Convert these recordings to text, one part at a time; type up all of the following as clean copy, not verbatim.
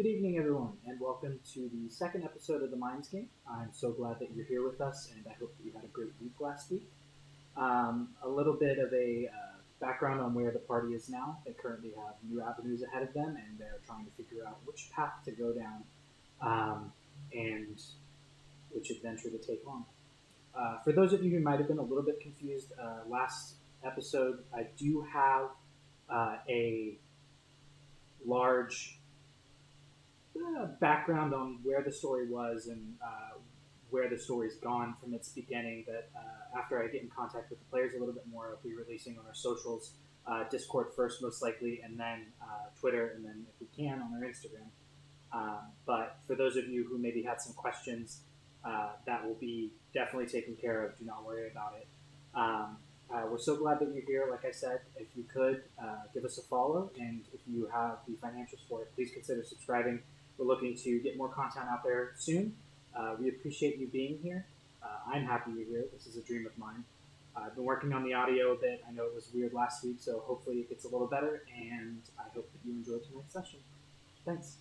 Good evening, everyone, and welcome to the second episode of the Minds Game. I'm so glad that you're here with us, and I hope that you had a great week last week. A little bit of a background on where the party is now. They currently have new avenues ahead of them, and they're trying to figure out which path to go down and which adventure to take on. For those of you who might have been a little bit confused, last episode I do have a large background on where the story was and where the story's gone from its beginning. That after I get in contact with the players a little bit more, I'll be releasing on our socials, Discord first most likely, and then Twitter, and then if we can on our Instagram. But for those of you who maybe had some questions, that will be definitely taken care of. Do not worry about it. We're so glad that you're here. Like I said, if you could give us a follow, and if you have the financials for it, please consider subscribing. We're looking to get more content out there soon. We appreciate you being here. I'm happy you're here. This is a dream of mine. I've been working on the audio a bit. I know it was weird last week, so hopefully it gets a little better, and I hope that you enjoyed tonight's session. Thanks.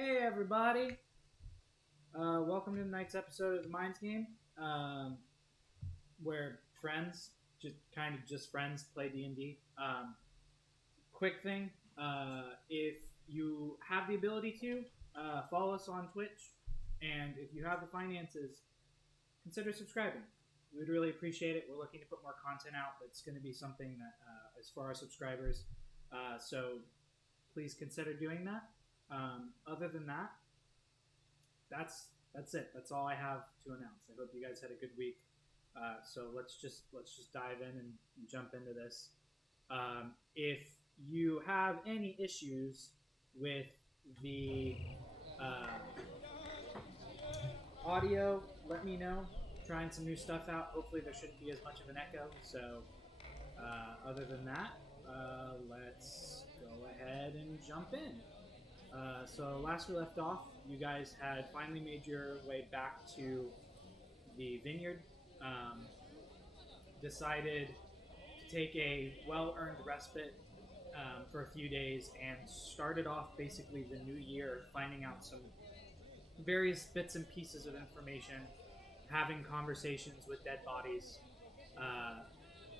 Hey everybody! Welcome to tonight's episode of the Minds Game, where friends, just friends, play D&D. Quick thing, if you have the ability to, follow us on Twitch, and if you have the finances, consider subscribing. We would really appreciate it. We're looking to put more content out. That's going to be something that is for our subscribers. So please consider doing that. Other than that, that's it. That's all I have to announce. I hope you guys had a good week. So let's just dive in and jump into this. If you have any issues with the audio, let me know. Trying some new stuff out. Hopefully there shouldn't be as much of an echo. So other than that, let's go ahead and jump in. So last we left off, you guys had finally made your way back to the vineyard. Decided to take a well-earned respite for a few days and started off basically the new year finding out some various bits and pieces of information, having conversations with dead bodies,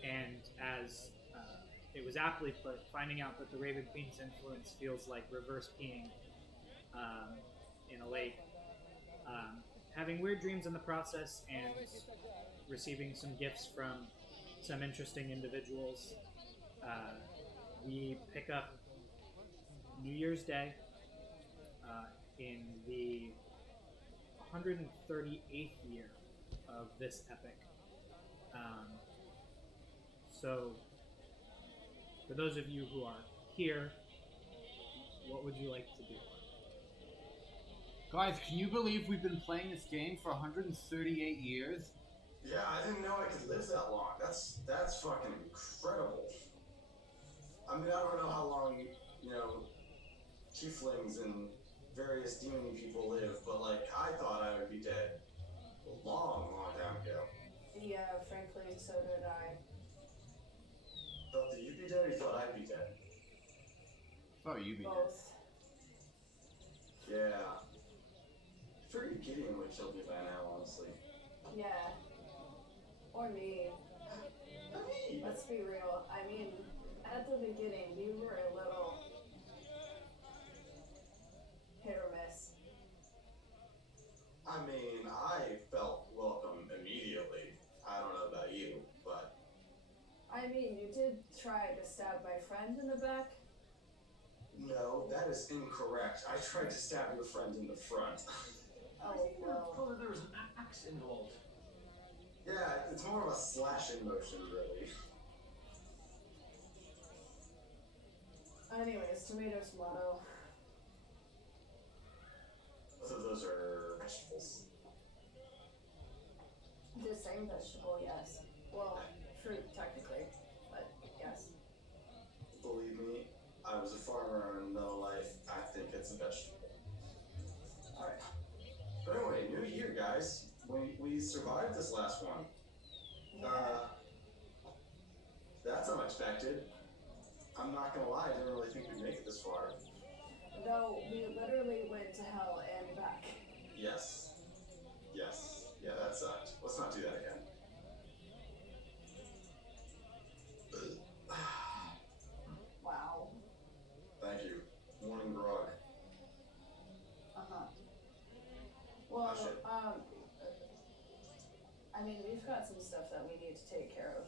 and as it was aptly put, finding out that the Raven Queen's influence feels like reverse peeing in a lake. Having weird dreams in the process and receiving some gifts from some interesting individuals. We pick up New Year's Day in the 138th year of this epic. So, for those of you who are here, what would you like to do? Guys, can you believe we've been playing this game for 138 years? Yeah, I didn't know I could live that long. That's fucking incredible. I mean, I don't know how long, tieflings and various demon people live, but, I thought I would be dead a long, long time ago. Yeah, frankly, so did I. Thought that you'd be dead, or you thought I'd be dead? Thought you'd be dead. Both. Yeah. I figured Gideon would kill me by now, honestly. Yeah. Or me. I mean... Let's be real. I mean, at the beginning, you were a little hit or miss. I mean, I felt welcome immediately. I don't know about you, but... I mean, you did try to stab my friend in the back. No, that is incorrect. I tried to stab your friend in the front. Oh, no. Well, there was an axe involved. Yeah, it's more of a slashing motion, really. Anyways, tomato, tomato. Both of those are vegetables. The same vegetable, yes. Well, fruit, technically, but yes. Believe me, I was a farmer in another life. I think it's a vegetable. Alright. But anyway, new year, guys. We survived this last one. Yeah. That's unexpected. I'm not gonna lie, I didn't really think we'd make it this far. No, we literally went to hell and back. Yes. Yes. Yeah, that sucked. Let's not do that again. Wow. Thank you. Morning grog. Uh-huh. Well, Oh, shit. I mean, we've got some stuff that we need to take care of.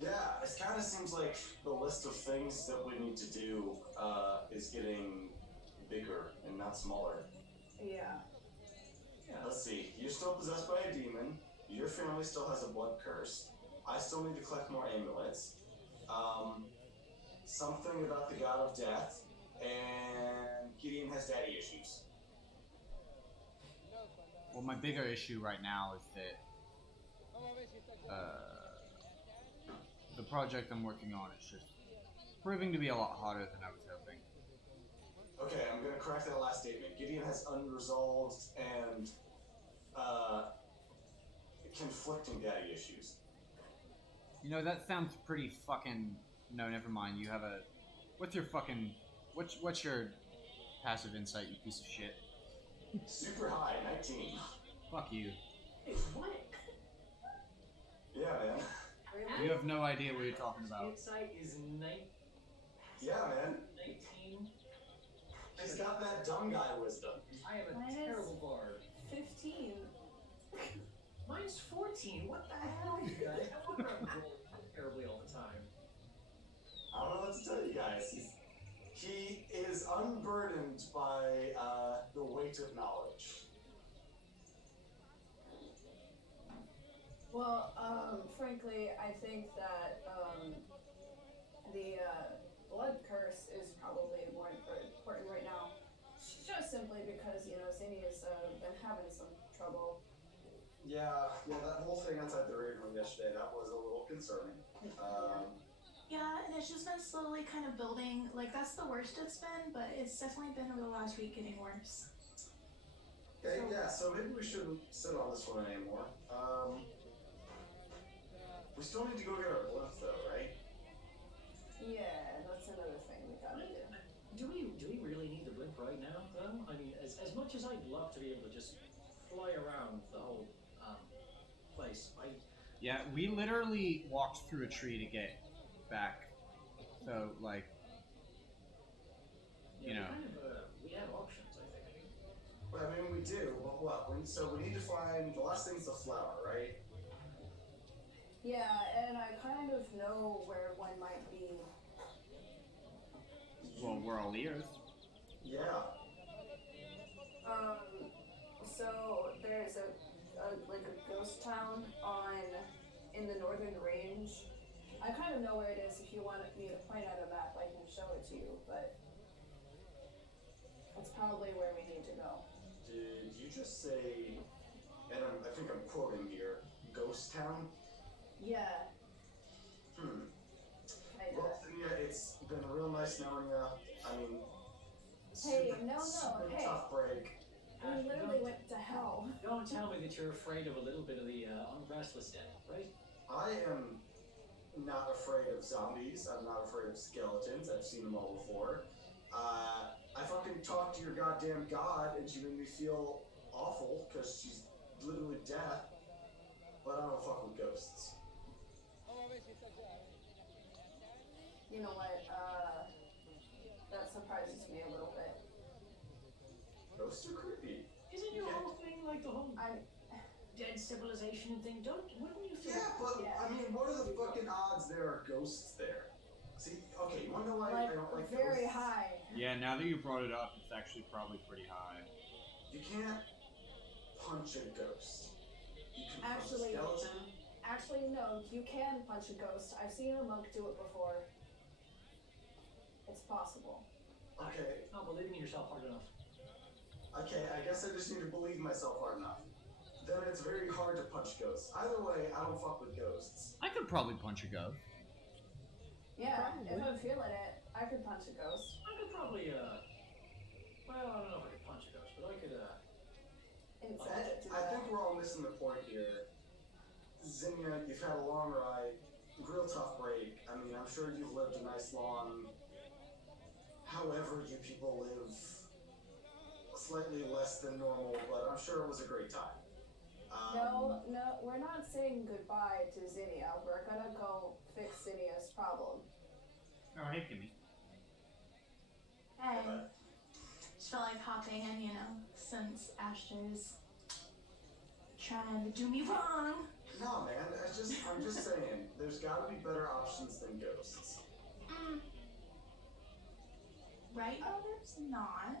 Yeah, it kind of seems like the list of things that we need to do is getting bigger and not smaller. Yeah. Let's see. You're still possessed by a demon. Your family still has a blood curse. I still need to collect more amulets. Something about the god of death. And Gideon has daddy issues. Well, my bigger issue right now is that the project I'm working on is just proving to be a lot harder than I was hoping. Okay, I'm gonna correct that last statement. Gideon has unresolved and conflicting daddy issues. You know, that sounds pretty fucking... No, never mind. You have a... What's your fucking... What's your Passive insight, you piece of shit. Super high, 19. Fuck you. Hey, what? Yeah, man. You have no idea what you're talking about. Insight is 9. Yeah, man. 19. He's got that dumb guy wisdom. I am a Mine is- terrible bard. 15. Mine's 14. What the hell, you guys? I wonder I'm rolling terribly all the time. I don't know what to tell you guys. He is unburdened by the weight of knowledge. Well, frankly, I think that the blood curse is probably more important right now. Just simply because, Zinnia's been having some trouble. Yeah, that whole thing outside the raid room yesterday, that was a little concerning. Yeah, and it's just been slowly kind of building. Like, that's the worst it's been, but it's definitely been over the last week getting worse. Okay, yeah, so maybe we shouldn't sit on this one anymore. We still need to go get our blimp though, right? Yeah, that's another thing we gotta do. Do we really need the blimp right now, though? I mean, as much as I'd love to be able to just fly around the whole place, Yeah, we literally walked through a tree to get back. So, like, you know. We have options, I think. Well, I mean, we do, but what? So we need to find, the last thing's the flower, right? Yeah, and I kind of know where one might be. Well, we're all ears. Yeah. So there's a ghost town in the northern range. I kind of know where it is. If you want me to point out a map, I can show it to you, but that's probably where we need to go. Did you just say, and I think I'm quoting here, ghost town? Yeah. Well, yeah, it's been real nice knowing you. I mean, Hey, no, super hey. tough break. We literally went to hell. Don't tell me that you're afraid of a little bit of the unrestless death, right? I am not afraid of zombies. I'm not afraid of skeletons. I've seen them all before. I fucking talked to your goddamn god, and she made me feel awful because she's literally death. But I don't fuck with ghosts. You know what? That surprises me a little bit. Ghosts are creepy. Isn't your whole thing like the whole I'm. dead civilization thing? Wouldn't you feel? Yeah, but Yeah. I mean, what are the fucking odds there are ghosts there? See, okay, you wanna know why I don't like very ghosts? high. Yeah, now that you brought it up, it's actually probably pretty high. You can't punch a ghost. You can punch a Actually- skeleton. Actually, no. You can punch a ghost. I've seen a monk do it before. It's possible. Okay, Not believing in yourself hard enough. okay, I guess I just need to believe myself hard enough. Then it's very hard to punch ghosts. Either way, I don't fuck with ghosts. I could probably punch a ghost. Yeah, Probably. if I'm feeling it, I could punch a ghost. I could probably well, I don't know if I could punch a ghost, but I could Inside it to I think we're all missing the point here. Zinnia, you've had a long ride, real tough break. I mean, I'm sure you've lived a nice long, however you people live, slightly less than normal, but I'm sure it was a great time. No, we're not saying goodbye to Zinnia. We're gonna go fix Zinnia's problem. Oh, hey, Kimmy. Hey. Just felt like hopping in, since Ashton's trying to do me wrong. No, man, I'm just saying, there's gotta be better options than ghosts. Right now, there's not.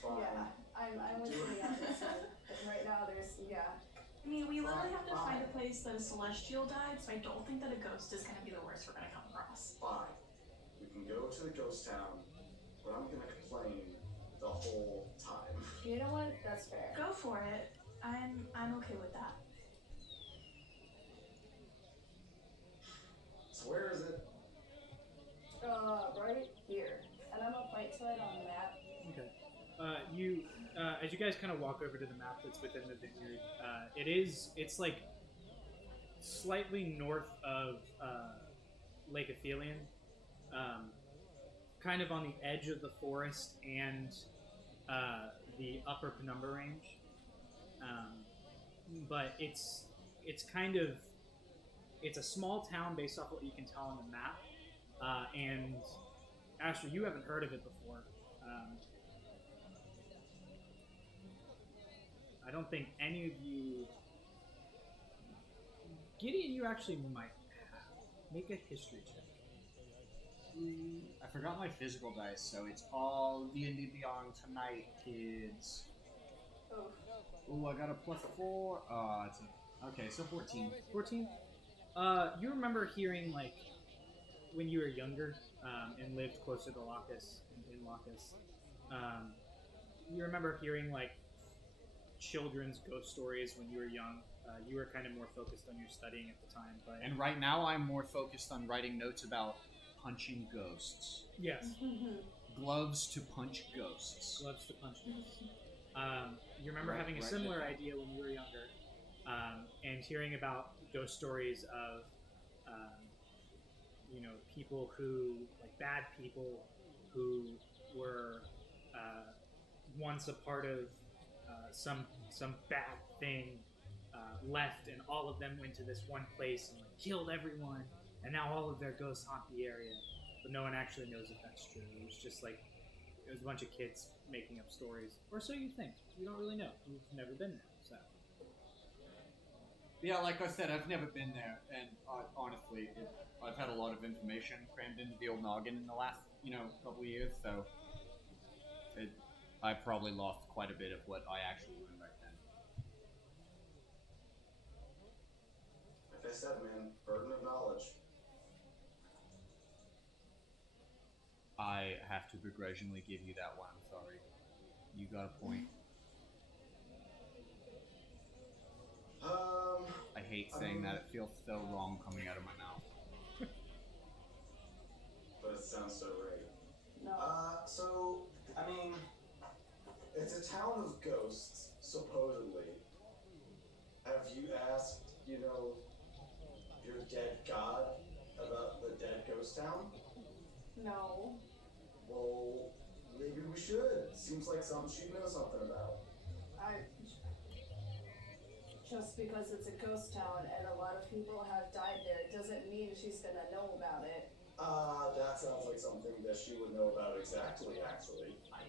Fine. Yeah, I'm with you on this one. But right now, I mean, we literally have to find a place that a celestial died, so I don't think that a ghost is going to be the worst we're going to come across. Fine. We can go to the ghost town, but I'm gonna complain the whole time. You know what? That's fair. Go for it. I'm okay with that. So where is it? Right here. And I'm gonna point to it on the map. Okay. As you guys kind of walk over to the map that's within the vineyard, it's like slightly north of Lake Athelion. kind of on the edge of the forest and the upper Penumbra range. But it's a small town based off what you can tell on the map. And Asher, you haven't heard of it before. I don't think any of you. Gideon, you actually might have. Make a history check. I forgot my physical dice, so it's all D&D Beyond tonight, kids. Ooh, I got a +4. Okay, so 14. 14? You remember hearing, like, when you were younger and lived closer to Lacus, in Lacus, you remember hearing, like, children's ghost stories when you were young. You were kind of more focused on your studying at the time, but And right now I'm more focused on writing notes about punching ghosts. yes, Gloves to punch ghosts. gloves to punch ghosts. You remember having a similar idea when you were younger, and hearing about ghost stories of, people who, like bad people, who were once a part of some bad thing, left, and all of them went to this one place and like, killed everyone, and now all of their ghosts haunt the area, but no one actually knows if that's true. It was just like it was a bunch of kids making up stories, or so you think. You don't really know. You've never been there, so. Yeah, like I said, I've never been there, and honestly, I've had a lot of information crammed into the old noggin in the last, couple of years, so I probably lost quite a bit of what I actually learned right then. Like I said, man, burden of knowledge. I have to begrudgingly give you that one, I'm sorry. You got a point. I hate saying that, it feels so wrong coming out of my mouth. But it sounds so right. No. So, I mean, it's a town of ghosts, supposedly. Have you asked, your dead god about the dead ghost town? No. Well, maybe we should. Seems like something she'd know something about. Just because it's a ghost town and a lot of people have died there doesn't mean she's gonna know about it. That sounds like something that she would know about exactly, actually. I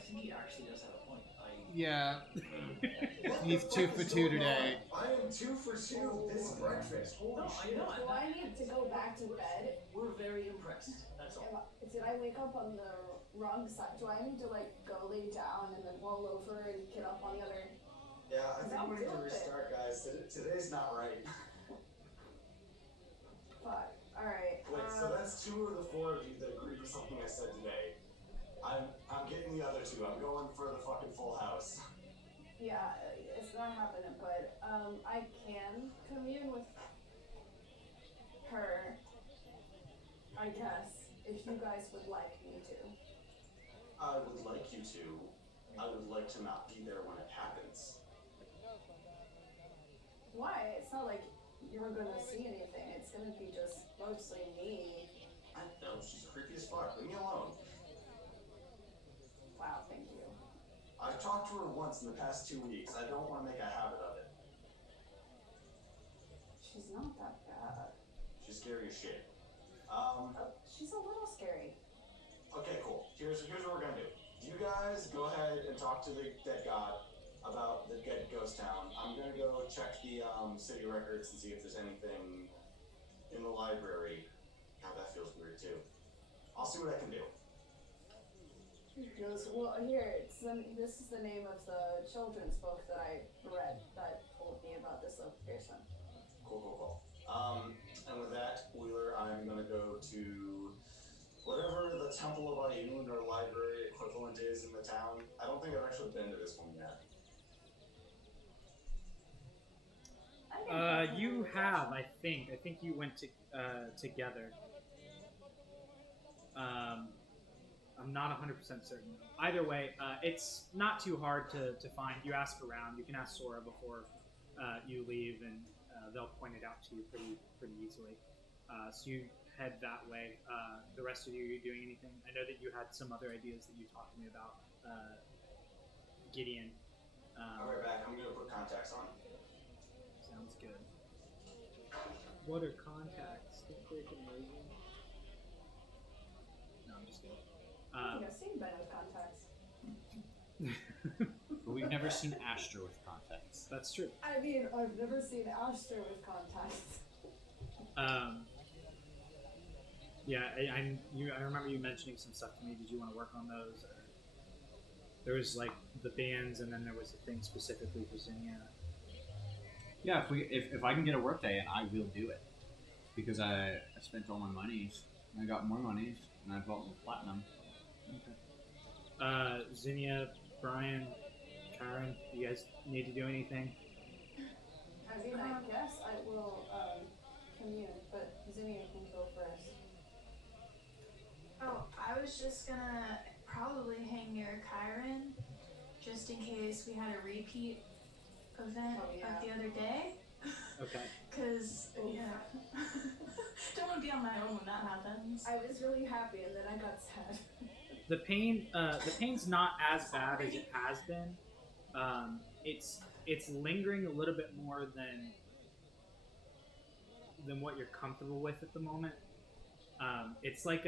think he actually does have a point. Yeah. What He's the 2 fuck for is 2 going today. on? I am 2 for 2 this breakfast. Holy No, I shit. know. Do I need to go back to bed? We're very impressed. That's all. Did I wake up on the wrong side? Do I need to go lay down and then roll over and get up on the other? Yeah, I think I'll we need do to it. restart, guys. Today's not right. Fuck. All right. Wait, so that's 2 of the 4 of you that agreed with something I said today. I'm getting the other 2. I'm going for the fucking full house. Yeah, it's not happening, but I can commune with her, I guess, if you guys would like me to. I would like you to. I would like to not be there when it happens. Why? It's not like you're gonna see anything. It's gonna be just mostly me. I know, she's creepy as fuck. Leave me alone. Wow, thank you. I've talked to her once in the past 2 weeks. I don't want to make a habit of it. She's not that bad. She's scary as shit. She's a little scary. Okay, cool. Here's what we're gonna do. You guys go ahead and talk to the dead god about the dead ghost town. I'm gonna go check the city records and see if there's anything in the library. God, that feels weird too. I'll see what I can do. He goes, well, here, this is the name of the children's book that I read that told me about this location. Cool. And with that, Wheeler, I'm gonna go to whatever the Temple of Ayun or library equivalent is in the town. I don't think I've actually been to this one yet. You have, I think. I think you went together. I'm not 100% certain. Either way, it's not too hard to find. You ask around. You can ask Sora before you leave, and they'll point it out to you pretty easily. So you head that way. The rest of you, are you doing anything? I know that you had some other ideas that you talked to me about. Gideon. I'll be right back. I'm going to put contacts on. Sounds good. What are contacts? Don't break immersion. No, I'm just kidding. I think I've seen Ben with contacts. But we've never seen Astra with contacts. That's true. I mean, I've never seen Astra with contacts. Yeah, I remember you mentioning some stuff to me. Did you want to work on those? Or there was like the bands, and then there was a thing specifically for Zinnia. Yeah, if I can get a workday, and I will do it, because I spent all my monies, and I got more monies, and I bought more platinum. Okay. Zinnia, Brian, Karen, do you guys need to do anything? I mean, I guess I will commune, but Zinnia can go first. Oh, I was just gonna probably hang near Kyron, just in case we had a repeat event of the other day. Okay. Because, don't want to be on my own when that happens. I was really happy, and then I got sad. The pain's not as bad as it has been. It's lingering a little bit more than what you're comfortable with at the moment. It's like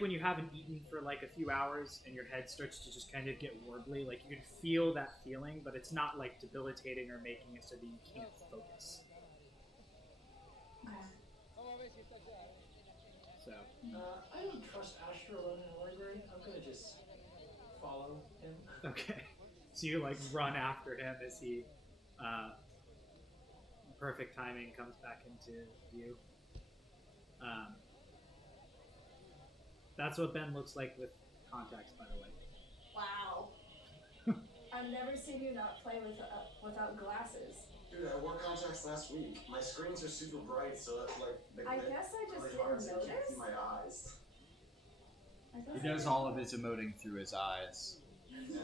when you haven't eaten for like a few hours and your head starts to just kind of get warbly. Like you can feel that feeling, but it's not like debilitating or making it so that you can't focus. Okay. So. I don't trust Astra running the library. I'm gonna just follow him. Okay. So you like run after him as he, perfect timing, comes back into view. That's what Ben looks like with contacts, by the way. Wow. I've never seen you not play without glasses. Dude, I wore contacts last week. My screens are super bright, so that, I guess I just really hard, didn't so you can't notice. see my eyes. He does all of his emoting through his eyes. Yeah.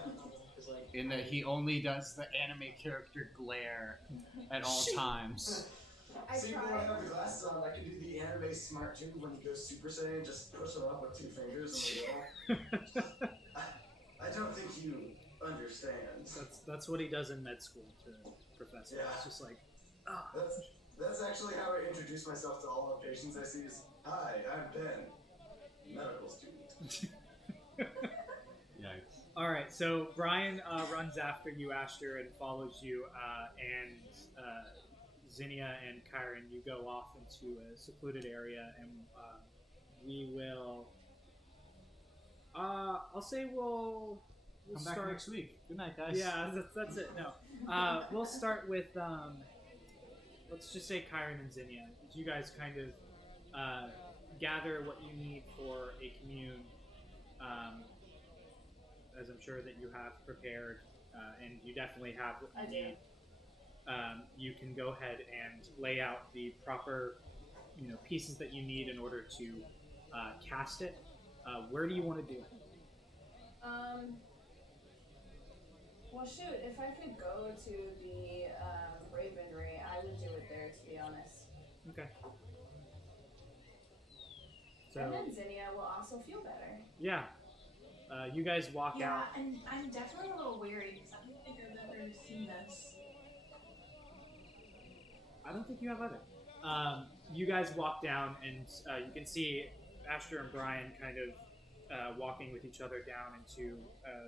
In that he only does the anime character glare at all times. See, when I have the glasses on, I can do the anime smart too when he goes Super Saiyan, just push them up with 2 fingers in the middle. I don't think you understand. That's what he does in med school to professor. Yeah. It's just like, That's actually how I introduce myself to all the patients I see is, hi, I'm Ben, medical student. Yikes. all right. So Brian runs after you, Asher, and follows you, and Zinnia and Kyron, you go off into a secluded area, and we will. I'll say we'll Come start back next week. Good night, guys. Yeah, that's it. No, we'll start with let's just say Kyron and Zinnia. You guys kind of gather what you need for a commune, as I'm sure that you have prepared, and you definitely have what you need. You can go ahead and lay out the proper, pieces that you need in order to cast it. Where do you want to do it? Well, shoot, if I could go to the Ravenry, I would do it there, to be honest. Okay. So, and then Zinnia will also feel better. Yeah. You guys walk out. Yeah, and I'm definitely a little weary because I don't think I've ever seen this. I don't think you have either. You guys walk down, and you can see Asher and Brian kind of walking with each other down into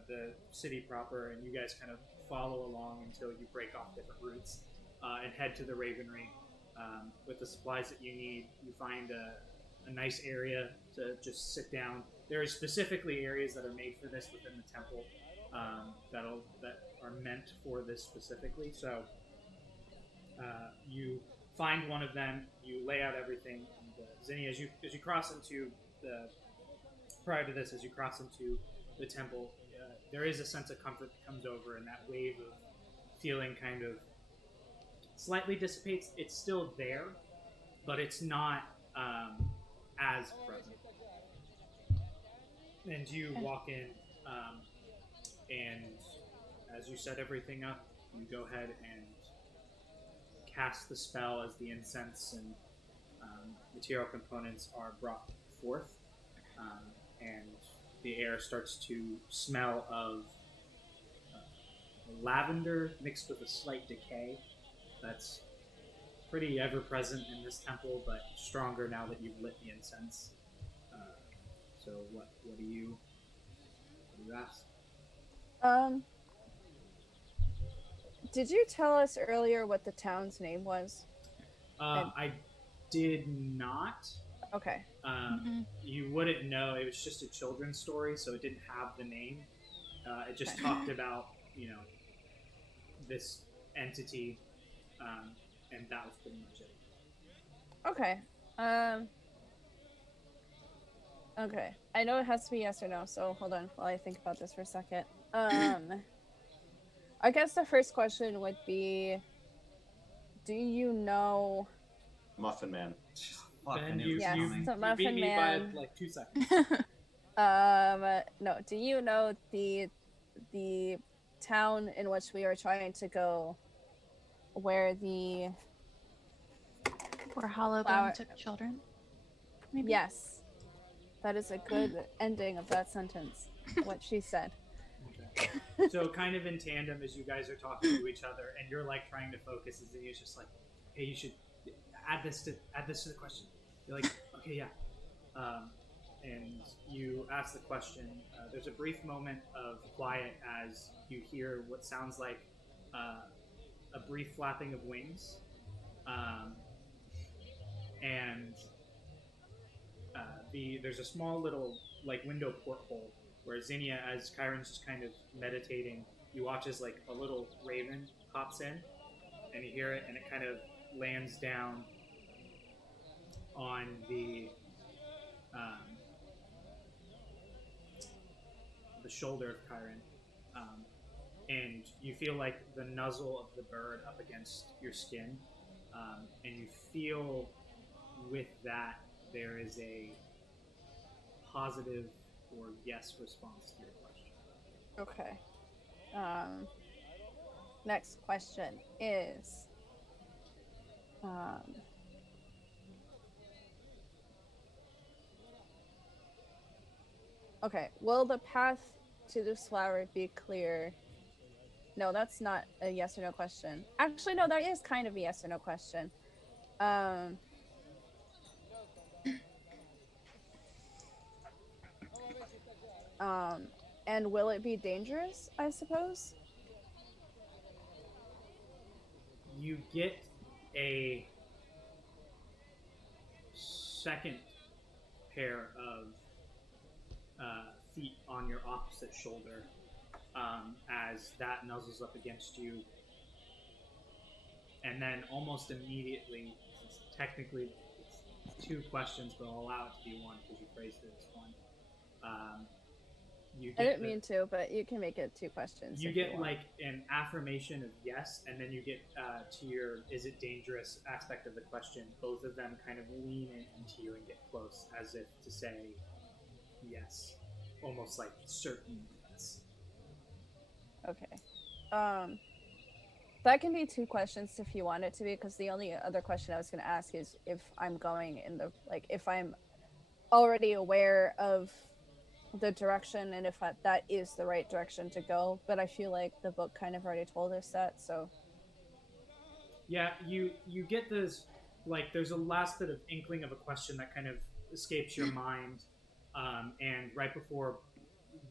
the city proper, and you guys kind of follow along until you break off different routes and head to the Ravenry. With the supplies that you need, you find a nice area to just sit down. There are specifically areas that are made for this within the temple that are meant for this specifically. So you find one of them, you lay out everything. And, Zinnia, as you cross into prior to this, as you cross into the temple, there is a sense of comfort that comes over, and that wave of feeling kind of slightly dissipates. It's still there, but it's not as present. And you walk in, and as you set everything up, you go ahead and cast the spell as the incense and material components are brought forth, and the air starts to smell of lavender mixed with a slight decay. That's pretty ever present in this temple, but stronger now that you've lit the incense. So what do you ask? Did you tell us earlier what the town's name was? I did not. Okay. You wouldn't know. It was just a children's story, so it didn't have the name. It just talked about, this entity, and that was pretty much it. Okay. Okay. I know it has to be yes or no, so hold on while I think about this for a second. I guess the first question would be, do you know Muffin Man? Ben, you beat me by like 2 seconds. No. Do you know the town in which we are trying to go, where Hollowbone took children? Maybe? Yes. That is a good ending of that sentence. What she said. Okay. So kind of in tandem as you guys are talking to each other, and you're like trying to focus, and he's just like, "Hey, you should add this to the question." You're like, "Okay, yeah." And you ask the question. There's a brief moment of quiet as you hear what sounds like a brief flapping of wings, and there's a small little like window porthole where Zinnia, as Chiron's just kind of meditating, you watch as like a little raven pops in, and you hear it, and it kind of lands down on the shoulder of Chiron, and you feel like the nuzzle of the bird up against your skin, and you feel with that there is a positive or yes response to your question. Okay. Next question is, okay, will the path to this flower be clear? No, that's not a yes or no question. Actually, no, that is kind of a yes or no question. And will it be dangerous, I suppose? You get a second pair of feet on your opposite shoulder, as that nuzzles up against you, and then almost immediately, since technically it's 2 questions, but I'll allow it to be 1 because you phrased it as 1. I didn't mean to, but you can make it 2 questions. You get like an affirmation of yes, and then you get to your "is it dangerous" aspect of the question. Both of them kind of lean into you and get close, as if to say yes, almost like certain yes. Okay. That can be 2 questions if you want it to be, because the only other question I was going to ask is if I'm going in the, like, if I'm already aware of the direction and if that is the right direction to go, but I feel like the book kind of already told us that, so yeah, you get this, like, there's a last bit of inkling of a question that kind of escapes your mind, and right before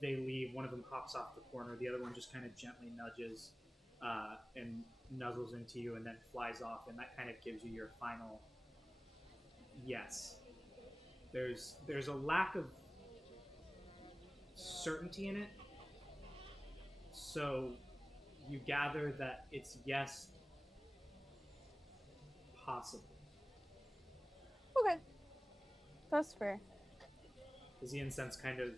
they leave, one of them hops off the corner, the other one just kind of gently nudges and nuzzles into you and then flies off, and that kind of gives you your final yes. There's a lack of certainty in it, so you gather that it's yes, possible. okay, that's fair. Because the incense kind of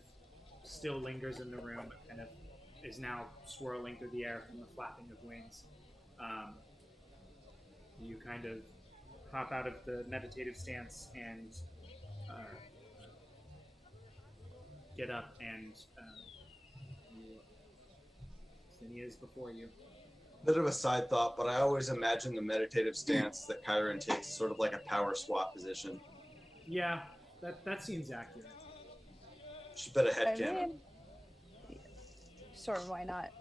still lingers in the room, but kind of is now swirling through the air from the flapping of wings. You kind of hop out of the meditative stance and get up, and Zinnia is before you. Bit of a side thought, but I always imagine the meditative stance that Chiron takes sort of like a power squat position. Yeah, that seems accurate. Just a bit of headcanon. Sure, why not?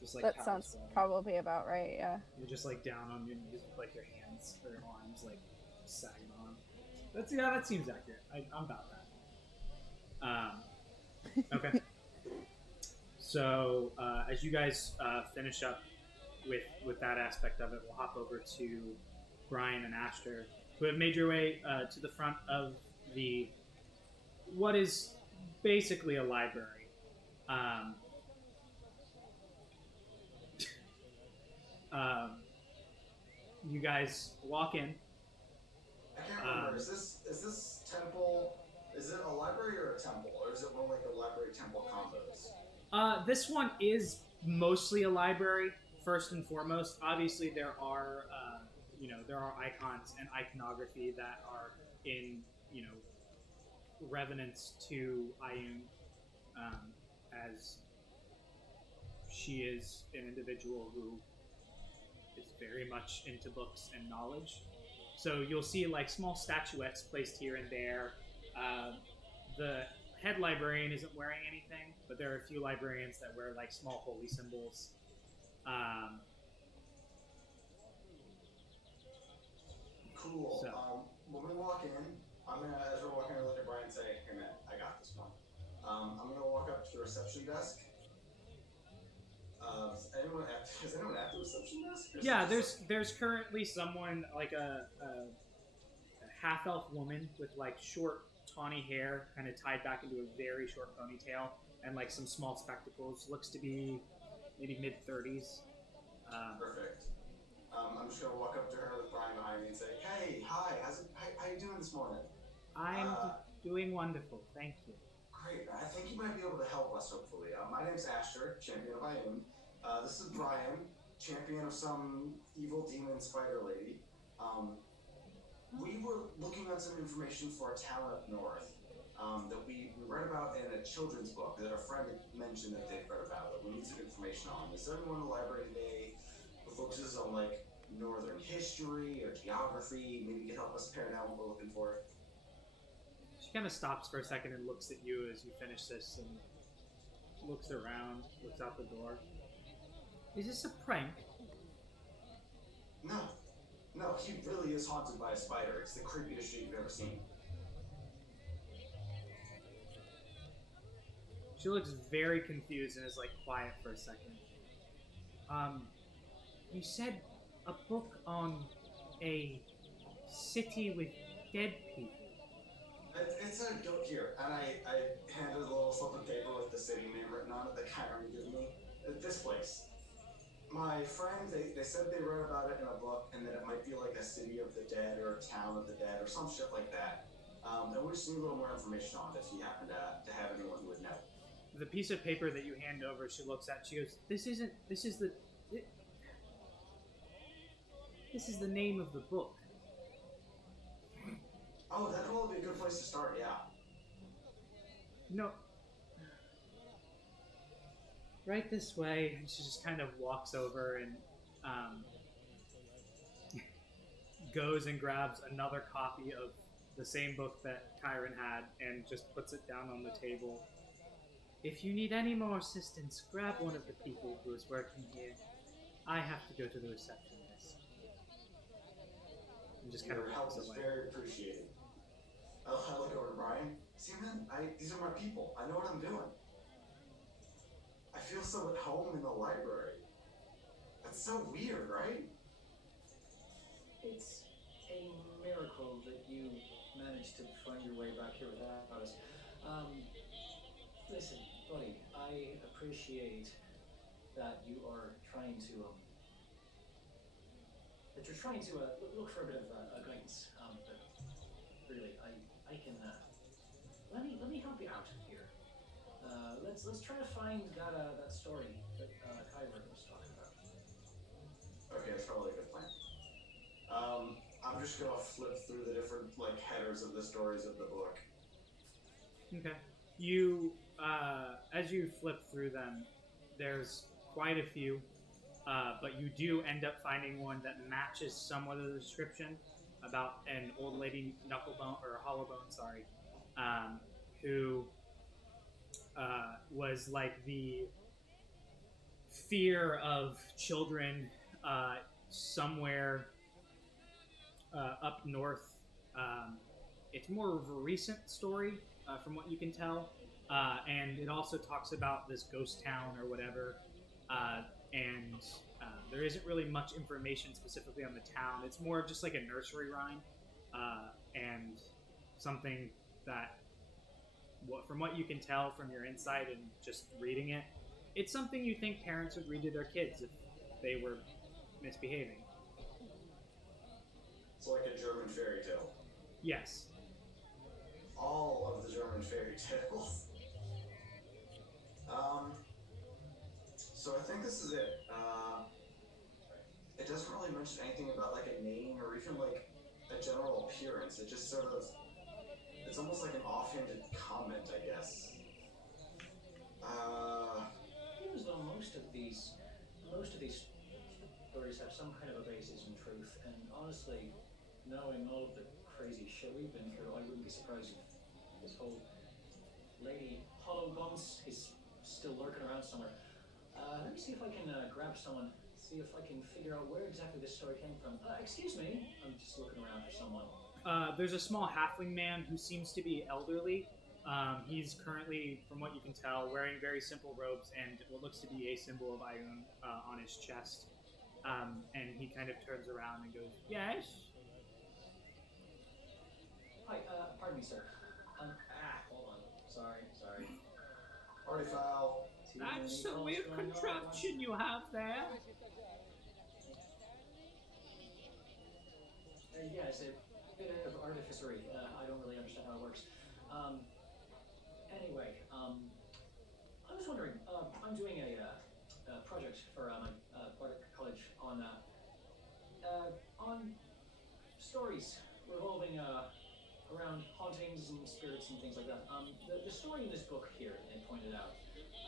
Just like That sounds squatting. probably about right, yeah. You're just like down on your knees with like your hands or your arms like sagging on. That seems accurate. I'm about that. Okay. So as you guys finish up with that aspect of it, we'll hop over to Brian and Asher, who have made your way to the front of the what is basically a library. You guys walk in. I can't remember. Is this temple? Is it a library or a temple, or is it more like a library temple combos? This one is mostly a library. First and foremost, obviously there are there are icons and iconography that are in reverence to Ayun, as she is an individual who is very much into books and knowledge. So you'll see like small statuettes placed here and there. The head librarian isn't wearing anything, but there are a few librarians that wear like small holy symbols. Cool. So. When we walk in, as we're walking, I look at Brian and say, "Hey man, I got this one." I'm gonna walk up to the reception desk. Is anyone at the reception desk? Yeah, there's currently someone like a half elf woman with like short tawny hair, kind of tied back into a very short ponytail, and like some small spectacles. Looks to be maybe mid-30s. Perfect. I'm just gonna walk up to her with Brian behind me and say, "Hey, hi, how you doing this morning?" I'm doing wonderful, thank you. Great. I think you might be able to help us, hopefully. My name's Asher, champion of Ayun. This is Brian, champion of some evil demon spider lady. We were looking at some information for a town up north that we read about in a children's book that a friend had mentioned that they'd read about that we need some information on. Is there anyone in the library today who focuses on like northern history or geography? Maybe you can help us pare down what we're looking for. She kind of stops for a second and looks at you as you finish this and looks around, looks out the door. Is this a prank? No, he really is haunted by a spider. It's the creepiest shit you've ever seen. She looks very confused and is like quiet for a second. You said a book on a city with dead people. It's a goat here, and I handed a little slip of paper with the city name written on it that Chiron gave me. This place. My friend, they said they read about it in a book, and that it might be like a city of the dead or a town of the dead or some shit like that. And we just need a little more information on it if you happen to have anyone who would know. The piece of paper that you hand over, she looks at, she goes, this is the name of the book. Oh, that'd probably be a good place to start, yeah. No. Right this way, and she just kind of walks over and goes and grabs another copy of the same book that Chiron had and just puts it down on the table. If you need any more assistance, grab one of the people who is working here. I have to go to the reception desk. And just kind of help walks is away. very appreciated. I look over to Brian. See, man, these are my people. I know what I'm doing. I feel so at home in the library. That's so weird, right? It's a miracle that you managed to find your way back here without us. Listen, buddy, I appreciate that you are trying to look for a bit of guidance. But really, I can let me help you out here. Let's try to find that story that Kyler was talking about. Okay, that's probably a good plan. I'm just gonna flip through the different headers of the stories of the book. Okay. You, as you flip through them, there's quite a few. but you do end up finding one that matches somewhat of the description about an old lady knucklebone or hollowbone, sorry, who was like the fear of children somewhere up north. It's more of a recent story from what you can tell, and it also talks about this ghost town or whatever. And there isn't really much information specifically on the town. It's more of just like a nursery rhyme and something that, from what you can tell from your insight and just reading it, it's something you think parents would read to their kids if they were misbehaving. It's like a German fairy tale. Yes. All of the German fairy tales. So I think this is it. It doesn't really mention anything about like a name or even like a general appearance. It just sort of, it's almost like an offhanded comment, I guess. Seems though most of these stories have some kind of a basis in truth, and honestly, knowing all of the crazy shit we've been through, I wouldn't be surprised if this whole lady Hollow Bones is still lurking around somewhere. Let me see if I can grab someone, see if I can figure out where exactly this story came from. Excuse me, I'm just looking around for someone. There's a small halfling man who seems to be elderly. He's currently, from what you can tell, wearing very simple robes and what looks to be a symbol of Ioun on his chest. And he kind of turns around and goes, "Yes?" Hi, pardon me, sir. Hold on. Sorry. Party foul. That's a weird contraption you have there. Yeah, it's a bit of artificery. I don't really understand how it works. Anyway, I was wondering, I'm doing a project for my Bardic College on stories revolving around hauntings and spirits and things like that. The story in this book here, they pointed out,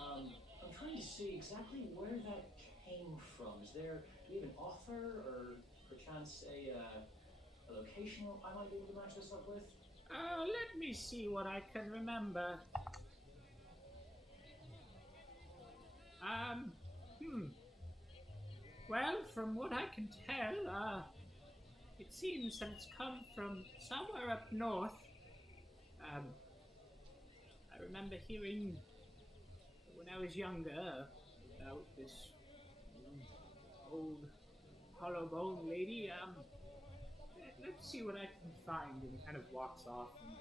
I'm trying to see exactly where that came from. Do we have an author, or perchance a location I might be able to match this up with? Let me see what I can remember. Well, from what I can tell, it seems that it's come from somewhere up north. I remember hearing when I was younger about this old hollow bone lady. Let's see what I can find. And he kind of walks off. And,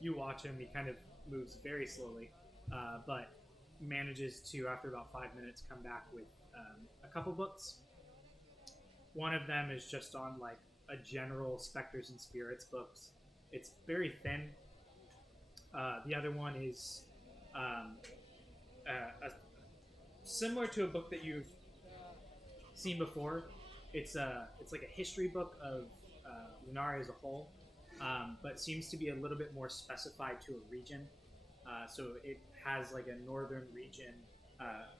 you watch him. He kind of moves very slowly, but manages to, after about 5 minutes, come back with a couple books. One of them is just on like a general specters and spirits books. It's very thin. The other one is similar to a book that you've seen before. It's like a history book of Lunaria as a whole, but seems to be a little bit more specified to a region. So it has like a northern region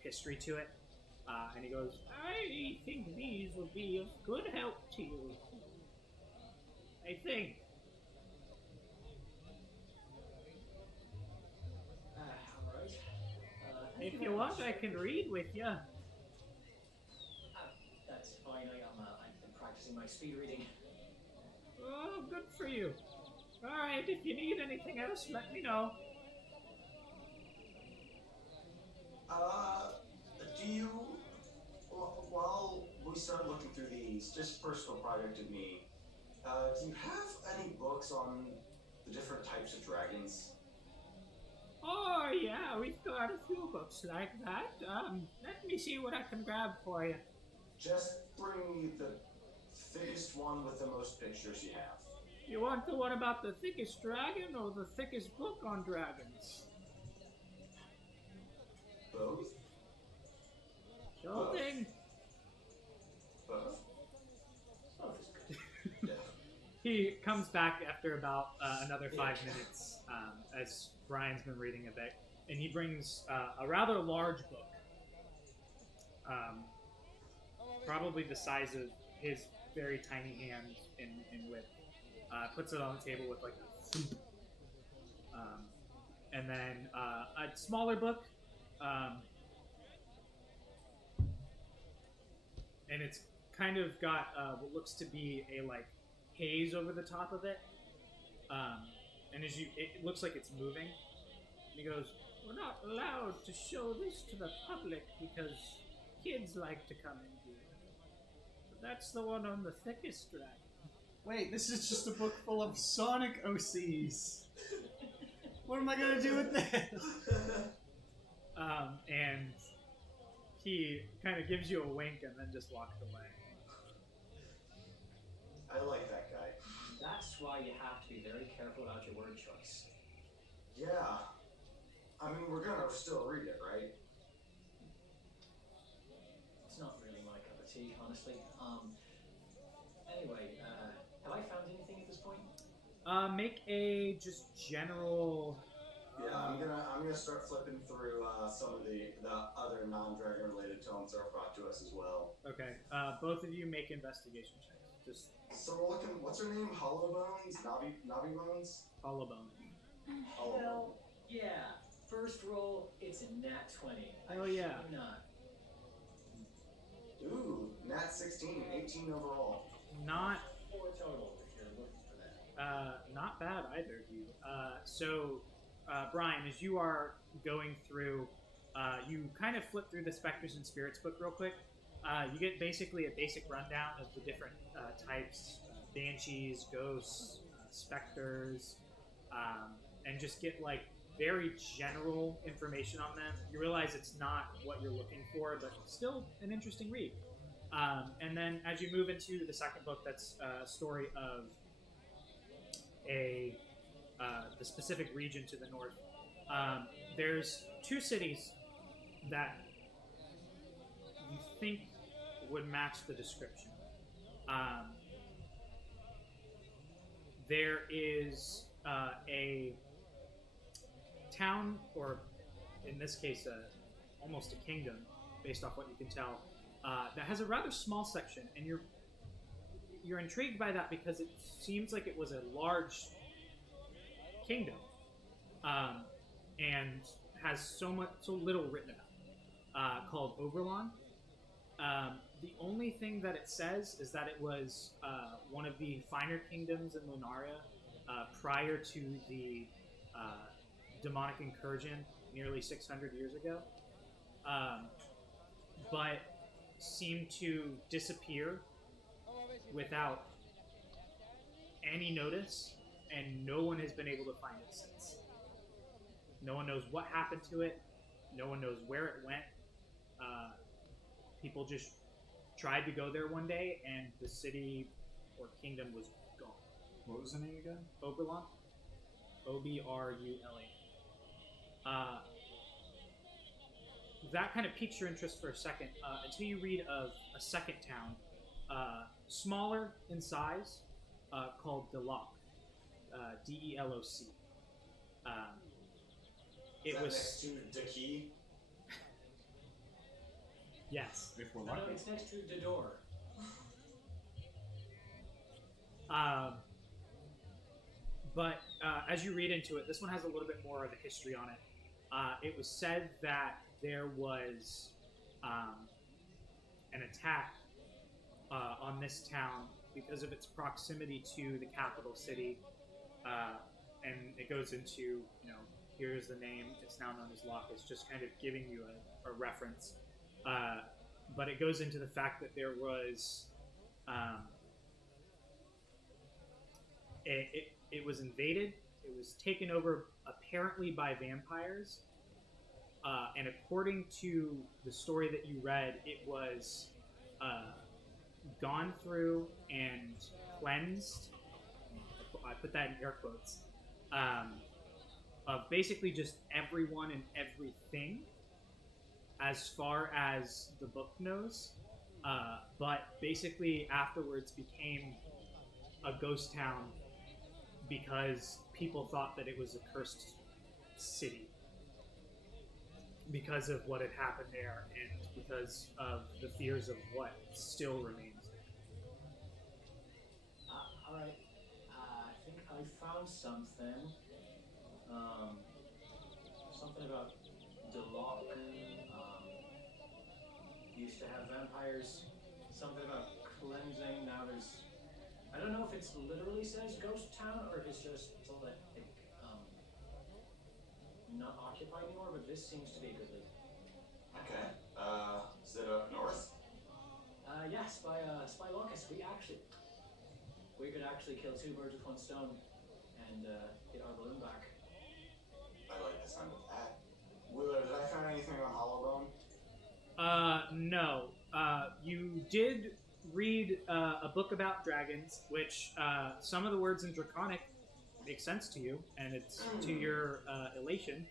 history to it. And he goes, "I think these will be of good help to you. I think." Alright. If you want, I can read with you. That's fine. I've been practicing my speed reading. Oh, good for you. Alright, if you need anything else, let me know. Do you, while we start looking through these, just personal project of me, do you have any books on the different types of dragons? Oh, yeah, we've got a few books like that. Let me see what I can grab for you. Just bring me the thickest one with the most pictures you have. You want the one about the thickest dragon or the thickest book on dragons? Both? Sure thing. Both? Both is good. Yeah. He comes back after about another 5 minutes as Brian's been reading a bit, and he brings a rather large book. probably the size of his very tiny hand in width. Puts it on the table with like a and then a smaller book, and it's kind of got what looks to be a like haze over the top of it, and as it looks like it's moving. And he goes, "We're not allowed to show this to the public because kids like to come in here. But that's the one on the thickest dragon." Wait, this is just a book full of Sonic OCs. What am I gonna do with this? And he kind of gives you a wink and then just walks away. I like that guy. That's why you have to be very careful about your word choice. Yeah. I mean, we're gonna still read it, right? It's not really my cup of tea, honestly. Anyway, have I found anything at this point? Make a just general. Yeah, I'm gonna start flipping through some of the other non-dragon related tomes that are brought to us as well. Okay, both of you make investigation checks. Just So we're looking. What's her name? Hollow Bones? Navi Bones? hollow bone. Hollow Bone. Well, yeah. First roll, it's a nat 20. Oh, yeah. Shit not. Ooh, nat 16, 18 overall. Not 4 total if you're looking for that. not bad either of you. So, Brian, as you are going through, you kind of flip through the Spectres and Spirits book real quick. You get basically a basic rundown of the different types: banshees, ghosts, specters, and just get like very general information on them. You realize it's not what you're looking for, but still an interesting read. And then as you move into the second book, that's a story of the specific region to the north. There's 2 cities that you think would match the description. There is a town, or in this case, almost a kingdom, based off what you can tell, that has a rather small section, and you're intrigued by that because it seems like it was a large kingdom, and has so little written about, called Oberlon. The only thing that it says is that it was one of the finer kingdoms in Lunaria prior to the demonic incursion nearly 600 years ago, but seemed to disappear without any notice, and no one has been able to find it since. No one knows what happened to it. No one knows where it went. People just tried to go there one day, and the city or kingdom was gone. What was the name again? Oberlon. Obrula. That kind of piques your interest for a second, until you read of a second town, smaller in size, called Deloc. Deloc. It was next to Daki. Yes. If we're No, lucky. it's next to the door. But as you read into it, this one has a little bit more of a history on it. It was said that there was an attack on this town because of its proximity to the capital city, and it goes into, here's the name. It's now known as Lacus, just kind of giving you a reference. But it goes into the fact that there was it was invaded. It was taken over apparently by vampires, and according to the story that you read, it was gone through and cleansed. I put that in air quotes. Of basically just everyone and everything, as far as the book knows, but basically afterwards became a ghost town because people thought that it was a cursed city. because of what had happened there and because of the fears of what still remains there. All right. I think I found something. Something about Deloc. Used to have vampires. Something about cleansing. Now there's. I don't know if it's literally says ghost town or if it's just like not occupied anymore. But this seems to be a good lead. Okay. Is it up north? Yes, by Lacus. We could actually kill two birds with one stone and get our balloon back. I like the sound of that. Wheeler, did I find anything on Hollowbone? No. You did read a book about dragons, which some of the words in Draconic make sense to you, and it's to your elation.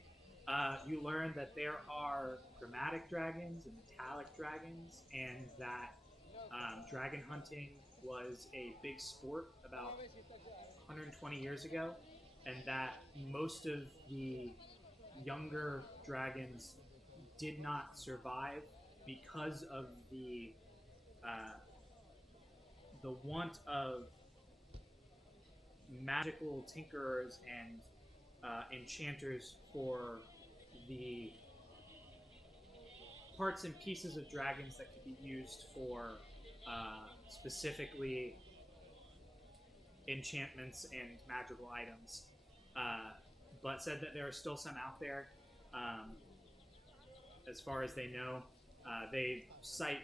You learn that there are chromatic dragons and metallic dragons, and that dragon hunting was a big sport about 120 years ago, and that most of the younger dragons did not survive because of the want of magical tinkerers and enchanters for the parts and pieces of dragons that could be used for specifically enchantments and magical items, but said that there are still some out there. As far as they know, they cite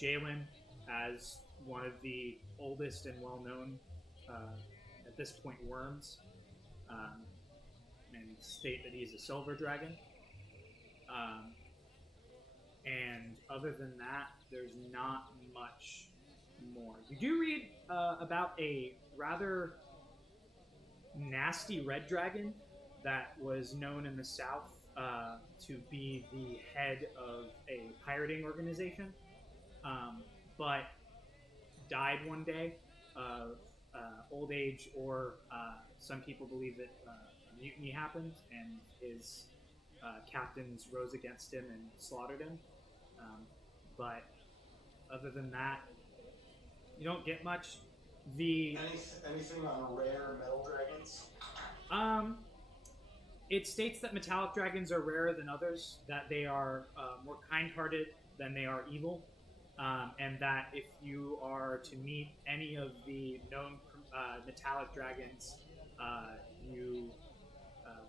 Jalen as one of the oldest and well-known, at this point, worms, and state that he's a silver dragon. And other than that, there's not much more. You do read about a rather nasty red dragon that was known in the south to be the head of a pirating organization, but died one day of old age, or some people believe that a mutiny happened and his captains rose against him and slaughtered him. But other than that, you don't get much. Anything on rare metal dragons? It states that metallic dragons are rarer than others, that they are more kind-hearted than they are evil, and that if you are to meet any of the known metallic dragons, you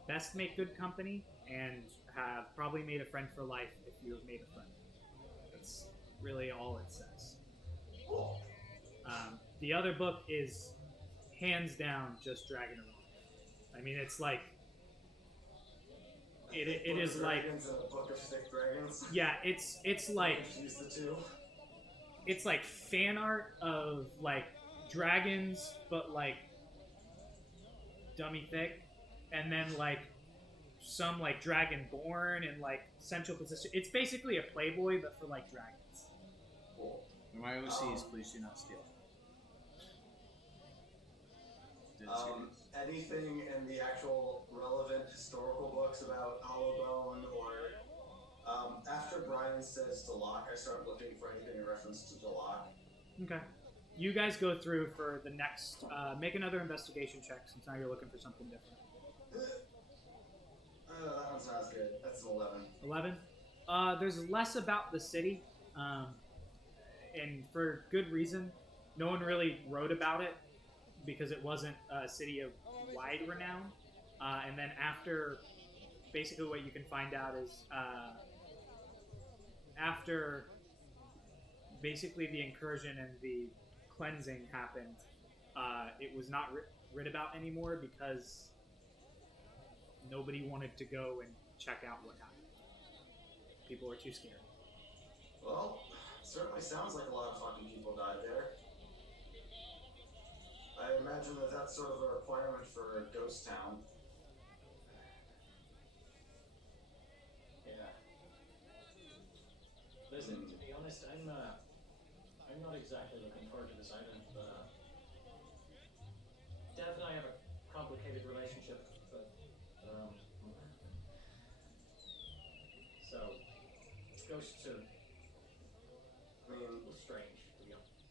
best make good company and have probably made a friend for life if you have made a friend. That's really all it says. The other book is hands down just dragging around. I mean, it's like it is like and a book of thick dragons. Yeah, it's like Use the two. It's like fan art of like dragons, but like dummy thick, and then like some like dragonborn and like central position. It's basically a Playboy, but for like dragons. Cool. My OCs, please do not steal. Anything in the actual relevant historical books about Hollowbone, or after Brian says Deloc, I start looking for anything in reference to Deloc. Okay. You guys go through for the next. Make another investigation check since now you're looking for something different. That one sounds good. That's an 11. 11. There's less about the city, and for good reason. No one really wrote about it because it wasn't a city of wide renown. And then after, basically what you can find out is after basically the incursion and the cleansing happened, it was not writ about anymore because nobody wanted to go and check out what happened. People were too scared. Well, it certainly sounds like a lot of fucking people died there. I imagine that that's sort of a requirement for Ghost Town. Yeah. Listen, to be honest, I'm not exactly looking forward to this either. But Dev and I have a complicated relationship, but so ghosts are I mean, strange, to be honest.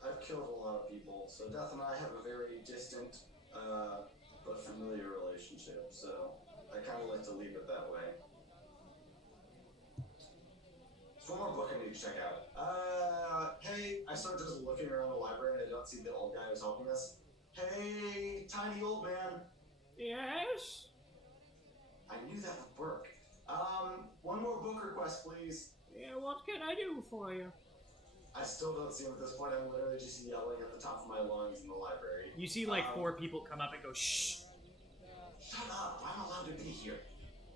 I've killed a lot of people, so Death and I have a very distant but familiar relationship, so I kind of like to leave it that way. There's one more book I need to check out. Hey, I start just looking around the library and I don't see the old guy who's helping us. Hey, tiny old man. Yes? I knew that would work. One more book request, please. Yeah, what can I do for you? I still don't see him at this point. I'm literally just yelling at the top of my lungs in the library. You see, like, 4 people come up and go, shh. Shut up! I'm allowed to be here.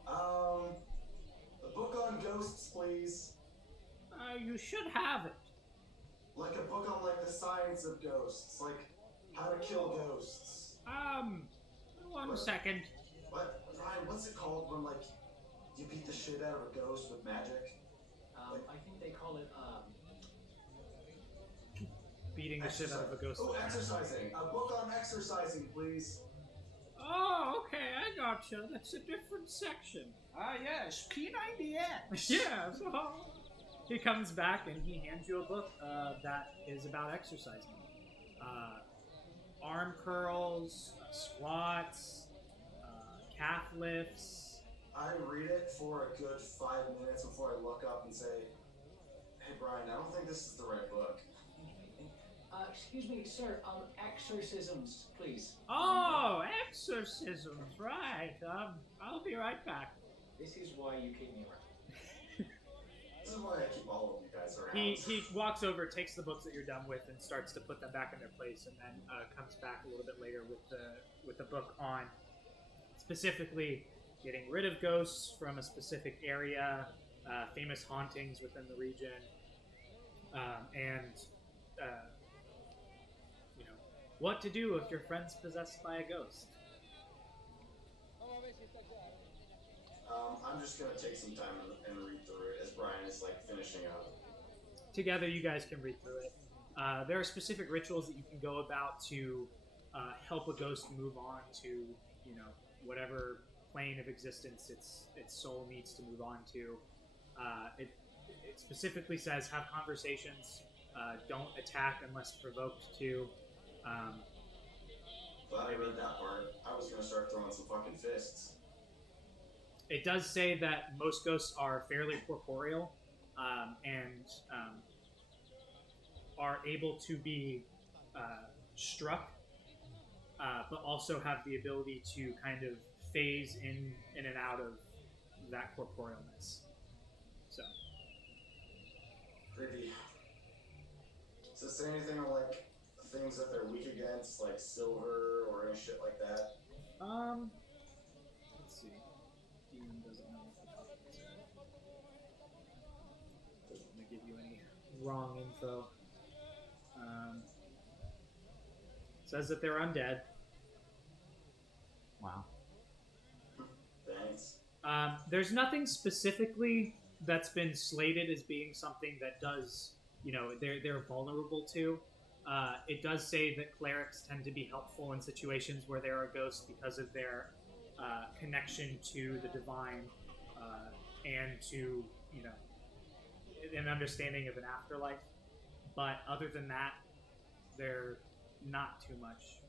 A book on ghosts, please. You should have it. Like a book on, like, the science of ghosts. Like, how to kill ghosts. One second. What? Ryan, what's it called when, like, you beat the shit out of a ghost with magic? I think they call it, Beating the shit out of a ghost. Oh, exercising. A book on exercising, please. Oh, okay, I gotcha. That's a different section. Yes, P90X. Yeah, so he comes back and he hands you a book that is about exercising. Arm curls, squats, calf lifts. I read it for a good 5 minutes before I look up and say, hey, Brian, I don't think this is the right book. Excuse me, sir, exorcisms, please. Oh, exorcisms, right. I'll be right back. This is why you keep me around. This is why I keep all of you guys around. He walks over, takes the books that you're done with, and starts to put them back in their place, and then comes back a little bit later with the book on specifically getting rid of ghosts from a specific area, famous hauntings within the region, and what to do if your friend's possessed by a ghost. I'm just gonna take some time and read through it as Brian is like finishing up. Together, you guys can read through it. There are specific rituals that you can go about to help a ghost move on to, whatever plane of existence its soul needs to move on to. It specifically says have conversations, don't attack unless provoked to. Glad I read that part. I was gonna start throwing some fucking fists. It does say that most ghosts are fairly corporeal and are able to be struck, but also have the ability to kind of phase in and out of that corporealness. So. Creepy. Does it say anything on like things that they're weak against, like silver or any shit like that? Let's see. Demon doesn't know off the top of his head. Doesn't want to give you any wrong info. Says that they're undead. Wow. Thanks. There's nothing specifically that's been slated as being something that does, they're vulnerable to. It does say that clerics tend to be helpful in situations where there are ghosts because of their connection to the divine and to, an understanding of an afterlife. But other than that, they're not too much.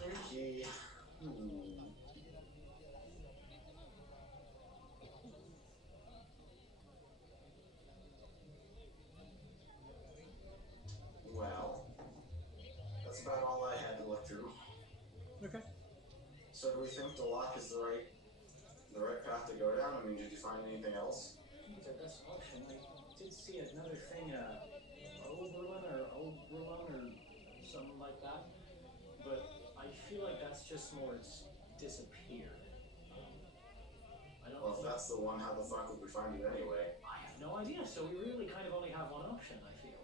Okay. Well, that's about all I had to look through. Okay. So do we think the lock is the right path to go down? I mean, did you find anything else? I think it's our best option. I did see another thing, Oberlin or something like that, but I feel like that's just more disappeared. I don't Well, if think... that's the one, how the fuck would we find it anyway? I have no idea, so we really kind of only have one option, I feel.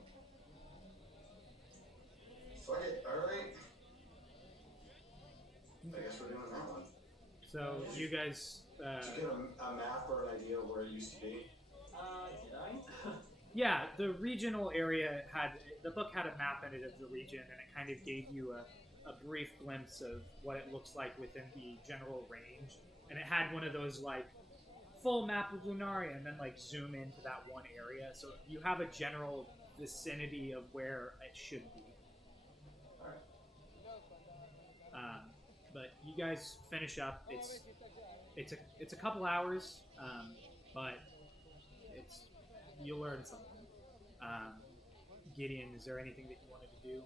Fuck it, alright. I guess we're doing that one. So you guys... Did you get a map or an idea of where it used to be? Did I? Yeah, the regional area the book had a map in it of the region, and it kind of gave you a brief glimpse of what it looks like within the general range. And it had one of those, like, full map of Lunaria and then like zoom into that one area, so you have a general vicinity of where it should be. All right. But you guys finish up. It's a couple hours, but you'll learn something. Gideon, is there anything that you wanted to do?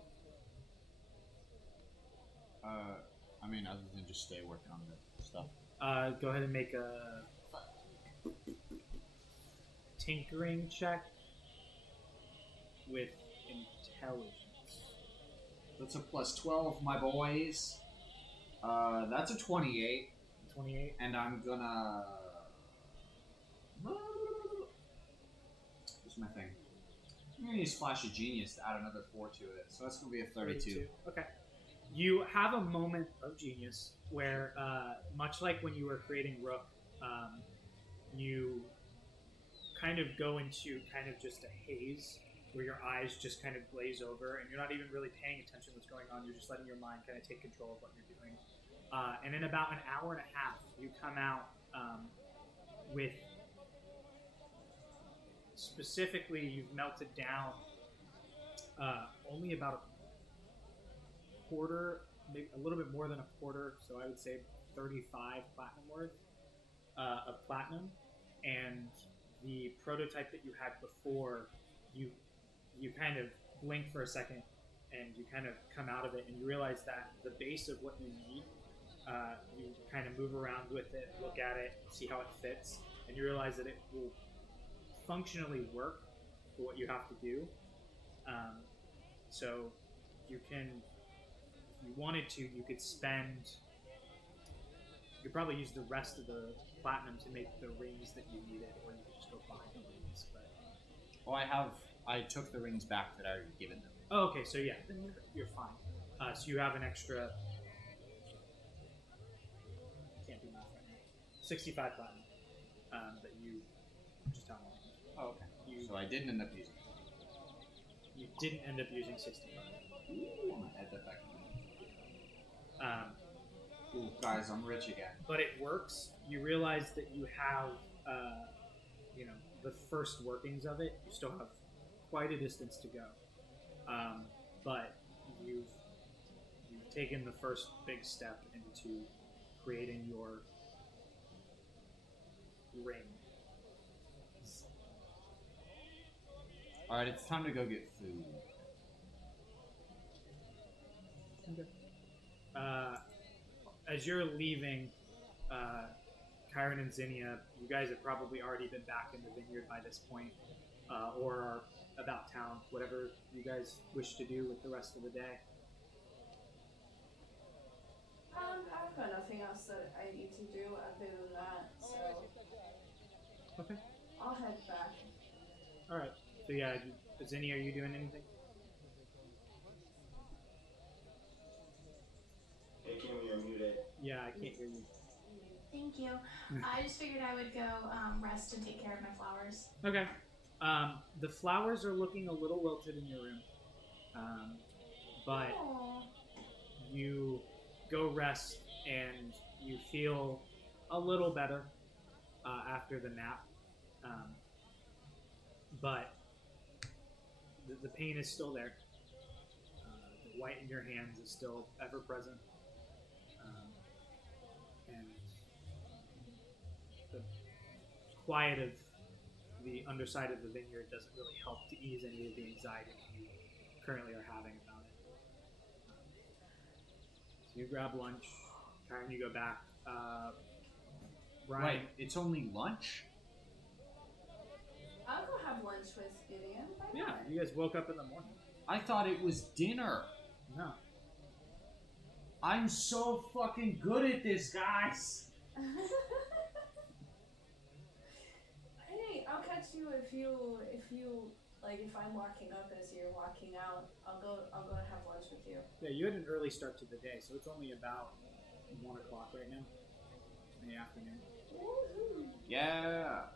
I mean, other than just stay working on the stuff. Go ahead and make a tinkering check with intelligence. That's a plus 12, my boys. That's a 28. 28. And I'm gonna... What's my thing? I'm gonna use Flash of Genius to add another 4 to it. So that's gonna be a 32. Okay. You have a moment of genius where, much like when you were creating Rook, you kind of go into kind of just a haze where your eyes just kind of glaze over and you're not even really paying attention to what's going on. You're just letting your mind kind of take control of what you're doing. And in about an hour and a half, you come out with... Specifically, you've melted down only about a quarter, maybe a little bit more than a quarter, so I would say 35 platinum worth of platinum. And the prototype that you had before, you kind of blink for a second and you kind of come out of it and you realize that the base of what you need, you kind of move around with it, look at it, see how it fits, and you realize that it will functionally work for what you have to do. So you can, if you wanted to, you could probably use the rest of the platinum to make the rings that you needed, or you could just go buy the rings. But I took the rings back that I already given them. oh, okay, so yeah, then you're fine. So you have an extra, can't do math right now, 65 platinum that you just tell me. Oh, okay. So I didn't end up using it. You didn't end up using 65. Ooh, I'm gonna add that back. Ooh, guys, I'm rich again. But it works. You realize that you have, the first workings of it. You still have quite a distance to go, but you've taken the first big step into creating your ring. All right, it's time to go get food. Okay. As you're leaving, Kyron and Zinnia, you guys have probably already been back in the vineyard by this point, or are about town, whatever you guys wish to do with the rest of the day. I've got nothing else that I need to do other than that, so Okay. I'll head back. Alright. So yeah, Zinnia, are you doing anything? Hey, Kim, you're muted. Yeah, I can't hear you. Thank you. I just figured I would go rest and take care of my flowers. Okay. The flowers are looking a little wilted in your room. But Aww. you go rest and you feel a little better after the nap. But the pain is still there. The white in your hands is still ever present. And the quiet of the underside of the vineyard doesn't really help to ease any of the anxiety you currently are having about it. So you grab lunch. Kyron, you go back. Brian, Wait, it's only lunch? I'll go have lunch with Gideon. Why yeah, not? you guys woke up in the morning. I thought it was dinner. No. I'm so fucking good at this, guys. Hey, I'll catch you if you like if I'm walking up as you're walking out. I'll go and have lunch with you. Yeah, you had an early start to the day, so it's only about 1 o'clock right now in the afternoon. Woohoo! Yeah.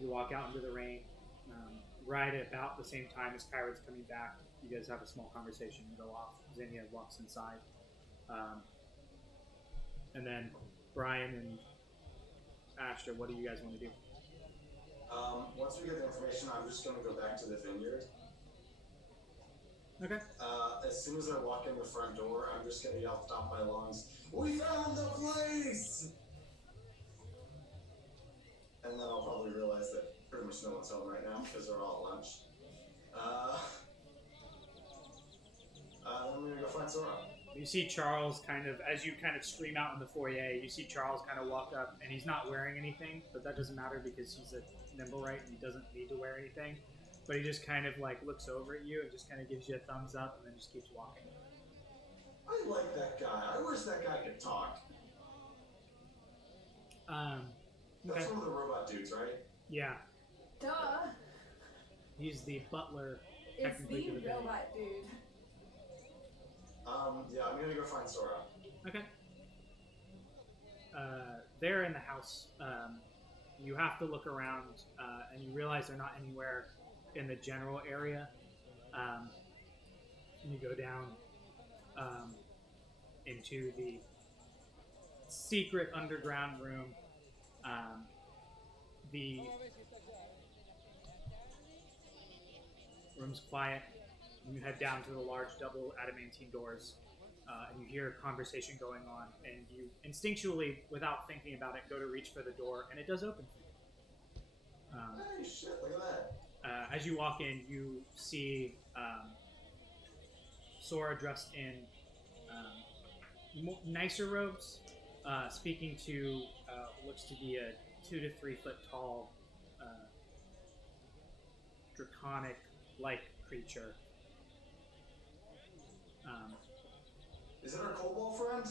You walk out into the rain. Right at about the same time as Kyron's coming back, you guys have a small conversation and go off. Zinnia walks inside. And then Brian and Ash Aster, what do you guys want to do? Once we get the information, I'm just going to go back to the vineyard. Okay. As soon as I walk in the front door, I'm just going to yell at the top of my lungs, "We found the place!" And then I'll probably realize that pretty much no one's home right now because they're all at lunch. I'm going to go find Sora. You see Charles as you scream out in the foyer, you see Charles kind of walk up, and he's not wearing anything, but that doesn't matter because he's a Nimblewright and he doesn't need to wear anything. But he just kind of looks over at you and just kind of gives you a thumbs up and then just keeps walking. I like that guy. I wish that guy could talk. That's one of the robot dudes, right? Yeah. Duh. He's the butler, It's technically, to the the bank. robot dude. Yeah, I'm gonna go find Sora. Okay. They're in the house. You have to look around, and you realize they're not anywhere in the general area. And you go down into the secret underground room. The room's quiet. You head down to the large double adamantine doors, and you hear a conversation going on, and you instinctually, without thinking about it, go to reach for the door, and it does open for you. Hey, shit, look at that. As you walk in, you see Sora dressed in nicer robes, speaking to what looks to be a 2 to 3 foot tall draconic-like creature. Is it our kobold friend?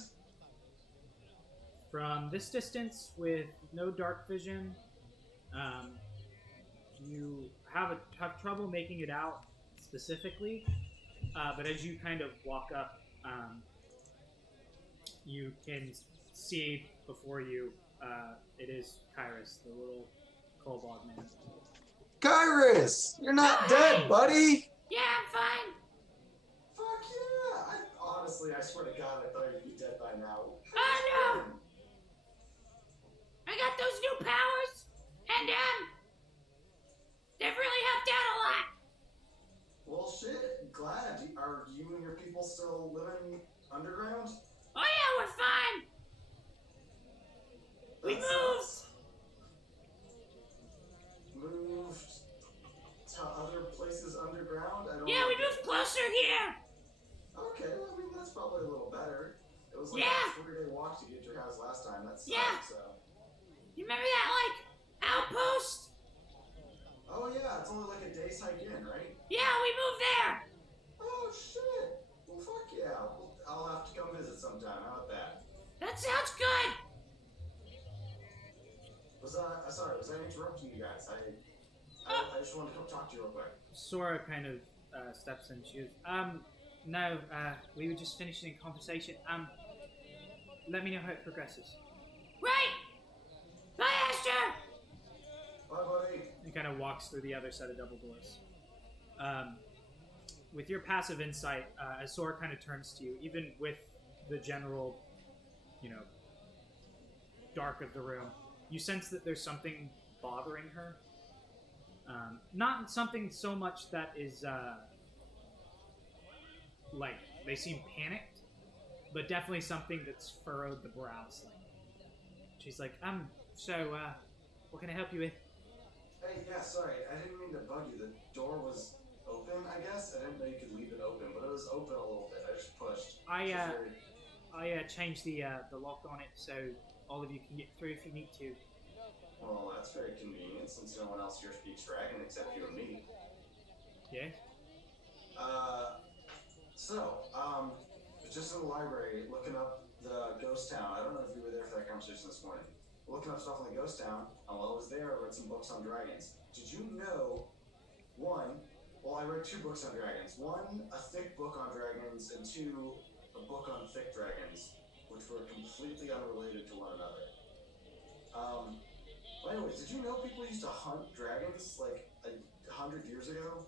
From this distance, with no dark vision, you have trouble making it out specifically. But as you kind of walk up, you can see before you, it is Kyrus, the little kobold man. Kyrus! You're not dead, buddy! Yeah, I'm fine. Fuck yeah! Honestly, I swear to God, I thought you'd be dead by now. Oh no! I got those new powers, and they've really helped out a lot. Well, shit, glad. Are you and your people still living underground? Oh yeah, we're fine. We moved. Moved to other places underground? Yeah, we moved closer here. Okay, well, I mean, that's probably a little better. It was like Yeah. a 3-day walk to get to your house last time. That sucked, Yeah. so. You remember that, outpost? Oh, yeah, it's only like a day's hike in, right? Yeah, we moved there. Oh, shit. Well, fuck yeah. Well, I'll have to come visit sometime. How about that? That sounds good. Sorry, was I interrupting you guys? I just wanted to come talk to you real quick. Sora kind of steps in. She goes, no, we were just finishing a conversation. Let me know how it progresses. Right. Bye, Aster. Bye, buddy. He kind of walks through the other set of double doors. With your passive insight, as Sora kind of turns to you, even with the general, dark of the room, you sense that there's something bothering her. Not something so much that is, they seem panicked, but definitely something that's furrowed the brow slightly. She's like, so, what can I help you with? Hey, yeah, sorry. I didn't mean to bug you. The door was open, I guess. I didn't know you could leave it open, but it was open a little bit. I just pushed. I changed the lock on it so all of you can get through if you need to. Well, that's very convenient since no one else here speaks dragon except you and me. Yeah? Just in the library, looking up the ghost town. I don't know if you were there for that conversation this morning. Looking up stuff on the ghost town, and while I was there, I read some books on dragons. Did you know, I read 2 books on dragons. 1, a thick book on dragons, and 2, a book on thick dragons, which were completely unrelated to one another. But anyways, did you know people used to hunt dragons, 100 years ago?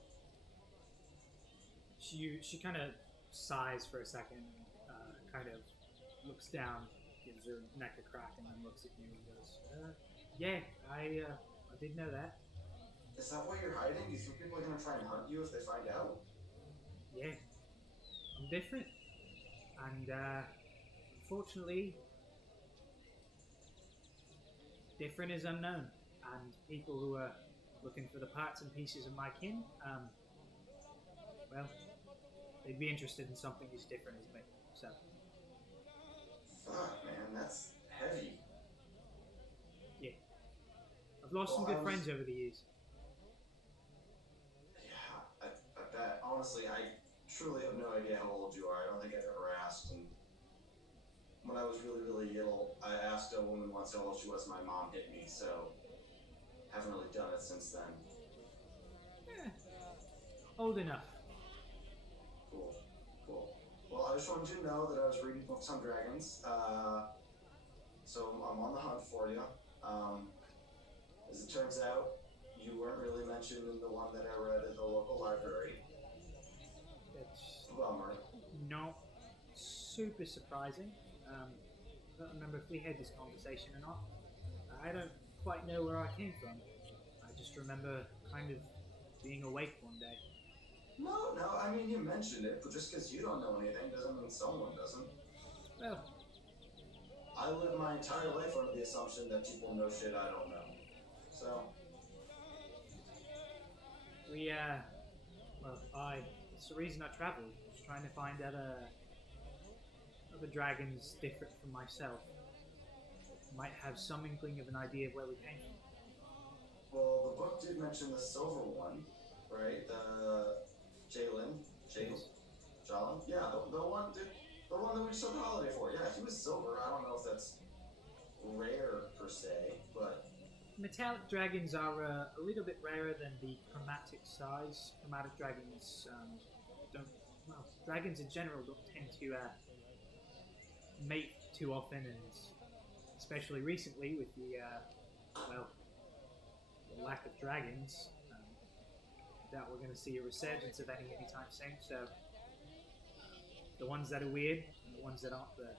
She kind of sighs for a second, kind of looks down, gives her neck a crack, and then looks at you and goes, Yeah, I did know that. Is that why you're hiding? Do you think people are gonna try and hunt you if they find out? Yeah, I'm different, and unfortunately, different is unknown. And people who are looking for the parts and pieces of my kin, well, they'd be interested in something as different as me. So, Fuck, man, that's heavy. yeah, I've lost some good friends over the years. Yeah, I bet. Honestly, I truly have no idea how old you are. I don't think I've ever asked. And when I was really, really little, I asked a woman once how old she was. My mom hit me, so haven't really done it since then. Yeah, old enough. Cool, cool. Well, I just wanted you to know that I was reading books on dragons. So I'm on the hunt for you. As it turns out, you weren't really mentioned in the one that I read at the local library. It's Bummer. not super surprising. I don't remember if we had this conversation or not. I don't quite know where I came from. I just remember kind of being awake one day. No, I mean, you mentioned it, but just because you don't know anything doesn't mean someone doesn't. Well, I lived my entire life under the assumption that people know shit I don't know. So, it's the reason I traveled. I was trying to find out other dragons different from myself. Might have some inkling of an idea of where we came from. well, the book did mention the silver one, right? Jalen? Jalen? Yeah, the one that we just had the holiday for. Yeah, he was silver. I don't know if that's rare per se, but Metallic dragons are a little bit rarer than the chromatic size. Chromatic dragons dragons in general don't tend to mate too often, and especially recently with the lack of dragons, I doubt we're going to see a resurgence of any anytime soon. So the ones that are weird, and the ones that aren't the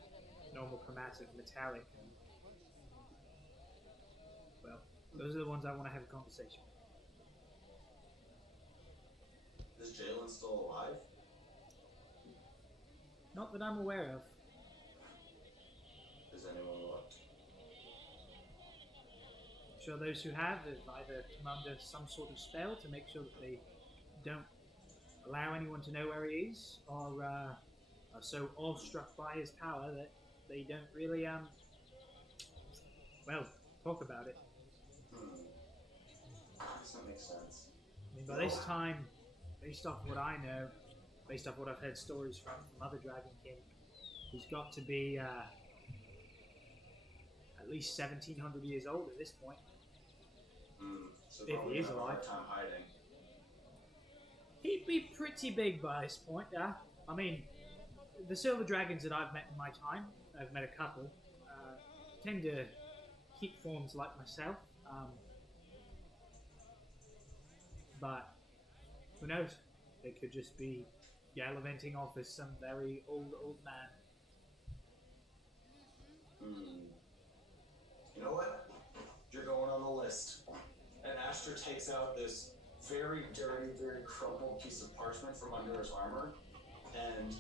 normal chromatic metallic, and, well, those are the ones I want to have a conversation with. is Jalen still alive? Not that I'm aware of. Has anyone looked? I'm sure those who have either come under some sort of spell to make sure that they don't allow anyone to know where he is, or are so awestruck by his power that they don't really talk about it. I guess that makes sense. I mean, by this time, based off what I know, based off what I've heard stories from other Dragon King, he's got to be at least 1,700 years old at this point. So if he is have a alive. hard time hiding. He'd be pretty big by this point, yeah. I mean, the silver dragons that I've met in my time, I've met a couple, tend to keep forms like myself. But who knows? They could just be gallivanting off as some very old man. You know what? You're going on the list. And Astor takes out this very dirty, very crumpled piece of parchment from under his armor and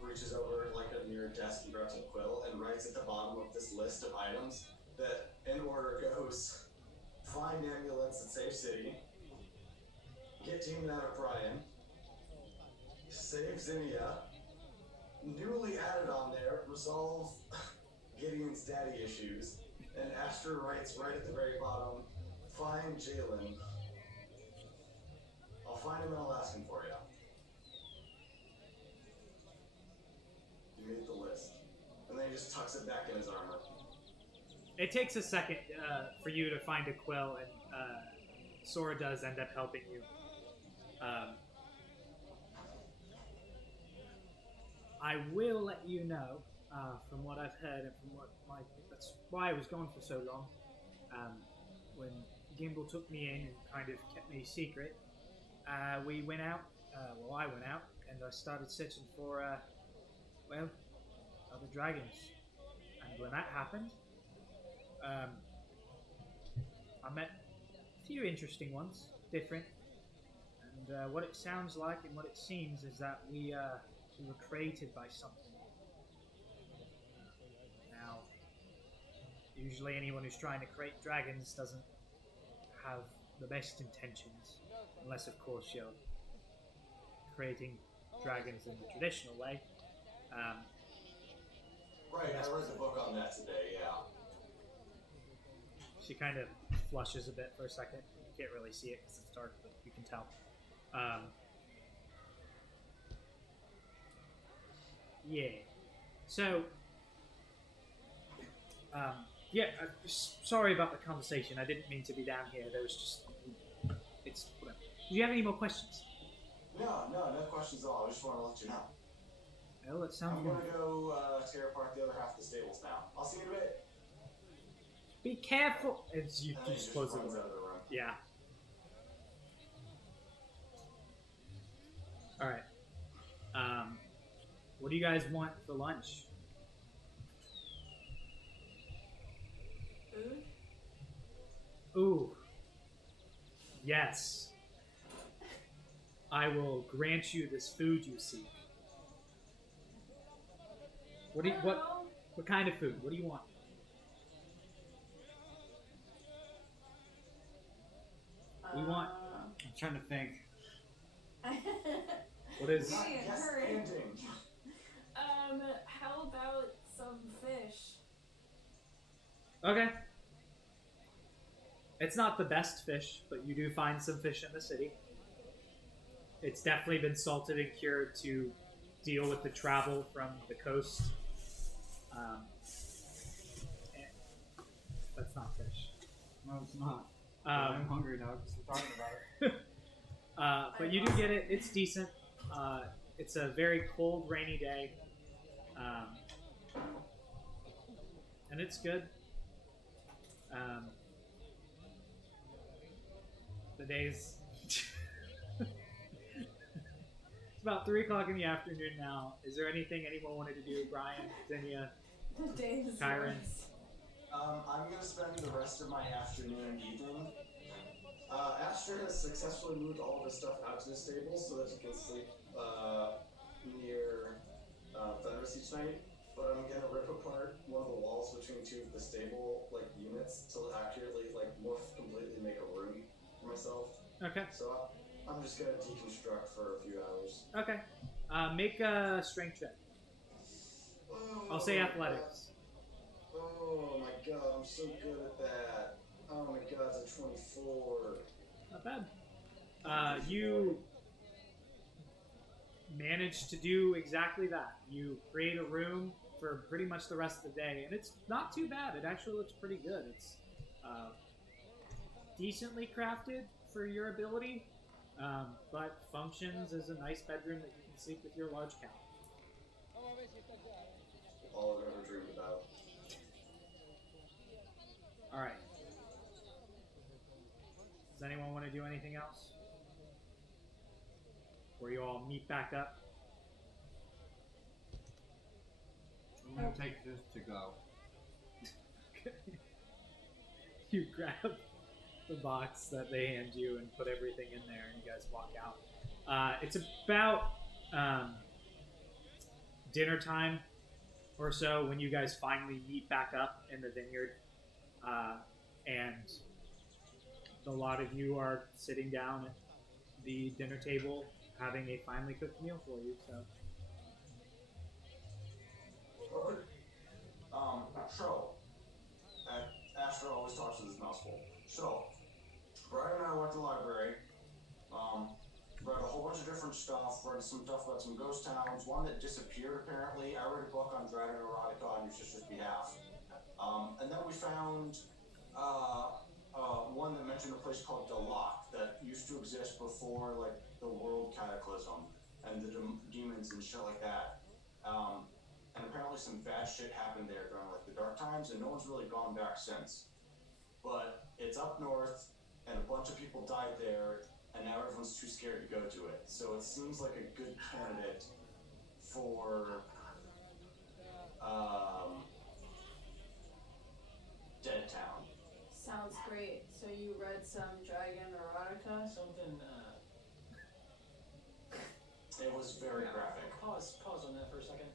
reaches over like near your desk and grabs a quill and writes at the bottom of this list of items that in order goes: find ambulance at Safe City, get Demon out of Brian, save Zinnia, newly added on there, resolve Gideon's daddy issues, and Astor writes right at the very bottom, find Jalen. I'll find him and I'll ask him for you. You made the list. And then he just tucks it back in his armor. It takes a second for you to find a quill, and Sora does end up helping you. I will let you know, from what I've heard and from what that's why I was gone for so long. When Gimbal took me in and kind of kept me secret, we went out, I went out, and I started searching for, other dragons. And when that happened, I met a few interesting ones, different. And what it sounds like and what it seems is that we were created by something. Now, usually anyone who's trying to create dragons doesn't have the best intentions, unless, of course, you're creating dragons in the traditional way. Right, I read the book on that today, yeah. She kind of flushes a bit for a second. You can't really see it because it's dark, but you can tell. Yeah. So, sorry about the conversation. I didn't mean to be down here. There was just... It's... Whatever. Do you have any more questions? No questions at all. I just want to let you know. Well, it sounds I'm going to go tear apart the other half of the stables now. I'll see you in a bit. Be careful! It's you Just close the runs door. out of the room. Yeah. Alright. What do you guys want for lunch? Food? Ooh. Yes. I will grant you this food you seek. What do you, what kind of food? What do you want? We want. I'm trying to think. What is? Yes, ending. How about some fish? Okay. It's not the best fish, but you do find some fish in the city. It's definitely been salted and cured to deal with the travel from the coast. That's not fish. No, it's not. I'm hungry now because we're talking about it. But you do get it. It's decent. It's a very cold, rainy day. And it's good. The day's... It's about 3 o'clock in the afternoon now. Is there anything anyone wanted to do? Brian, Zinnia, The day is Kyron? I'm going to spend the rest of my afternoon and evening. Asher has successfully moved all of his stuff out to the stable so that he can sleep near Fenris each night. But I'm going to rip apart one of the walls between two of the stable units to accurately more completely make a room for myself. Okay. So I'm just going to deconstruct for a few hours. Okay. Make a strength check. I'll say athletics. Oh my god, I'm so good at that. Oh my god, it's a 24. Not bad. You managed to do exactly that. You create a room for pretty much the rest of the day, and it's not too bad. It actually looks pretty good. It's decently crafted for your ability, but functions as a nice bedroom that you can sleep with your large cat. All I've ever dreamed about. Alright. Does anyone want to do anything else? Or you all meet back up? I'm going to take this to go. You grab the box that they hand you and put everything in there, and you guys walk out. It's about dinner time or so when you guys finally meet back up in the vineyard, and a lot of you are sitting down at the dinner table having a finely cooked meal for you. So, Okay. So, Asher always talks with his mouth full. So, Brian and I went to the library, read a whole bunch of different stuff, read some stuff about some ghost towns, one that disappeared apparently. I read a book on Dragon Erotica on your sister's behalf. And then we found one that mentioned a place called Delac that used to exist before the world cataclysm and the demons and shit like that. And apparently some bad shit happened there during the dark times, and no one's really gone back since. But it's up north, and a bunch of people died there, and now everyone's too scared to go to it. So it seems like a good candidate for Dead Town. Sounds sounds great. So you read some dragon erotica? Something, It was very graphic. Pause on that for a second.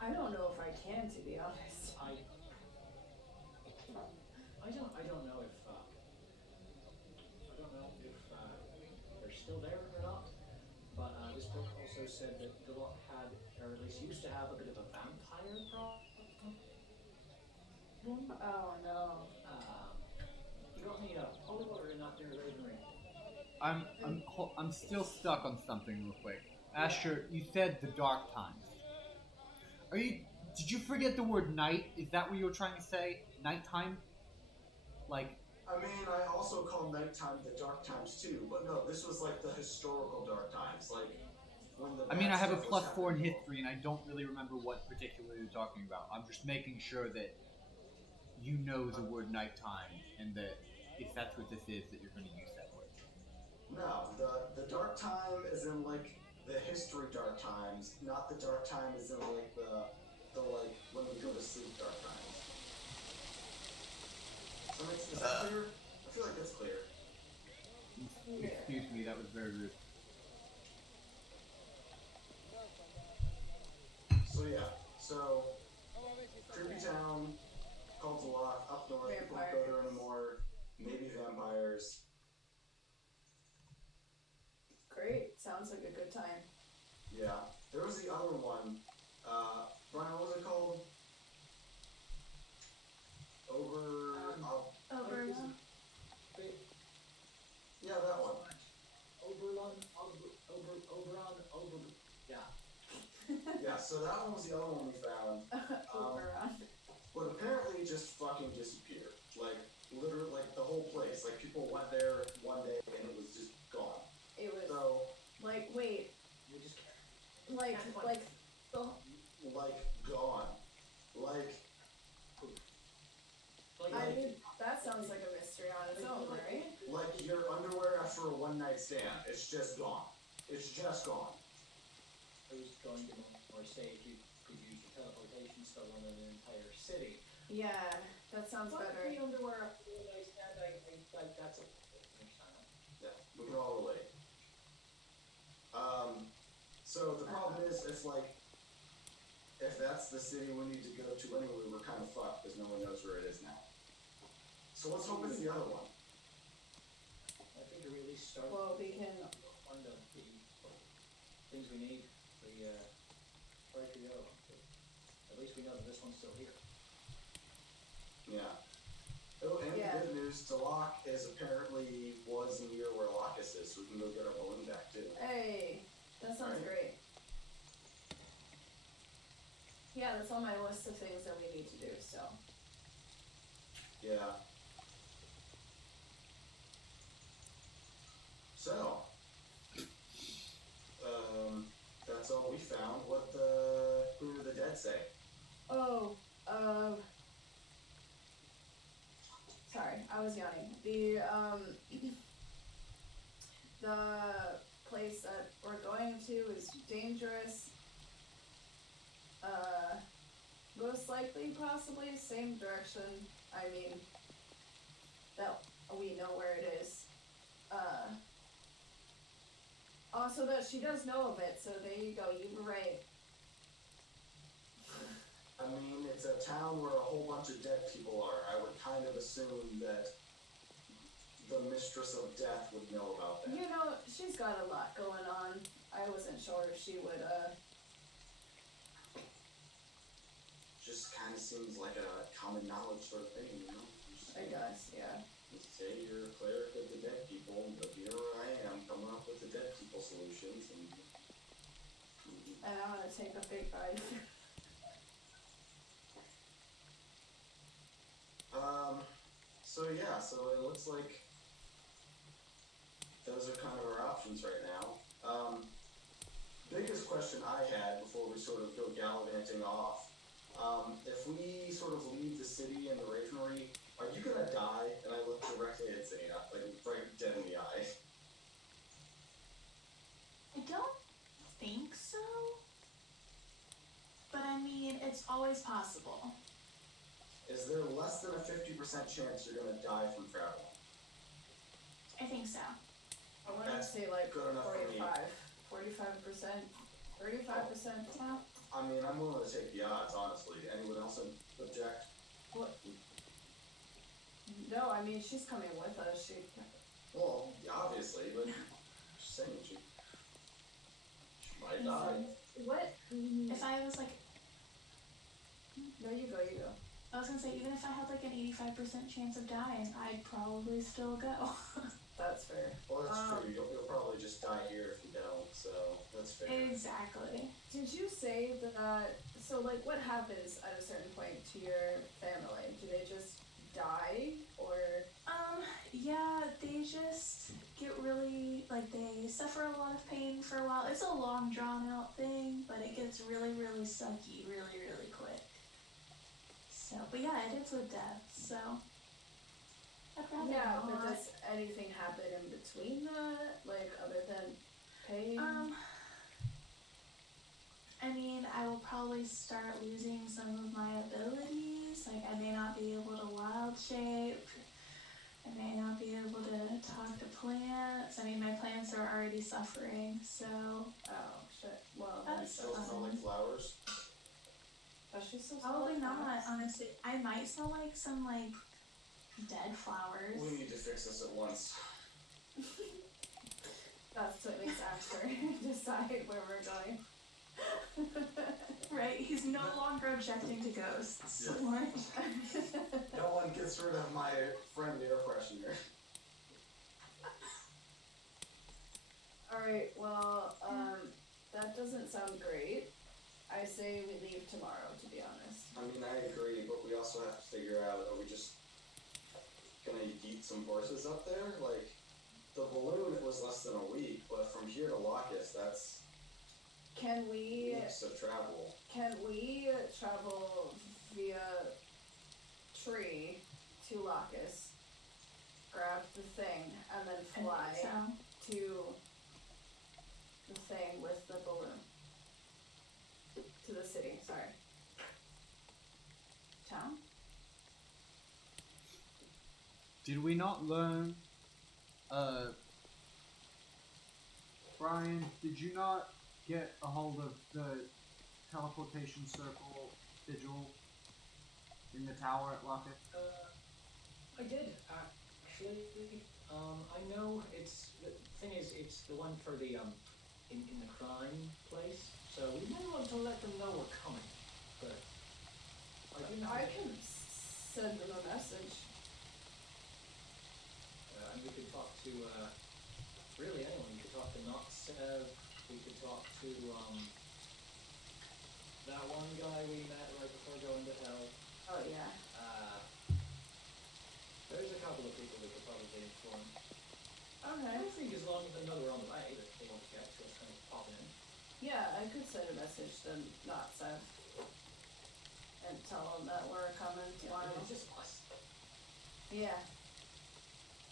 I don't know if I can, to be honest. I don't know if they're still there or not. But this book also said that Galot had, or at least used to have, a bit of a vampire problem. Oh no. You got any holy water in that there ravenry? I'm still stuck on something real quick. Asher, you said the dark times. Did you forget the word night? Is that what you were trying to say? Nighttime? Like... I mean, I also call nighttime the dark times too, but no, this was like the historical dark times, like when the. I mean, I have a +4 in history, and I don't really remember what particularly you're talking about. I'm just making sure that you know the word nighttime, and that if that's what this is, that you're going to use that word. No, the dark time is in like the history dark times, not the dark time is in like the like when we go to sleep dark times. Is that clear? I feel like that's clear. Excuse me, that was very rude. So yeah, so creepy town, called a lot up north. People don't go there anymore. Maybe vampires. Great. Sounds like a good time. Yeah, there was the other one. Brian, what was it called? Yeah, that one. Oberon. Yeah. Yeah, so that one was the other one we found. But apparently it just fucking disappeared. Like, literally, like, the whole place. Like, people went there one day and it was just gone. It was... So... Like, wait. We just can't. Like, the... Like, gone. Like... I mean, that sounds like a mystery on its own, right? Like your underwear after a one-night stand. It's just gone. It's just gone. I was going to more say if you could use your teleportation spell on an entire city. Yeah, that sounds better. The underwear after a one-night stand, I like that's a... Yeah, we can all relate. So the problem is, if that's the city we need to go to anyway, we're kind of fucked because no one knows where it is now. So let's hope it's the other one. I think it really starts. Well, we can find the things we need. Where to go. At least we know that this one's still here. Yeah. Oh, and the good news, Lacus is apparently was near where Lacus is, so we can go get our balloon back too. Hey, that sounds great. Yeah, that's on my list of things that we need to do, so. Yeah. So, that's all we found. Who do the dead say? Oh, sorry, I was yawning. The place that we're going to is dangerous. Most likely, possibly, same direction. I mean, that we know where it is. Also that she does know of it, so there you go, you were right. I mean, it's a town where a whole bunch of dead people are. I would kind of assume that the Mistress of Death would know about that. You know, she's got a lot going on. I wasn't sure if she would, Just kind of seems like a common knowledge sort of thing, you know? I guess, yeah. Just say you're a cleric of the dead people, but here I am coming up with the dead people solutions, and I want to take a big bite. So yeah, so it looks like those are kind of our options right now. Biggest question I had before we sort of go gallivanting off, if we sort of leave the city and the Ravenry, are you gonna die? And I look directly at Zania, like right dead in the eye. I don't think so. But I mean, it's always possible. Is is there less than a 50% chance you're gonna die from travel? I think so. I want to That's say like good enough for me. 45%, 35%. Yeah. I mean, I'm willing to take the odds, honestly. Anyone else object? What? No, I mean she's coming with us. Well, obviously, but just saying, she might die. What? If I was like, No, you go. I was gonna say, even if I had like an 85% chance of dying, I'd probably still go. That's fair. Well, that's true. You'll probably just die here if you don't, so that's fair. Exactly. Did you say that? So, like, what happens at a certain point to your family? Do they just die, or? Yeah, they just get really, like, they suffer a lot of pain for a while. It's a long, drawn-out thing, but it gets really, really sucky really, really quick. So, but yeah, it ends with death, so I'd rather Yeah, not. but does anything happen in between that, like, other than pain? I mean, I will probably start losing some of my abilities. Like, I may not be able to wild shape. I may not be able to talk to plants. I mean, my plants are already suffering, so. Oh shit. Well, That's Still smell like flowers? does she still Probably smell like not, flowers? honestly. I might smell like some, like, dead flowers. We need to fix this at once. That's what makes Asher decide where we're going. Right? He's no longer objecting to ghosts. Yeah. No one gets rid of my friend air freshener. Alright, well, that doesn't sound great. I say we leave tomorrow, to be honest. I mean, I agree, but we also have to figure out, are we just gonna yeet some horses up there? Like, the balloon, it was less than a week, but from here to Lacus, that's Can we weeks of travel. travel via tree to Lacus, grab the thing, and then fly So, to the thing with the balloon? To the city, sorry. Town? Did we not learn, Brian, did you not get a hold of the teleportation circle sigil in the tower at Lacus? I did, actually. I know the thing is, it's the one for the, in the crime place, so we might want to let them know we're coming, but I can send them a message. And we could talk to, really anyone. We could talk to Notsev, we could talk to, that one guy we met right before going to hell. Oh yeah. There's a couple of people we could probably inform. Okay. I think as long as they know we're on the way, that they won't get to us kind of popping in. Yeah, I could send a message to Notsev and tell them that we're coming tomorrow. It's just us. Yeah.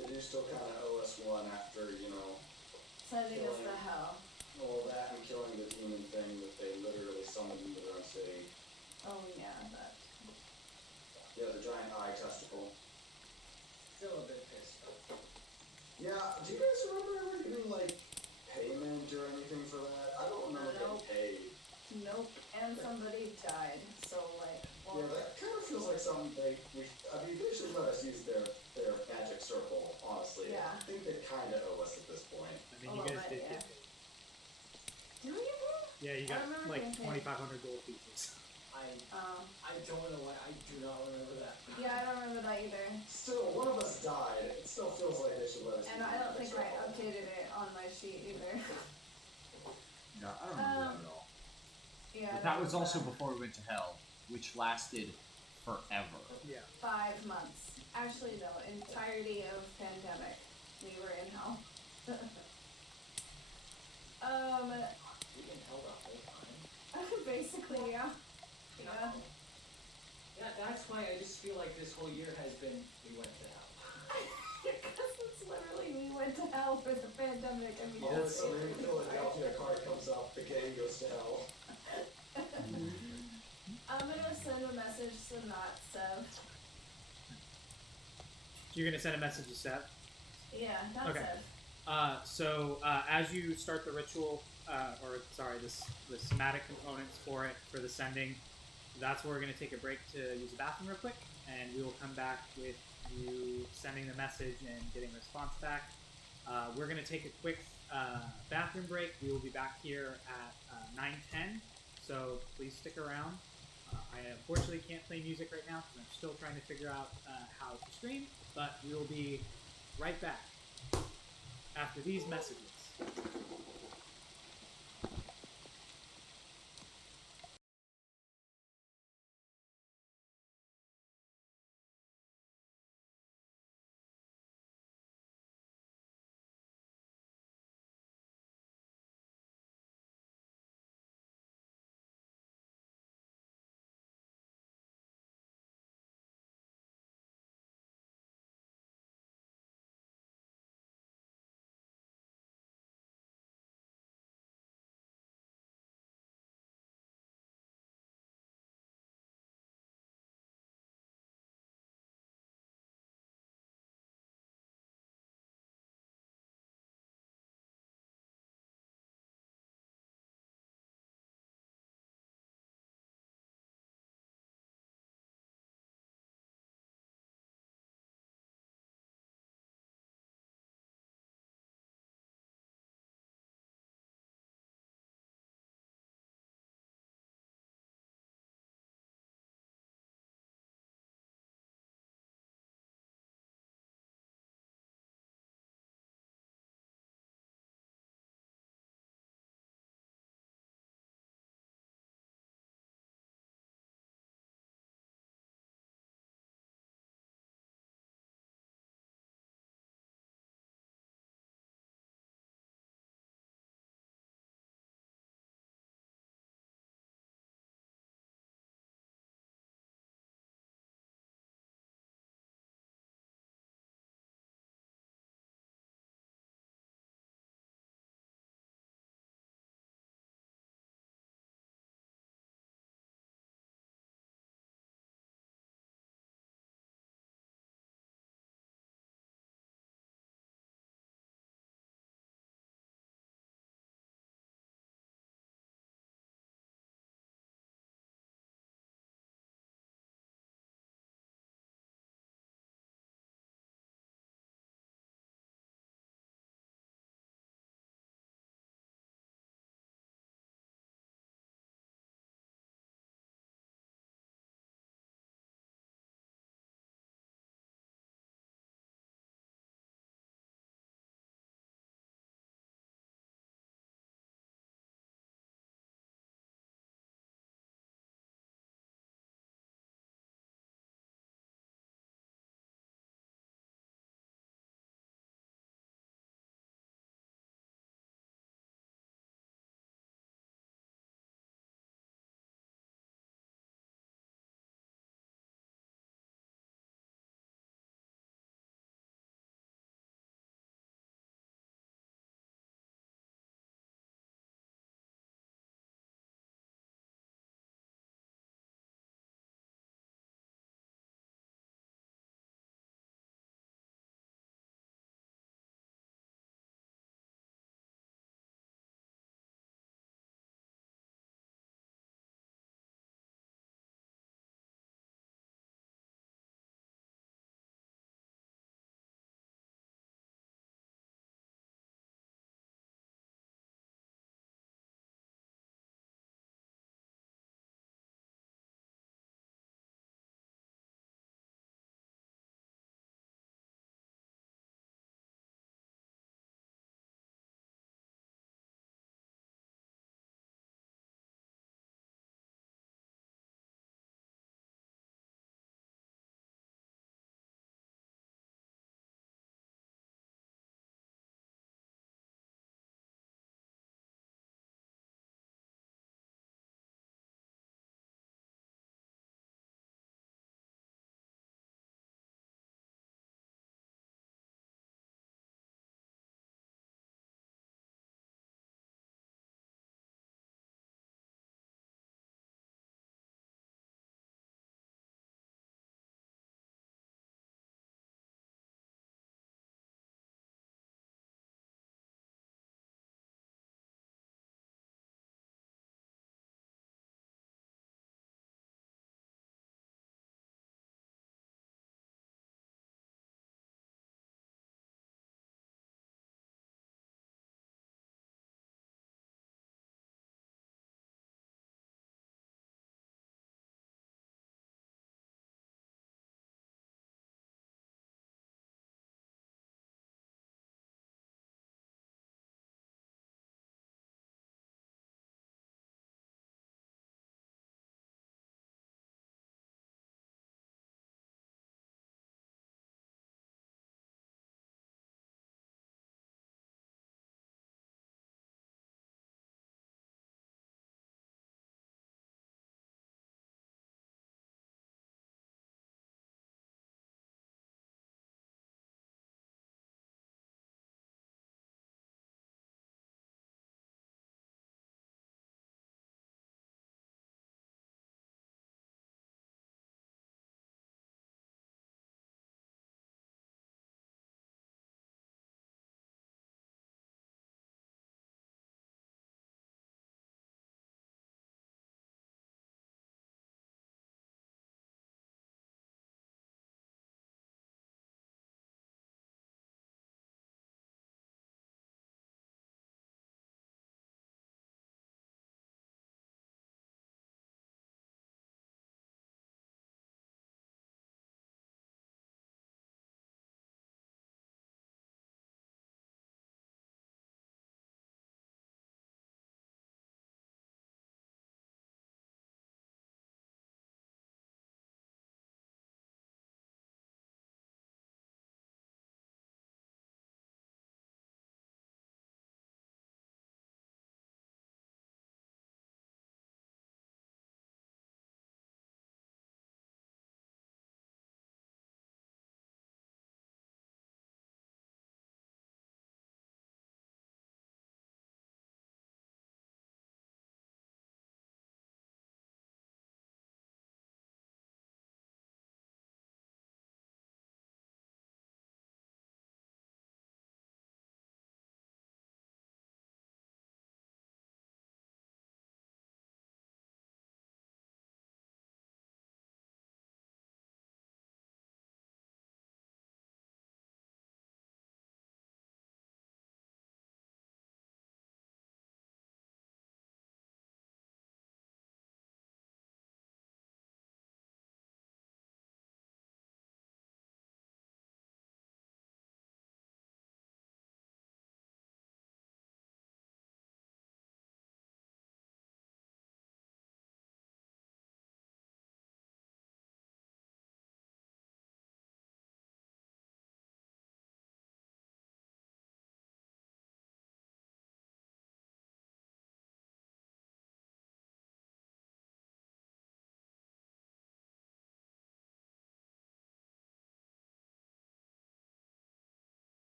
They do still kind of owe us one after, Sending us to hell. all that and killing the demon thing that they literally summoned into their own city. Oh yeah, that. Yeah, the giant eye testicle. Still a bit pissed off. Yeah, do you guys remember ever getting, payment or anything for that? I don't remember Nope. getting paid. Nope. And somebody died, so Yeah, that kind of feels like something they should let us use their magic circle, honestly. Yeah. I think they kind of owe us at this point. I mean, you guys did get Do we get paid? Yeah, you got I remember like getting paid. 2,500 gold pieces. I don't know why, I do not remember that. Yeah, I don't remember that either. Still, one of us died. It still feels like they should let us And use I the don't magic think I circle. updated it on my sheet either. No, I don't remember that at all. Yeah. But that was also before we went to hell, which lasted forever. Yeah. 5 months. Actually, no, entirety of pandemic. We were in hell. We've been held the whole time. Basically, yeah. Yeah. Yeah, that's why I just feel like this whole year has been, we went to hell. Because it's literally we went to hell for the pandemic. I mean, All of a sudden, in Philadelphia, a card comes up, the gang goes to hell. I'm gonna send a message to Notsev you're gonna send a message to Seth. Yeah, that's Okay. it. So as you start the ritual, the somatic components for it, for the sending, that's where we're going to take a break to use the bathroom real quick, and we will come back with you sending the message and getting a response back. We're going to take a quick bathroom break. We will be back here at 9:10, so please stick around. I unfortunately can't play music right now because I'm still trying to figure out how to stream, but we will be right back after these messages.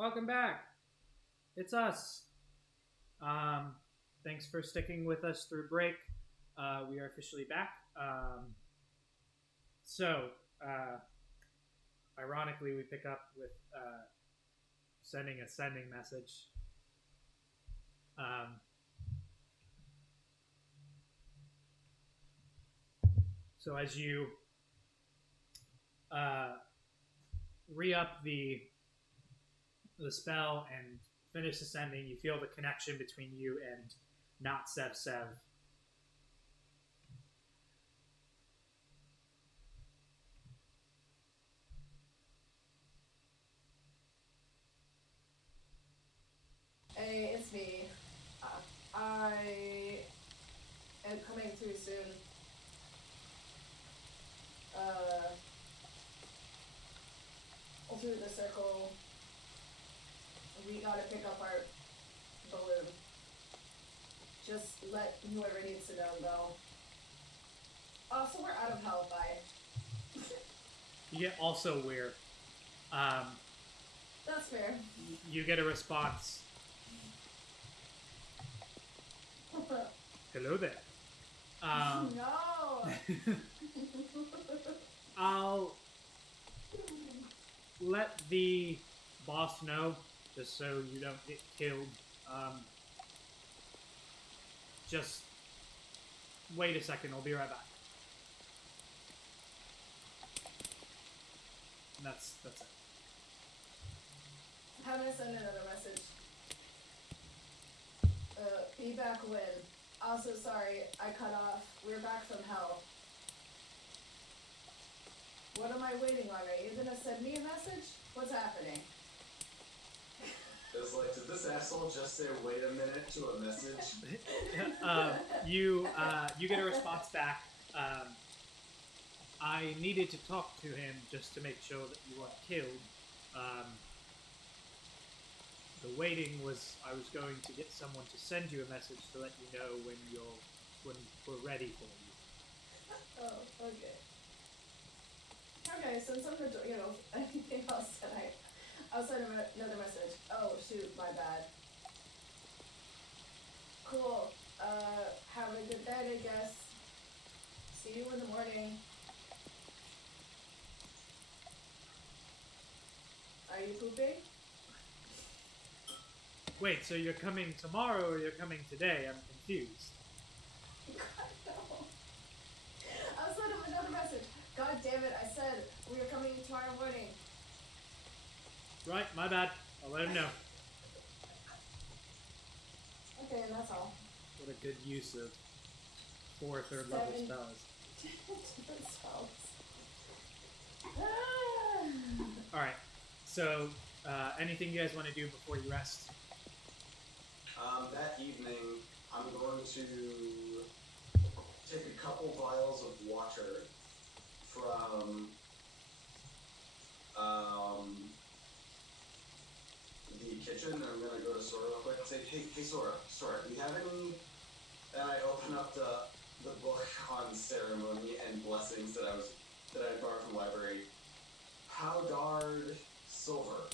welcome back. It's us. Thanks for sticking with us through break. We are officially back. Ironically, we pick up with sending a sending message. So as you re-up the spell and finish ascending, you feel the connection between you and not Sev Sev. Hey, it's me. I am coming through soon. Through the circle. We gotta pick up our balloon. Just let whoever needs to know. So we're out of hell, bye. You get also weird. That's fair. You get a response. Hello there. No! I'll let the boss know, just so you don't get killed. Just wait a second, I'll be right back. And that's it. I'm gonna send another message. Be back when. Also, sorry, I cut off. We're back from hell. What am I waiting on? Are you gonna send me a message? What's happening? It's like, did this asshole just say, wait a minute, to a message? You get a response back. I needed to talk to him just to make sure that you weren't killed. The waiting was I was going to get someone to send you a message to let you know when we're ready for you. Oh, okay. Okay, since I'm anything else tonight, I'll send him another message. Oh, shoot, my bad. Cool. Have a good night, I guess. See you in the morning. Are you pooping? Wait, so you're coming tomorrow or you're coming today? I'm confused. God, no. I'll send him another message. God damn it, I said we are coming tomorrow morning. Right, my bad. I'll let him know. Okay, and that's all. What a good use of 4 third-level spells. Different spells. Alright, so anything you guys want to do before you rest? That evening, I'm going to take a couple vials of water from the kitchen, and I'm going to go to Sora real quick and say, hey Sora, do you have any... And I open up the book on ceremony and blessings that I borrowed from the library. Powdered silver.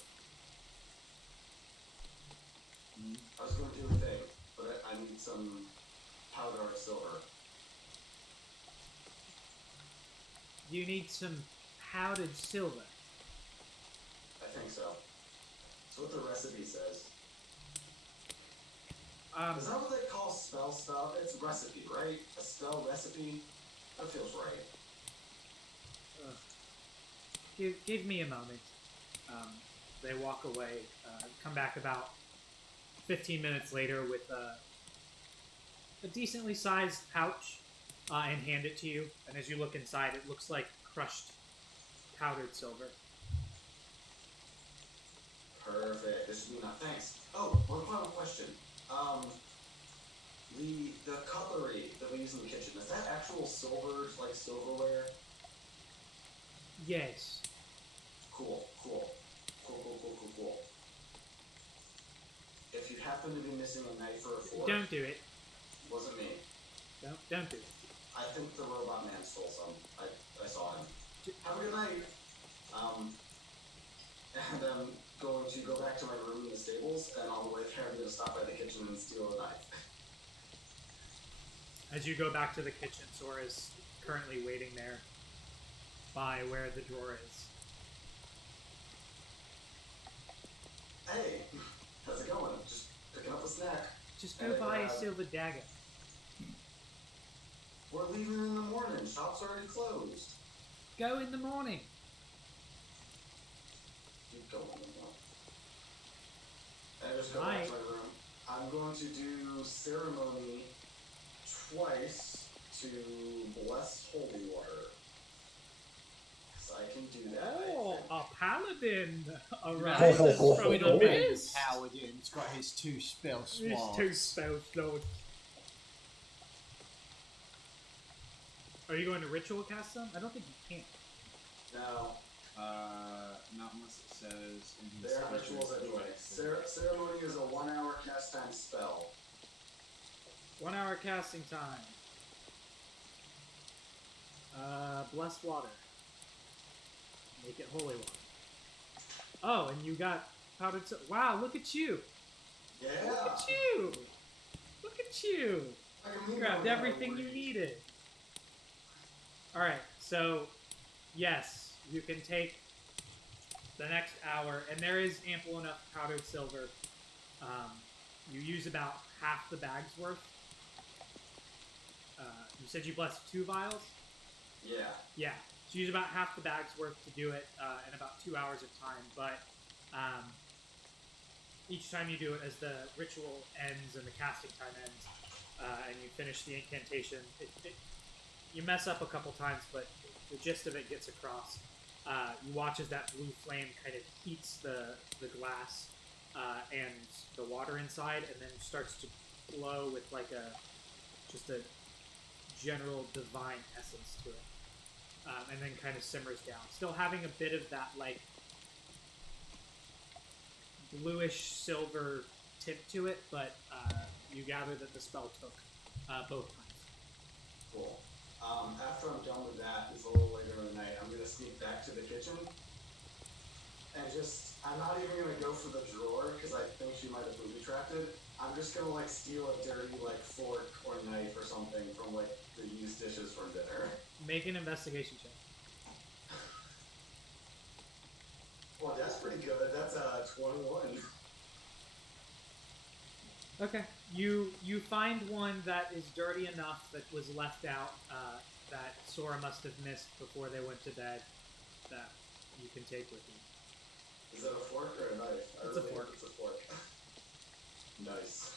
I was going to do a thing, but I need some powdered silver. You need some powdered silver. I think so. That's what the recipe says. Is that what they call spell stuff? It's recipe, right? A spell recipe? That feels right. Give me a moment. They walk away, come back about 15 minutes later with a decently sized pouch and hand it to you. And as you look inside, it looks like crushed powdered silver. Perfect. This should be enough. Thanks. Oh, one final question. The cutlery that we use in the kitchen, is that actual silver, like silverware? Yes. Cool. If you happen to be missing a knife or a fork... Don't do it. Wasn't me. Don't do it. I think the robot man stole some. I saw him. Have a good night. And going to go back to my room in the stables, and on the way there, I'm going to stop by the kitchen and steal a knife. As you go back to the kitchen, Sora is currently waiting there by where the drawer is. Hey, how's it going? Just picking up a snack. Just go buy a silver dagger. We're leaving in the morning. Shop's already closed. Go in the morning. You go in the morning. And I just go back to my room. I'm going to do ceremony twice to bless holy water. Because I can do that. Oh, a paladin arises from the abyss. Paladin's got his 2 spell slots. His 2 spell slots. Are you going to ritual cast them? I don't think you can. No. Not unless it says... They are rituals anyway. Ceremony is a 1-hour cast time spell. 1 hour casting time. Blessed water. Make it holy water. Oh, and you got powdered wow, look at you! Yeah! Look at you! Look at you! You grabbed everything you needed. Alright, so, yes, you can take the next hour, and there is ample enough powdered silver. You use about half the bag's worth. You said you blessed 2 vials? Yeah. Yeah. So you use about half the bag's worth to do it in about 2 hours of time, but each time you do it, as the ritual ends and the casting time ends, and you finish the incantation, you mess up a couple times, but the gist of it gets across. You watch as that blue flame kind of heats the glass and the water inside, and then starts to glow with like just a general divine essence to it. And then kind of simmers down. Still having a bit of that, like, bluish silver tip to it, but you gather that the spell took both times. Cool. After I'm done with that, it's a little later in the night, I'm going to sneak back to the kitchen. And I'm not even going to go for the drawer, because I think she might have booby-trapped it. I'm just going to, like, steal a dirty, like, fork or knife or something from, like, the used dishes from dinner. Make an investigation check. Well, that's pretty good. That's 21. Okay. You find one that is dirty enough that was left out that Sora must have missed before they went to bed that you can take with you. Is it a fork or a knife? It's a fork. It's a fork. Nice.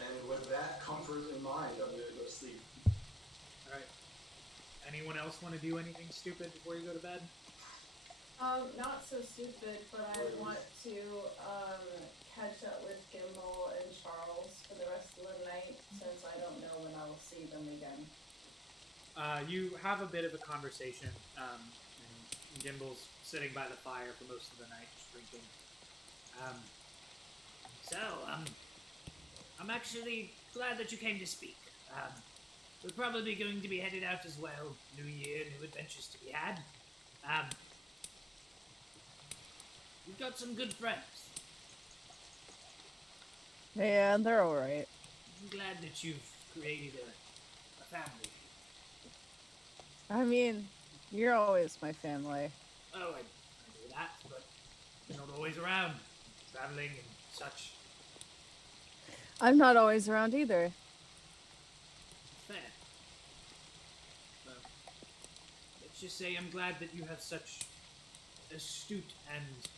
And with that comfort in mind, I'm going to go to sleep. Alright. Anyone else want to do anything stupid before you go to bed? Not so stupid, but I want to catch up with Gimbal and Charles for the rest of the night, since I don't know when I will see them again. You have a bit of a conversation, and Gimbal's sitting by the fire for most of the night, just drinking. I'm actually glad that you came to speak. We're probably going to be headed out as well. New year, new adventures to be had. We've got some good friends. Yeah, they're alright. I'm glad that you've created a family. I mean, you're always my family. Oh, I know that, but you're not always around. Traveling and such. I'm not always around either. Fair. Well, let's just say I'm glad that you have such astute and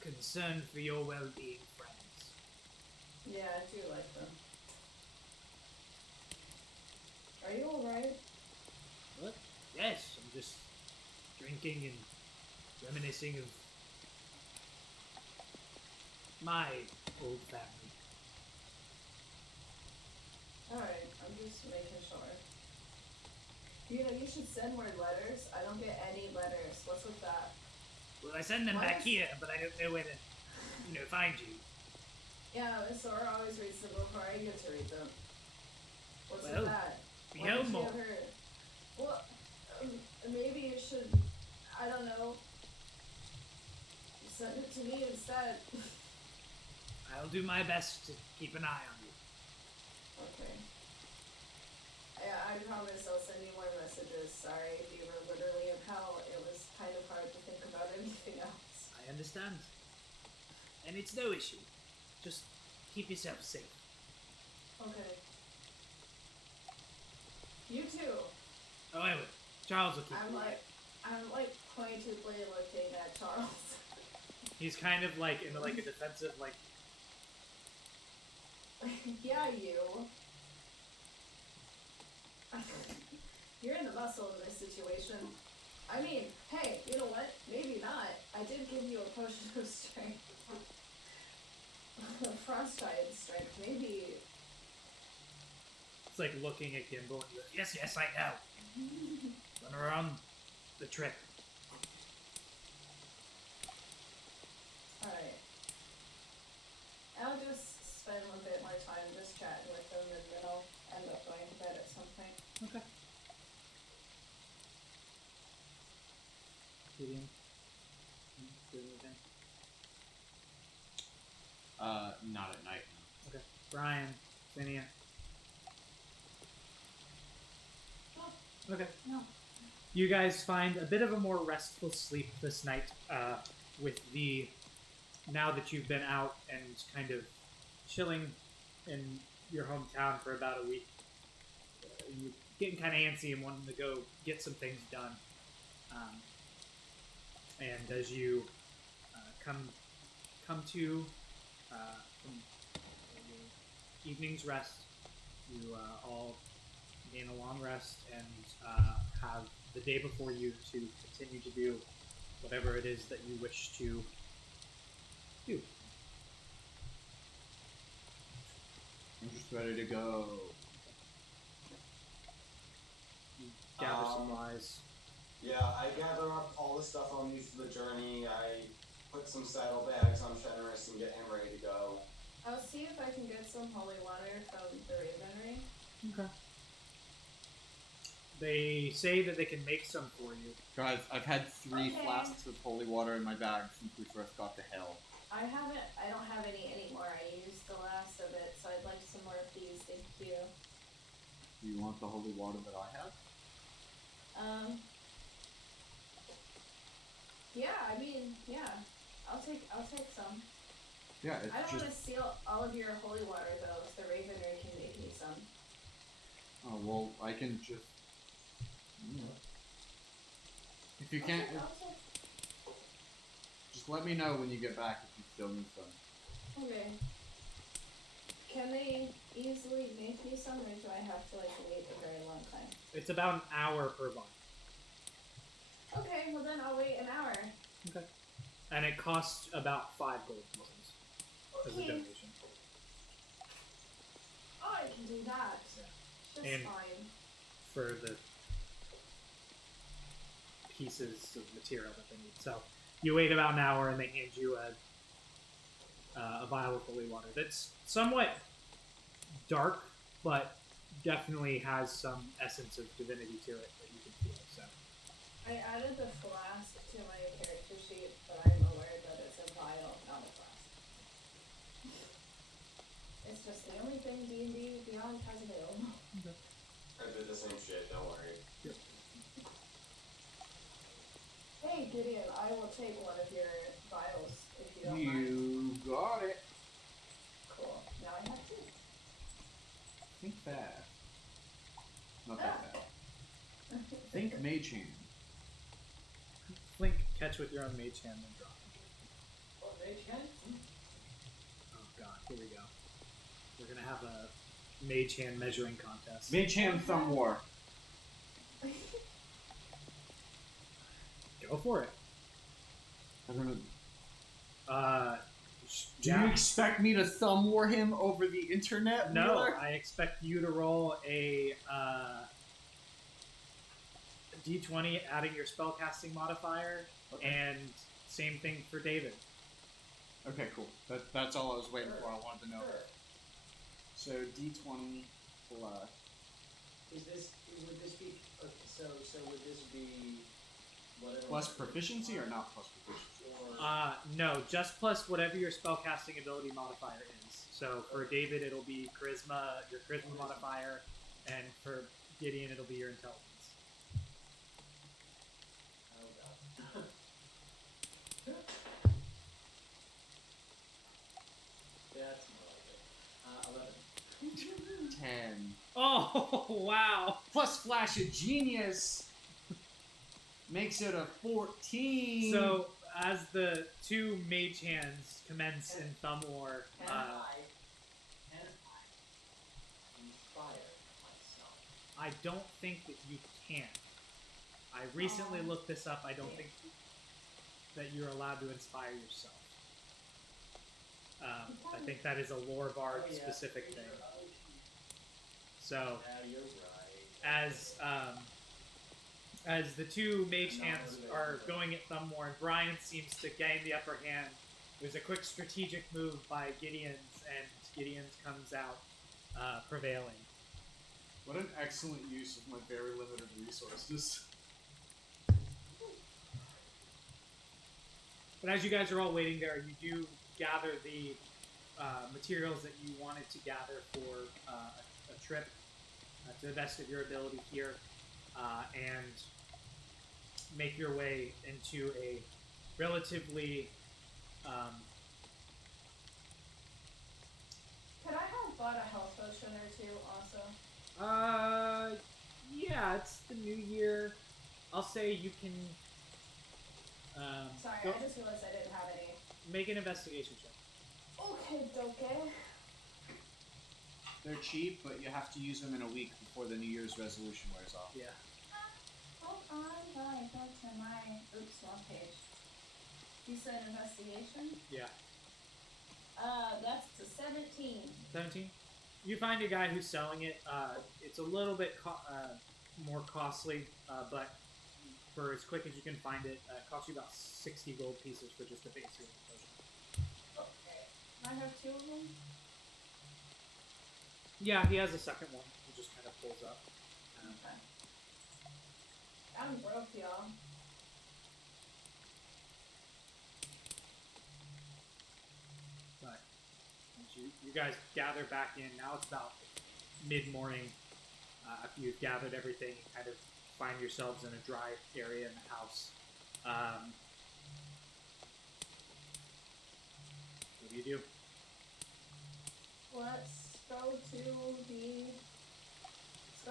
concern for your well-being friends. Yeah, I do like them. Are you alright? What? Yes, I'm just drinking and reminiscing of my old family. Alright, I'm just making sure. You know, you should send more letters. I don't get any letters. What's with that? Well, I send them back here, but I don't know where to, find you. Yeah, Miss Sora always reads them before I get to read them. What's Well, with that? be Why don't home you more. ever... Well, maybe you should, I don't know, Send it to me instead. I'll do my best to keep an eye on you. Okay. I promise I'll send you more messages. Sorry if you were literally in hell. It was kind of hard to think about anything else. I understand. And it's no issue. Just keep yourself safe. Okay. You too. Oh, I will. Charles will keep you. I'm like pointedly looking at Charles. He's kind of like in like a defensive, like. Yeah, you. You're in the muscle in this situation. I mean, hey, you know what? Maybe not. I did give you a potion of strength. Frostbite strength. Maybe. It's like looking at Gimbal and he goes, Yes, yes, I know. When we're on the trip. Alright. I'll just spend a bit more time just chatting with them, and then I'll end up going to bed at some point. okay. Gideon? Do anything? Not at night. Okay. Brian, Zinnia. Okay. No. You guys find a bit of a more restful sleep this night, with the now that you've been out and kind of chilling in your hometown for about a week. You're getting kind of antsy and wanting to go get some things done. And as you come to from the evening's rest, you all gain a long rest and have the day before you to continue to do whatever it is that you wish to do. I'm just ready to go. Gather supplies. Yeah, I gather up all the stuff I'll need for the journey. I put some saddlebags on Fenris and get him ready to go. I'll see if I can get some holy water from the Ravenry. Okay. They say that they can make some for you. Guys, I've had 3 Okay. flasks of holy water in my bag since we first got to hell. I don't have any anymore. I used the last of it, so I'd like some more, please. Thank you. Do you want the holy water that I have? Yeah, I mean, yeah. I'll take some. Yeah, it's I don't just... want to steal all of your holy water, though, if the Ravenry can make me some. Oh, well, I can just... If you can't... Just let me know when you get back if you still need some. Okay. Can they easily make me some, or do I have to, like, wait a very long time? It's about an hour per month. Okay, well then I'll wait an hour. Okay. And it costs about 5 gold coins as a Okay. donation. Oh, I can do that. Just And- fine. For the pieces of material that they need. So you wait about an hour and they hand you a vial of holy water that's somewhat dark, but definitely has some essence of divinity to it that you can feel. So I added the flask to my character sheet, but I'm aware that it's a vial, not a flask. It's just the only thing D&D Beyond has available. I did the same shit, don't worry. Yep. Hey Gideon, I will take one of your vials if you don't mind. You got it. Cool. Now I have 2. Think fast. Not that fast. Think mage hand. Flink, catch with your own mage hand and drop. What, mage hand? Oh god, here we go. We're gonna have a mage hand measuring contest. Mage hand thumb war. Go for it. I don't know. Do Yeah. you expect me to thumb war him over the internet? No, Wheeler? I expect you to roll a d20, adding your spellcasting modifier, Okay. and same thing for David. Okay, cool. That's all I was waiting for. I wanted to know. Sure. So D20 plus. Would this be, okay, so would this be whatever. Plus proficiency or not plus proficiency? Or No, just plus whatever your spellcasting ability modifier is. So for David, it'll be charisma, your charisma modifier, and for Gideon, it'll be your intelligence. oh god. That's more like it. 11. 10. Oh, wow. Plus Flash of Genius makes it a 14. So as the two mage hands commence in Thumb War, Can I inspire myself? I don't think that you can. I recently looked this up. I don't think that you're allowed to inspire yourself. I think that is a lore bard specific thing. So, Yeah, you're right. as the two mage hands are going at Thumb War, and Brian seems to gain the upper hand, there's a quick strategic move by Gideon's, and Gideon's comes out prevailing. What an excellent use of my very limited resources. But as you guys are all waiting there, you do gather the materials that you wanted to gather for a trip to the best of your ability here, and make your way into a relatively Could I have bought a health potion or two also? yeah, it's the new year. I'll say you can Sorry, go, I just realized I didn't have any. make an investigation check. Okay, okay. They're cheap, but you have to use them in a week before the New Year's resolution wears off. Yeah. Hold on, I go to my wrong page. You said investigation? Yeah. That's a 17. 17. You find a guy who's selling it. It's a little bit more costly, but for as quick as you can find it, it costs you about 60 gold pieces for just a base healing potion. Okay. I have two of them? Yeah, he has a second one. He just kind of pulls up. Okay. I'm broke, y'all. But once you guys gather back in, now it's about mid-morning. After you've gathered everything, you kind of find yourselves in a dry area in the house. What do you do? Let's go to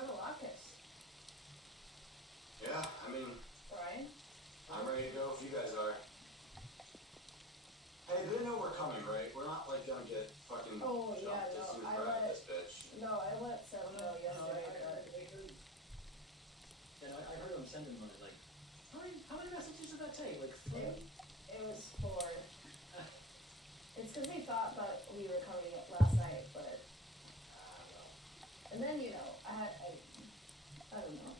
Lacus, Yeah, I mean, right? I'm ready to go if you guys are. Hey, they know we're coming, right? We're not like gonna get fucking Oh, jumped yeah, as no, soon as I we're out of let- this bitch. No, I let Seth know yesterday, but I heard him sending one like, how many messages did that take? Like 3? it was 4. It's because he thought that we were coming up last night, but and then I don't know.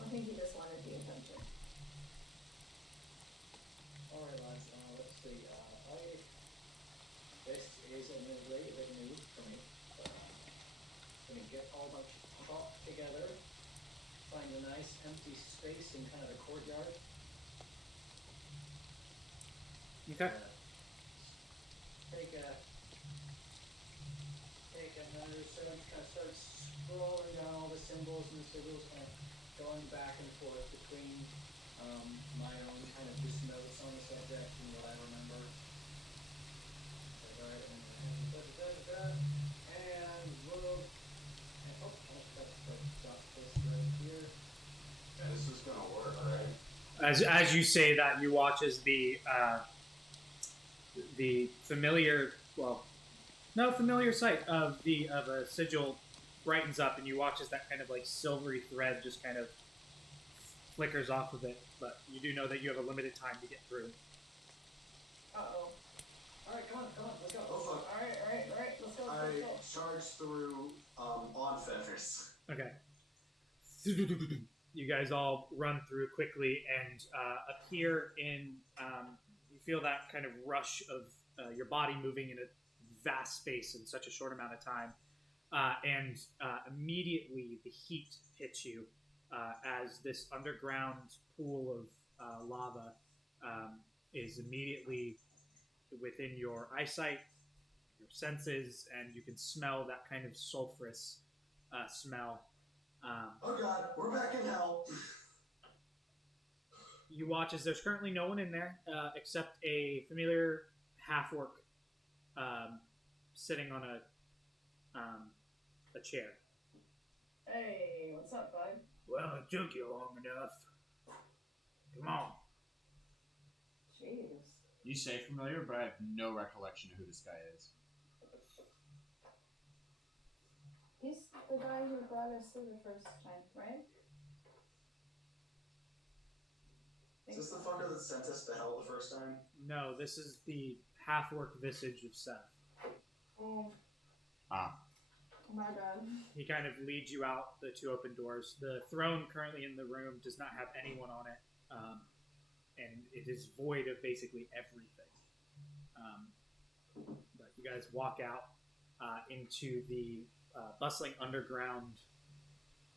I think he just wanted the attention. Alright lads, let's see, this is a new move for me. Gonna get all my talk together, find a nice empty space in kind of the courtyard. Okay. Take another search, kind of start scrolling down all the symbols and the sigils, kind of going back and forth between my own kind of just notes on the subject and what I remember. Alright, and we'll let's stop this right here. Yeah, this is gonna work, right? As you say that, you watch as the familiar, familiar sight of a sigil brightens up, and you watch as that kind of like silvery thread just kind of flickers off of it. But you do know that you have a limited time to get through. Uh-oh. Alright, come on, let's go. Oh, fuck. Alright, let's go, I let's go. charge through on feathers. Okay. You guys all run through quickly and appear in. You feel that kind of rush of your body moving in a vast space in such a short amount of time, and immediately the heat hits you. as this underground pool of lava is immediately within your eyesight, your senses, and you can smell that kind of sulfurous smell. Oh god, we're back in hell. You watch as there's currently no one in there except a familiar half-orc sitting on a chair. Hey, what's up, bud? Well, it took you long enough. Come on. Jeez. You say familiar, but I have no recollection of who this guy is. He's the guy who brought us through the first time, right? Is this the fucker that sent us to hell the first time? No, this is the half-orc visage of Seth. Oh. Ah. My bad. He kind of leads you out the two open doors. The throne currently in the room does not have anyone on it, and it is void of basically everything. But you guys walk out into the bustling underground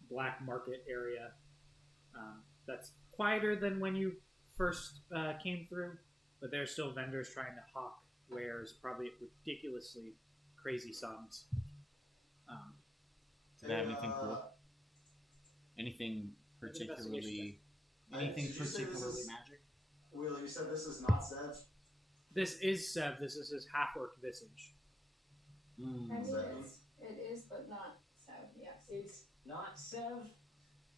black market area that's quieter than when you first came through, but there's still vendors trying to hawk wares, probably at ridiculously crazy sums. Did I have anything cool? Anything particularly magic? Will, you said this is not Sev? This is Sev. This is his half-orc visage. I mean, it is, but not Sev, yes. It's not Sev?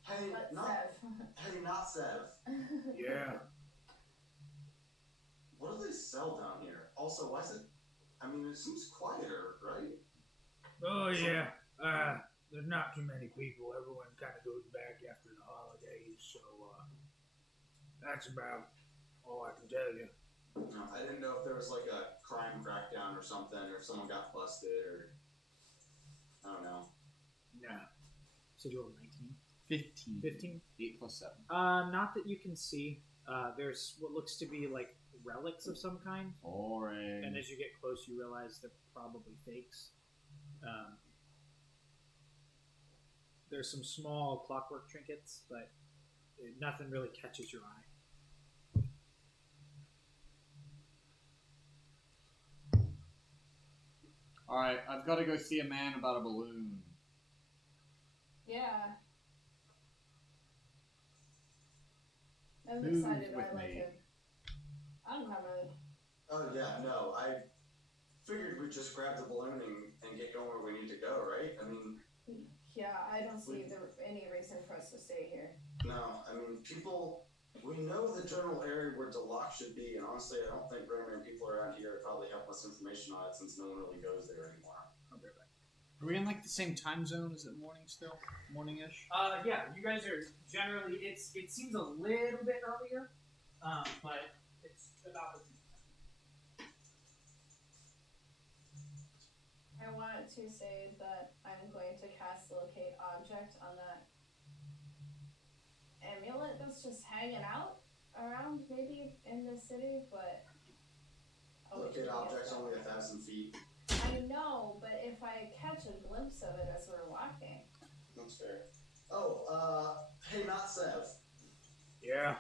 Hey, But not Sev. Hey, not Sev. Yeah. What do they sell down here? Also, why is it... I mean, it seems quieter, right? Oh, yeah. There's not too many people. Everyone kind of goes back after the holidays, so that's about all I can tell you. No, I didn't know if there was like a crime crackdown or something, or if someone got busted, or... I don't know. Nah. So you rolled 19? 15. 15? 8 plus 7. Not that you can see. There's what looks to be like relics of some kind. Boring. And as you get close, you realize they're probably fakes. There's some small clockwork trinkets, but nothing really catches your eye. Alright, I've got to go see a man about a balloon. Yeah. I'm Who's excited with I like me? him. I'm coming. Oh, yeah, no, I figured we'd just grab the balloon and get going where we need to go, right? I mean... Yeah, I don't see any reason for us to stay here. No, I mean, people... We know the general area where Lacus should be, and honestly, I don't think very many people around here probably have much information on it since no one really goes there anymore. I'll be right back. Are we in like the same time zone? Is it morning still? Morning-ish? Yeah, you guys are generally, it seems a little bit earlier, but it's about the I wanted to say that I'm going to cast Locate Object on that amulet that's just hanging out around, maybe in the city, but... Locate objects only 1,000 feet. I know, but if I catch a glimpse of it as we're walking... That's fair. Oh, hey, not Sev. Yeah.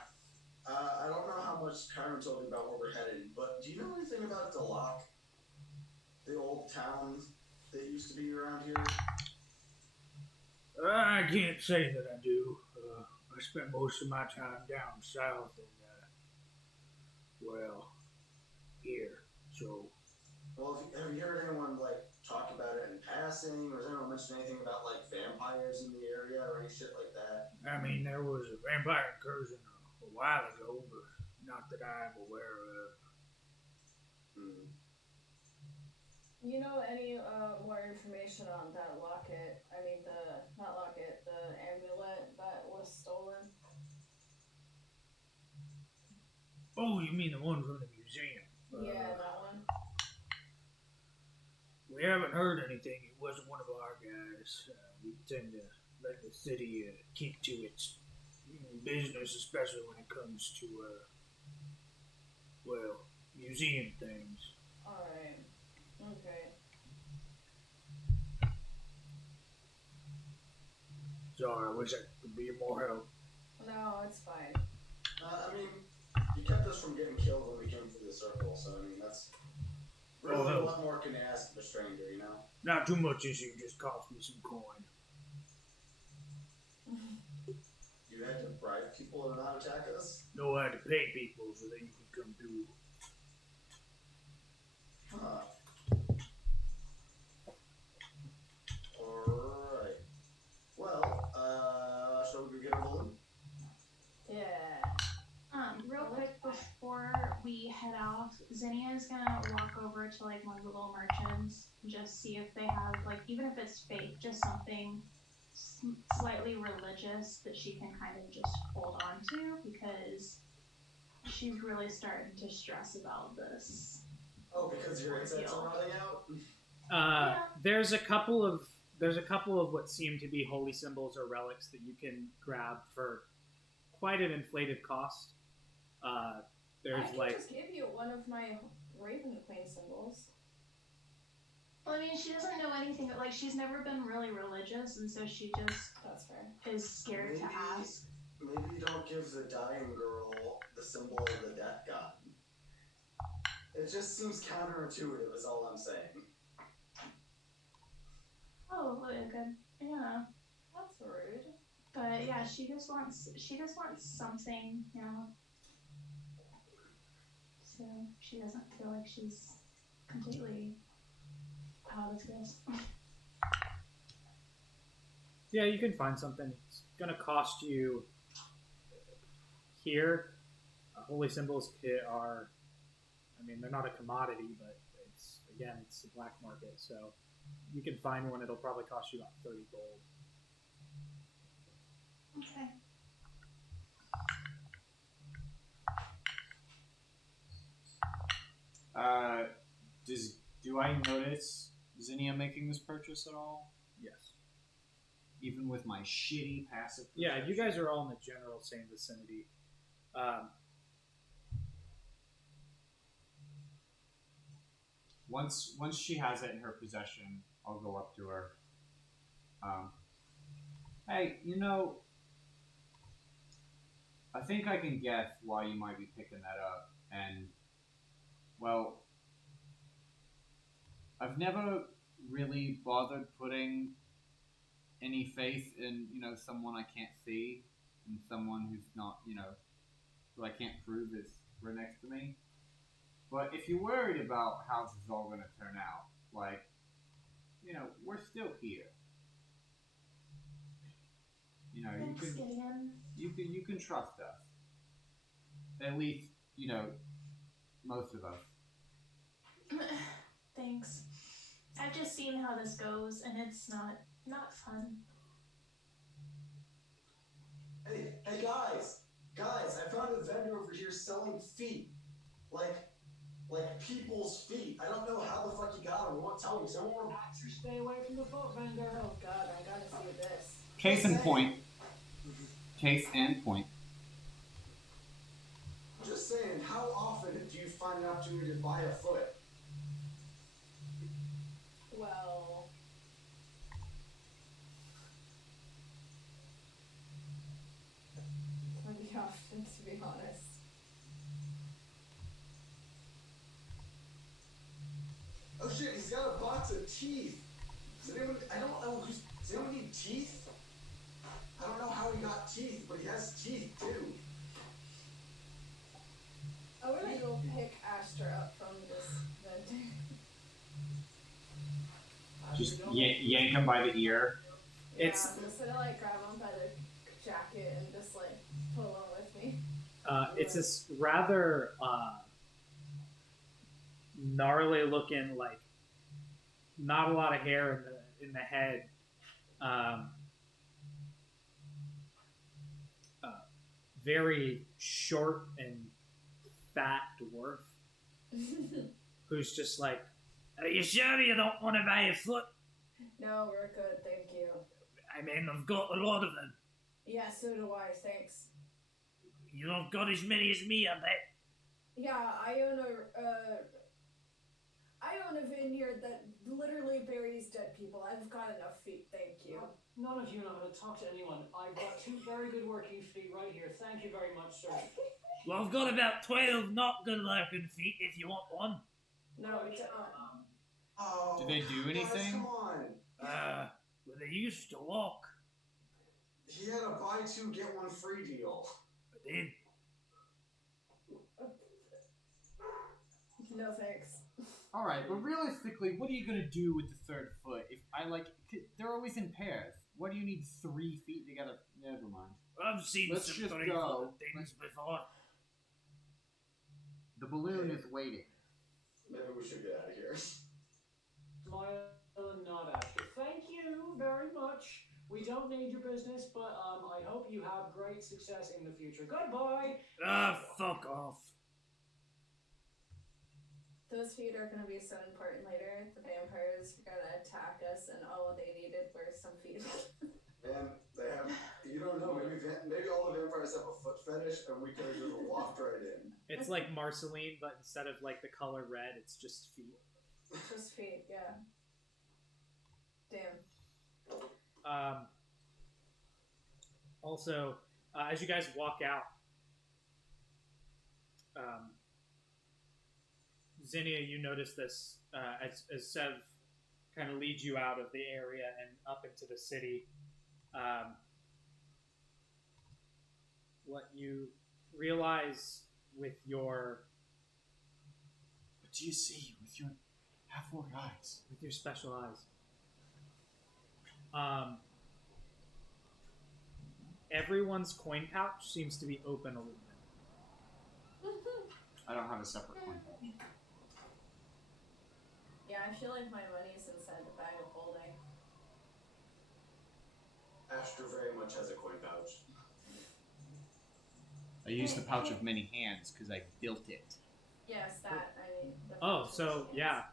I don't know how much Kyron told you about where we're headed, but do you know anything about Lacus? The old town that used to be around here? I can't say that I do. I spent most of my time down south and, well, here, so... Well, have you heard anyone, like, talk about it in passing, or has anyone mentioned anything about, like, vampires in the area or any shit like that? I mean, there was a vampire incursion a while ago, but not that I'm aware of. You know any more information on that locket? I mean, not locket, the amulet that was stolen? Oh, you mean the one from the museum? Yeah, that one. We haven't heard anything. It wasn't one of our guys. We tend to let the city keep to its business, especially when it comes to, well, museum things. Alright. Okay. Sorry, I wish I could be of more help. No, it's fine. I mean, you kept us from getting killed when we came through the circle, so I mean, that's really Oh, what more can you ask of a stranger, you know? Not too much issue, just cost me some coin. You had to bribe people to not attack us? No, I had to pay people so that you could come through. Huh. Alright. Well, shall we go get a balloon? Yeah. Real quick before we head off, Zinnia is gonna walk over to like one of the little merchants, just see if they have like, even if it's fake, just something slightly religious that she can kind of just hold on to, because she's really starting to stress about this. Oh, because your incense are rotting out? Yeah. There's a couple of what seem to be holy symbols or relics that you can grab for quite an inflated cost. There's I just gave you one of my Raven Queen symbols. Well, I mean, she doesn't know anything. Like, she's never been really religious, and so she just That's fair. is scared to ask. Maybe you don't give the dying girl the symbol of the death god. It just seems counterintuitive, is all I'm saying. Oh, good. Yeah. That's rude. But yeah, she just wants something, you know. So she doesn't feel like she's completely out of this. Yeah, you can find something. It's gonna cost you here. Holy symbols are, I mean, they're not a commodity, but it's the black market. So you can find one. It'll probably cost you about 30 gold. Okay. Do I notice Zinnia making this purchase at all? Yes. Even with my shitty passive perception? Yeah, you guys are all in the general same vicinity. Once she has it in her possession, I'll go up to her. Hey, you know, I think I can guess why you might be picking that up, and well, I've never really bothered putting any faith in, someone I can't see, and someone who's not, who I can't prove is right next to me. But if you're worried about how this is all going to turn out, like, we're still here. Thanks, Gideon. You can trust us. At least, most of us. Thanks. I've just seen how this goes, and it's not fun. Hey, guys, I found a vendor over here selling feet, like people's feet. I don't know how the fuck you got them. It won't tell me. So I want to stay away from the foot vendor. Oh god, I gotta see this. Case in point. Case and point. Just saying, how often do you find an opportunity to buy a foot? Well, pretty often, to be honest. Oh shit, he's got a box of teeth. Does anyone need teeth? I don't know how he got teeth, but he has teeth too. I want to go pick Astra up from this vendor. Just yank him by the ear. Yeah, I'm just gonna like grab him by the jacket and just like pull him with me. It's this rather gnarly looking, like not a lot of hair in the head. Very short and fat dwarf who's just like, are you sure you don't want to buy a foot? No, we're good, thank you. I mean, I've got a lot of them. Yeah, so do I, thanks. You've got as many as me, I bet. Yeah, I own a vineyard that literally buries dead people. I've got enough feet, thank you. None of you know how to talk to anyone. I've got 2 very good working feet right here. Thank you very much, sir. Well, I've got about 12 not good working feet if you want one. No, we don't. Oh, Do they do guys, anything? come on. Well, they used to walk. He had a buy 2 get 1 free deal. I did. No thanks. All right, but realistically, what are you gonna do with the 3rd foot? If I like, they're always in pairs. What do you need 3 feet together? Never mind. I've seen Let's some just funny go. things before. The balloon is waiting. Maybe we should get out of here. Smile and nod at you. Thank you very much. We don't need your business, but I hope you have great success in the future. Goodbye. Fuck off. Those feet are going to be so important later. The vampires are going to attack us, and all they needed were some feet. And they have, you don't know, maybe all the vampires have a foot fetish and we could have just walked right in. It's like Marceline, but instead of like the color red, it's just feet. Just feet, yeah. Damn. Also, as you guys walk out, Zinnia, you notice this as Sev kind of leads you out of the area and up into the city. What you realize with your... What do you see with your half-orc eyes? With your special eyes. Everyone's coin pouch seems to be open a little bit. I don't have a separate coin. Yeah, I feel like my money's inside the bag of holding. Astra very much has a coin pouch. I use the pouch of many hands because I built it. Yes, that, I mean... The Oh, pouch so, is- yeah.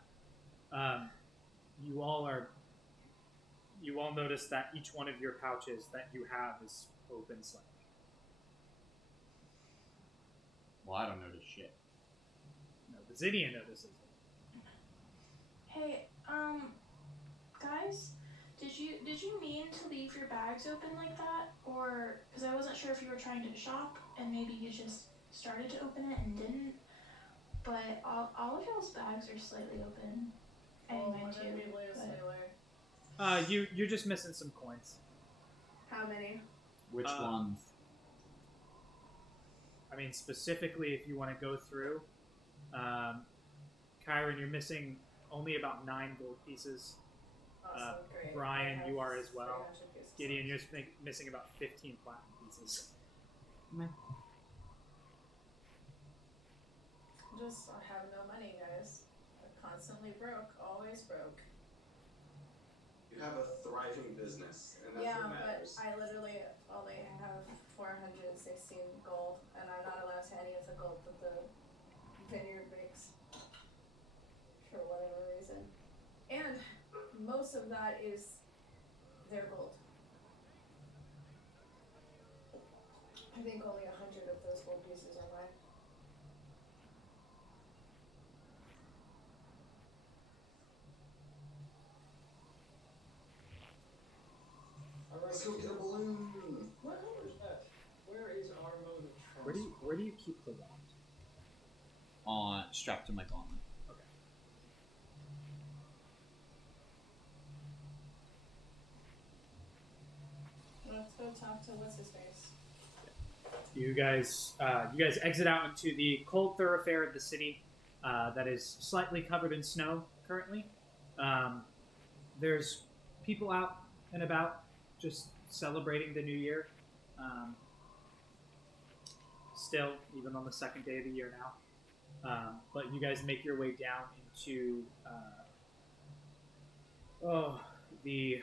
You all notice that each one of your pouches that you have is open slightly. Well, I don't notice shit. No, but Zinnia notices it. Hey, guys, did you mean to leave your bags open like that, or because I wasn't sure if you were trying to shop and maybe you just started to open it and didn't. But all of y'all's bags are slightly open. And Oh, mine what too. did we lose, but- Taylor? You're just missing some coins. How many? Which ones? I mean, specifically, if you want to go through, Kyron, you're missing only about 9 gold pieces. Awesome, great. Brian, I have you are as well. 300 pieces. Gideon, you're missing about 15 platinum pieces. Just, I have no money, guys. I'm constantly broke, always broke. You have a thriving business, and that's Yeah, what but matters. I literally only have 416 gold, and I'm not allowed to any of the gold that the vineyard makes. For whatever reason. And most of that is their gold. I think only 100 of those gold pieces are mine. Alright, let's go get a balloon. Where's that? Where is our mode of transport? Where do you keep the wand? Strapped to my gauntlet. Let's go talk to what's his face. You guys exit out into the cold thoroughfare of the city that is slightly covered in snow currently. There's people out and about just celebrating the new year. Still, even on the second day of the year now. But you guys make your way down into the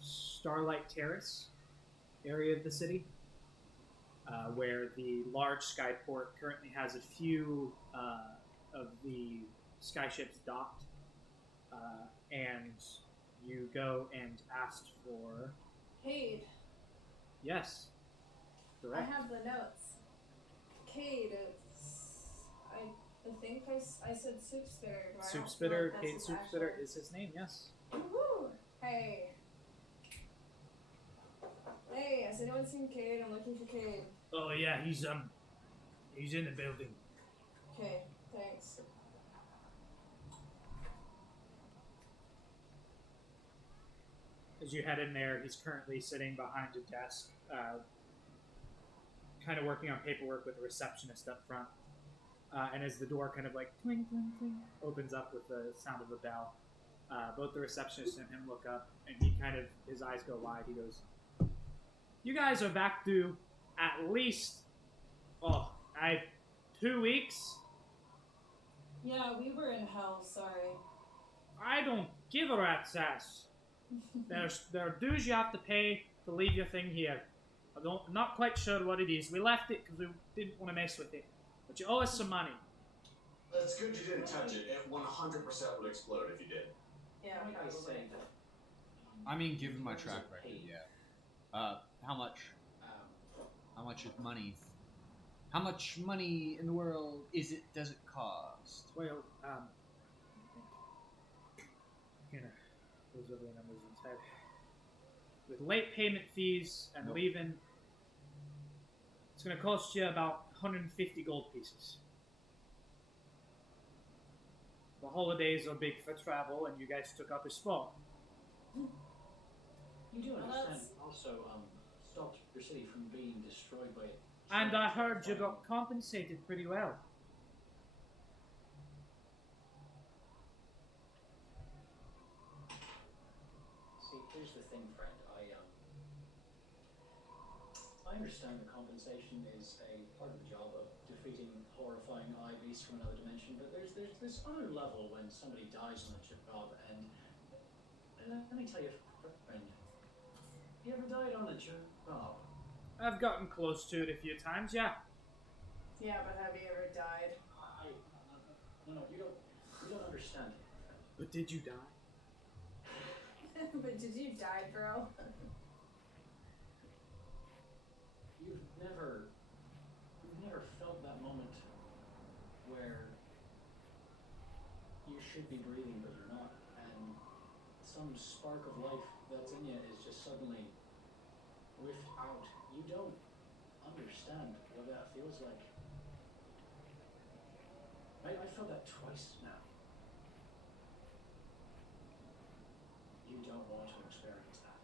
Starlight Terrace area of the city, where the large skyport currently has a few of the skyships docked, and you go and ask for... Cade. Yes, correct. I have the notes. Cade, I think I said Soup Spitter. Soup Spitter, Cade Soup Spitter is his name, yes. Woohoo! Hey, Hey, has anyone seen Cade? I'm looking for Cade. Oh yeah, he's in the building. Okay, thanks. As you head in there, he's currently sitting behind a desk, kind of working on paperwork with a receptionist up front. And as the door kind of like cling, cling, cling, opens up with the sound of a bell, both the receptionist and him look up, and he kind of, his eyes go wide. He goes, "You guys are back due at least, 2 weeks? Yeah, we were in hell, sorry. I don't give a rat's ass. There are dues you have to pay to leave your thing here. I'm not quite sure what it is. We left it because we didn't want to mess with it. But you owe us some money." That's good you didn't touch it. It 100% would explode if you did. Yeah, Might I probably. say that I mean, given my track record, yeah. How much? um, How much of money? How much money in the world does it cost? Well, kind of goes over the numbers in his head. With late payment fees and leaving, it's going to cost you about 150 gold pieces. The holidays are big for travel, and you guys took up a spot. you do understand also stopped your city from being destroyed by it. And I heard you got compensated pretty well. See, here's the thing, friend. I understand the compensation is a part of the job of defeating horrifying eye beasts from another dimension, but there's this other level when somebody dies on a job, and let me tell you, friend, you ever died on a job? I've gotten close to it a few times, yeah. Yeah, but have you ever died? No, you don't understand. But did you die? But did you die, bro? You've never felt that moment where you should be breathing but you're not, and some spark of life that's in you is just suddenly whiffed out. You don't understand what that feels like. I felt that twice now. You don't want to experience that.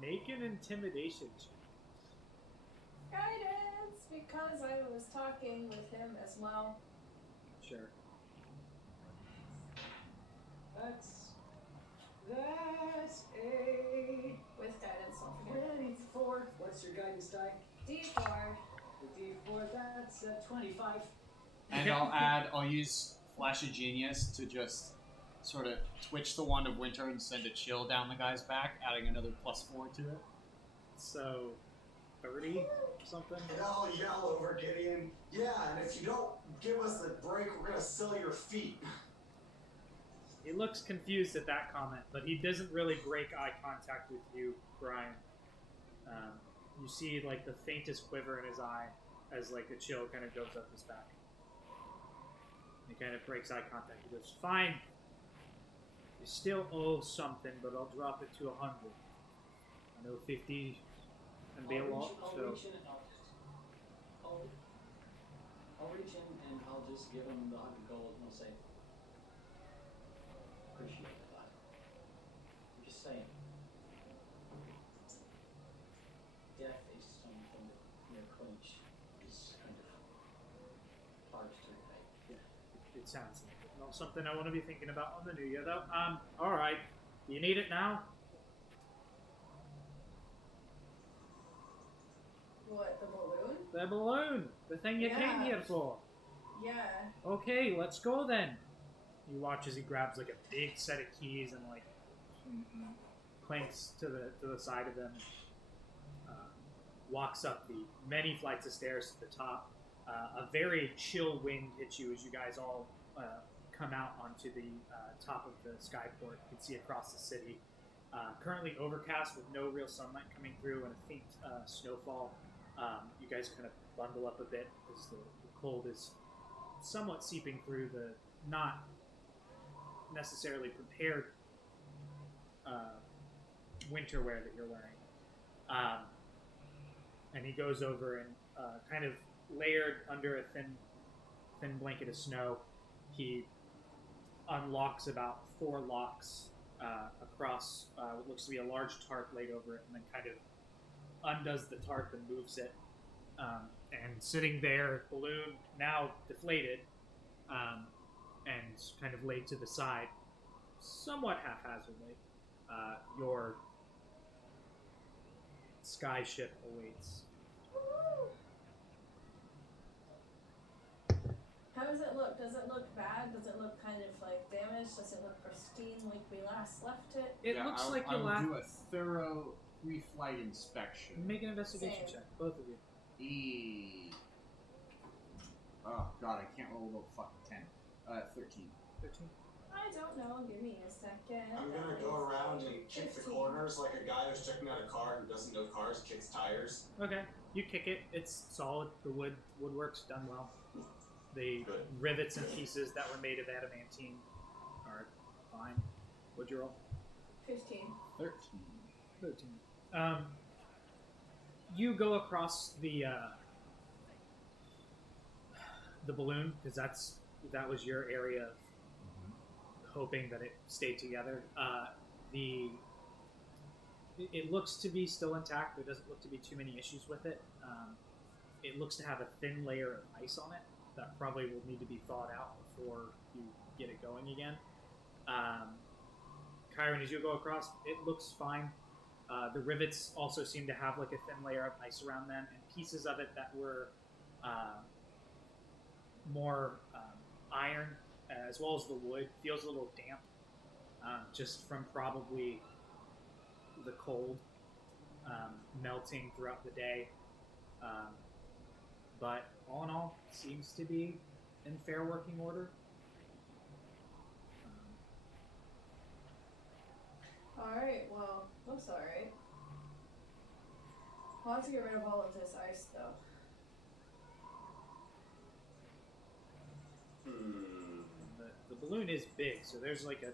Make an intimidation check. Guidance, because I was talking with him as well. Sure. That's a With guidance, don't forget. 24. What's your guidance die? D4. The D4, that's a 25. And I'll use Flash of Genius to just sort of twitch the Wand of Winter and send a chill down the guy's back, adding another +4 to it. So, 30 or something? And I'll yell over Gideon, yeah, and if you don't give us the break, we're going to sell your feet. He looks confused at that comment, but he doesn't really break eye contact with you, Brian. You see, like, the faintest quiver in his eye as, like, a chill kind of goes up his back. He kind of breaks eye contact. He goes, "Fine. You still owe something, but I'll drop it to 100. I know 50 and be a lot, I'll so..." reach in and I'll reach in and I'll just give him the 100 gold and I'll say, appreciate that. I'm just saying. Death is something that near crunch is kind of hard to pay. It sounds like it. Not something I want to be thinking about on the new year, though. Alright. Do you need it now? What, the balloon? The balloon! The thing you came Yeah. here for. Yeah. Okay, let's go then. You watch as he grabs like a big set of keys and like clanks to the side of them. Walks up the many flights of stairs to the top. A very chill wind hits you as you guys all come out onto the top of the skyport. You can see across the city. Currently overcast with no real sunlight coming through and a faint snowfall. You guys kind of bundle up a bit as the cold is somewhat seeping through the not necessarily prepared winter wear that you're wearing. And he goes over and kind of layered under a thin blanket of snow. He unlocks about 4 locks across what looks to be a large tarp laid over it, and then kind of undoes the tarp and moves it. And sitting there, balloon now deflated, and kind of laid to the side, somewhat haphazardly, your sky ship awaits. How does it look? Does it look bad? Does it look kind of like damaged? Does it look pristine like we last left it? It looks like you I'll do a thorough pre-flight inspection. Make an investigation check, both of you. Oh god, I can't roll a fucking 10. 13. 13. I don't know. Give me a second. I'm gonna go around and kick the corners like a guy who's checking out a car who doesn't know cars kicks tires. Okay, you kick it. It's solid. The woodwork's done well. The rivets and pieces that were made of adamantine are fine. What'd you roll? 15. 13. You go across the balloon because that was your area of hoping that it stayed together. It looks to be still intact. There doesn't look to be too many issues with it. It looks to have a thin layer of ice on it that probably will need to be thawed out before you get it going again. Kyron, as you go across, it looks fine. The rivets also seem to have like a thin layer of ice around them, and pieces of it that were more iron, as well as the wood, feels a little damp, just from probably the cold melting throughout the day. But all in all, seems to be in fair working order. Alright, well, looks alright. We'll have to get rid of all of this ice, though. The balloon is big, so there's like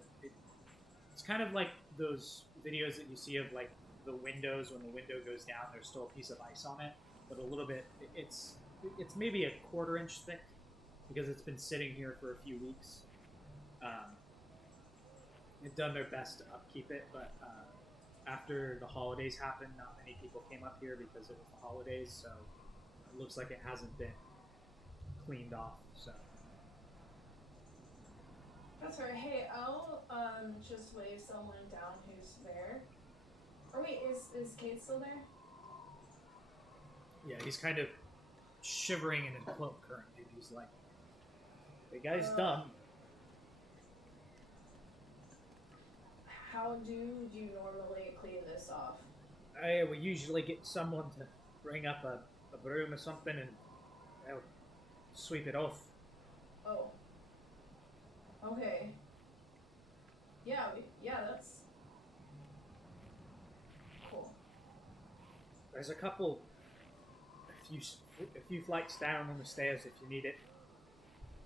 it's kind of like those videos that you see of like the windows when the window goes down. There's still a piece of ice on it, but a little bit. It's maybe a 1/4 inch thick because it's been sitting here for a few weeks. They've done their best to upkeep it, but after the holidays happened, not many people came up here because it was the holidays, so it looks like it hasn't been cleaned off. So that's right. Hey, I'll just wave someone down who's there. Or wait, is Kate still there? yeah, he's kind of shivering in his cloak currently. He's like, "The guy's done." How do you normally clean this off? We usually get someone to bring up a broom or something and sweep it off. Oh. Okay. Yeah, that's cool. There's a few flights down on the stairs if you need it.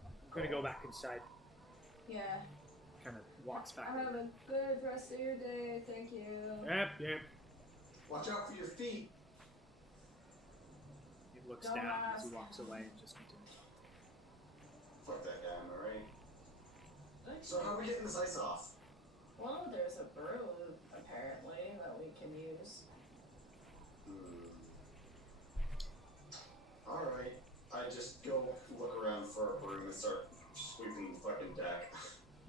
I'm gonna go back inside. Yeah. Kind of walks back. Have a good rest of your day. Thank you. Yep. Watch out for your feet. He looks Don't down as ask. he walks away and just continues. Fuck that guy, am I right? So how are we getting this ice off? Well, there's a broom apparently that we can use. Alright. I just go look around for a broom and start sweeping the fucking deck.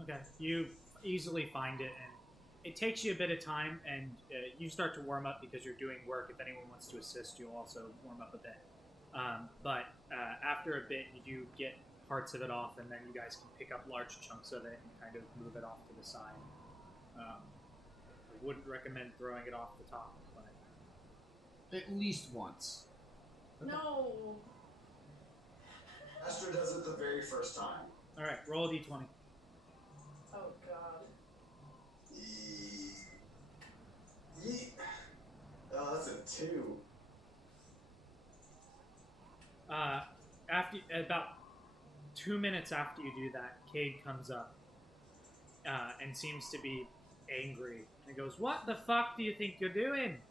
Okay, you easily find it, and it takes you a bit of time, and you start to warm up because you're doing work. If anyone wants to assist, you'll also warm up a bit. But after a bit, you do get parts of it off, and then you guys can pick up large chunks of it and kind of move it off to the side. I wouldn't recommend throwing it off the top, but At least once. No. Esther does it the very first time. all right, roll a d20. Oh God. Oh, that's a 2. After about 2 minutes after you do that, Cade comes up and seems to be angry. And he goes, "What the fuck do you think you're doing?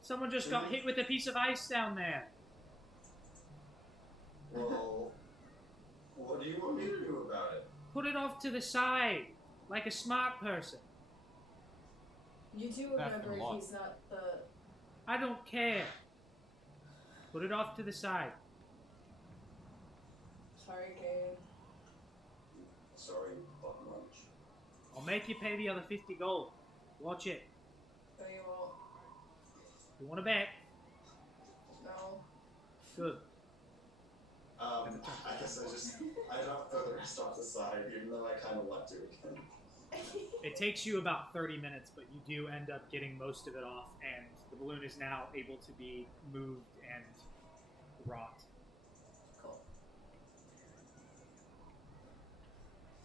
Someone just got hit with a piece of ice down there." Well, what do you want me to do about it? Put it off to the side, like a smart person. You do remember he's not the... I don't care. Put it off to the side. Sorry, Gabe. Sorry, butt munch. I'll make you pay the other 50 gold. Watch it. No, you won't. You want to bet? No. Good. I guess I don't throw the rest off the side, even though I kind of want to again. It takes you about 30 minutes, but you do end up getting most of it off, and the balloon is now able to be moved and wrought. Cool.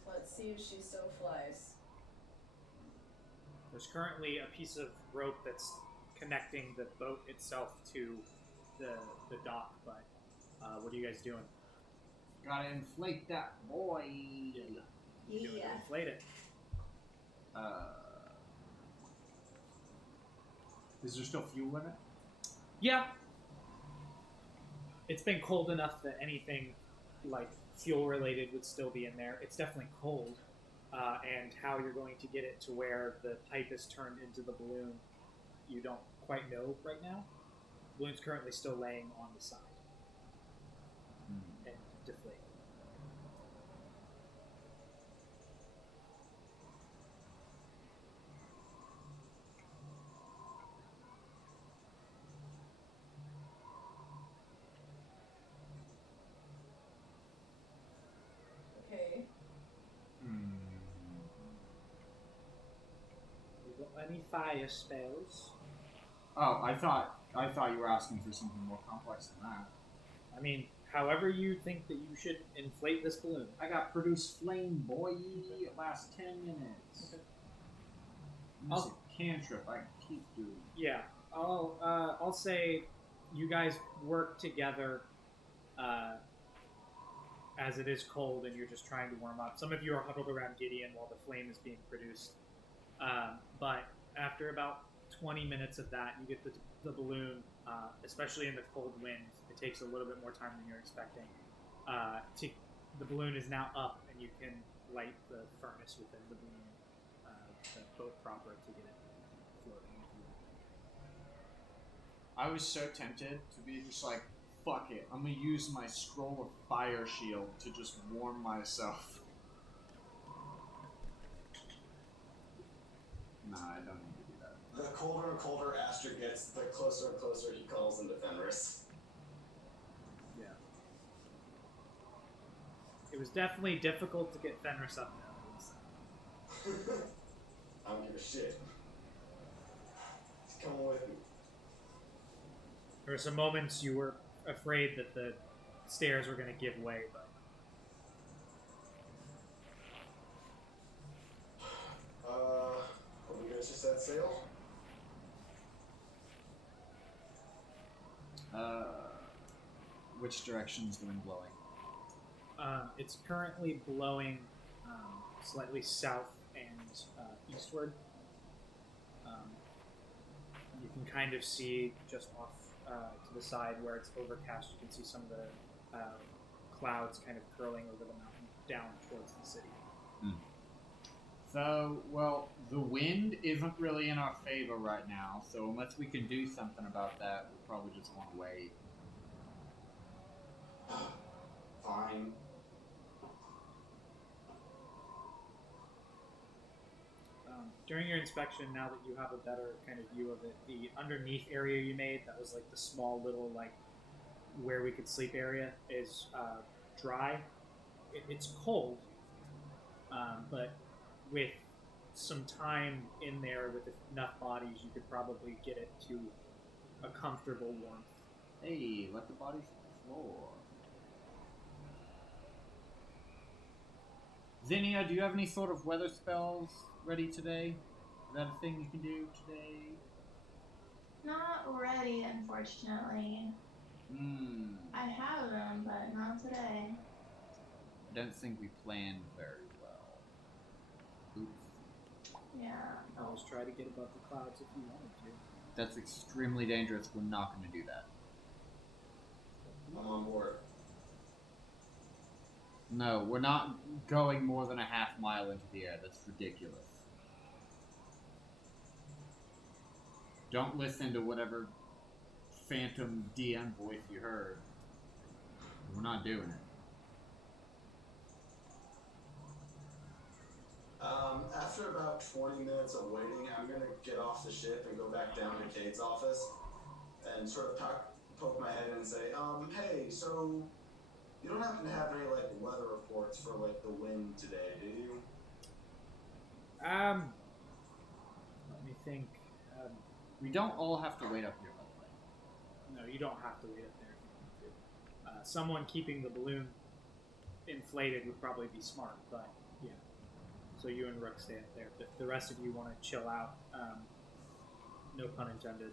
Let's see if she still flies. There's currently a piece of rope that's connecting the boat itself to the dock, but what are you guys doing? Gotta inflate that boy. You do it to inflate it. Is there still fuel in it? Yeah. It's been cold enough that anything like fuel related would still be in there. It's definitely cold. And how you're going to get it to where the pipe is turned into the balloon, you don't quite know right now. The balloon's currently still laying on the side and deflating. Okay. You got any fire spells? Oh, I thought you were asking for something more complex than that. I mean, however you think that you should inflate this balloon. I got produce flame, boy. It lasts 10 minutes. Okay. This is a cantrip I can keep doing. Yeah, I'll say you guys work together as it is cold and you're just trying to warm up. Some of you are huddled around Gideon while the flame is being produced. But after about 20 minutes of that, you get the balloon, especially in the cold wind. It takes a little bit more time than you're expecting. The balloon is now up, and you can light the furnace within the balloon, the boat proper, to get it floating. I was so tempted to be just like, fuck it, I'm gonna use my scroll of fire shield to just warm myself. Nah, I don't need to do that. The colder and colder Aster gets, the closer and closer he calls into Fenris. Yeah. It was definitely difficult to get Fenris up there. I don't give a shit. He's coming with me. There were some moments you were afraid that the stairs were going to give way, but Are we gonna just set sail? Which direction is the wind blowing? it's currently blowing slightly south and eastward. You can kind of see just off to the side where it's overcast, you can see some of the clouds kind of curling over the mountain down towards the city. So, well, the wind isn't really in our favor right now, so unless we can do something about that, we'll probably just want to wait. Fine. During your inspection, now that you have a better kind of view of it, the underneath area you made, that was like the small little, like, where we could sleep area, is dry. It's cold, but with some time in there, with enough bodies, you could probably get it to a comfortable warmth. Hey, let the bodies hit the floor. Zinnia, do you have any sort of weather spells ready today? Is that a thing you can do today? Not ready, unfortunately. I have them, but not today. I don't think we planned very well. Oops. Yeah. Always try to get above the clouds if you wanted to. That's extremely dangerous. We're not going to do that. I'm on board. No, we're not going more than a half mile into the air. That's ridiculous. Don't listen to whatever phantom DM voice you heard. We're not doing it. After about 20 minutes of waiting, I'm gonna get off the ship and go back down to Cade's office and sort of poke my head in and say, hey, so you don't happen to have any like weather reports for like the wind today, do you? Let me think. We don't all have to wait up here, by the way. No, you don't have to wait up there if you want to. Someone keeping the balloon inflated would probably be smart, but yeah. So you and Rook stay up there. If the rest of you want to chill out, no pun intended,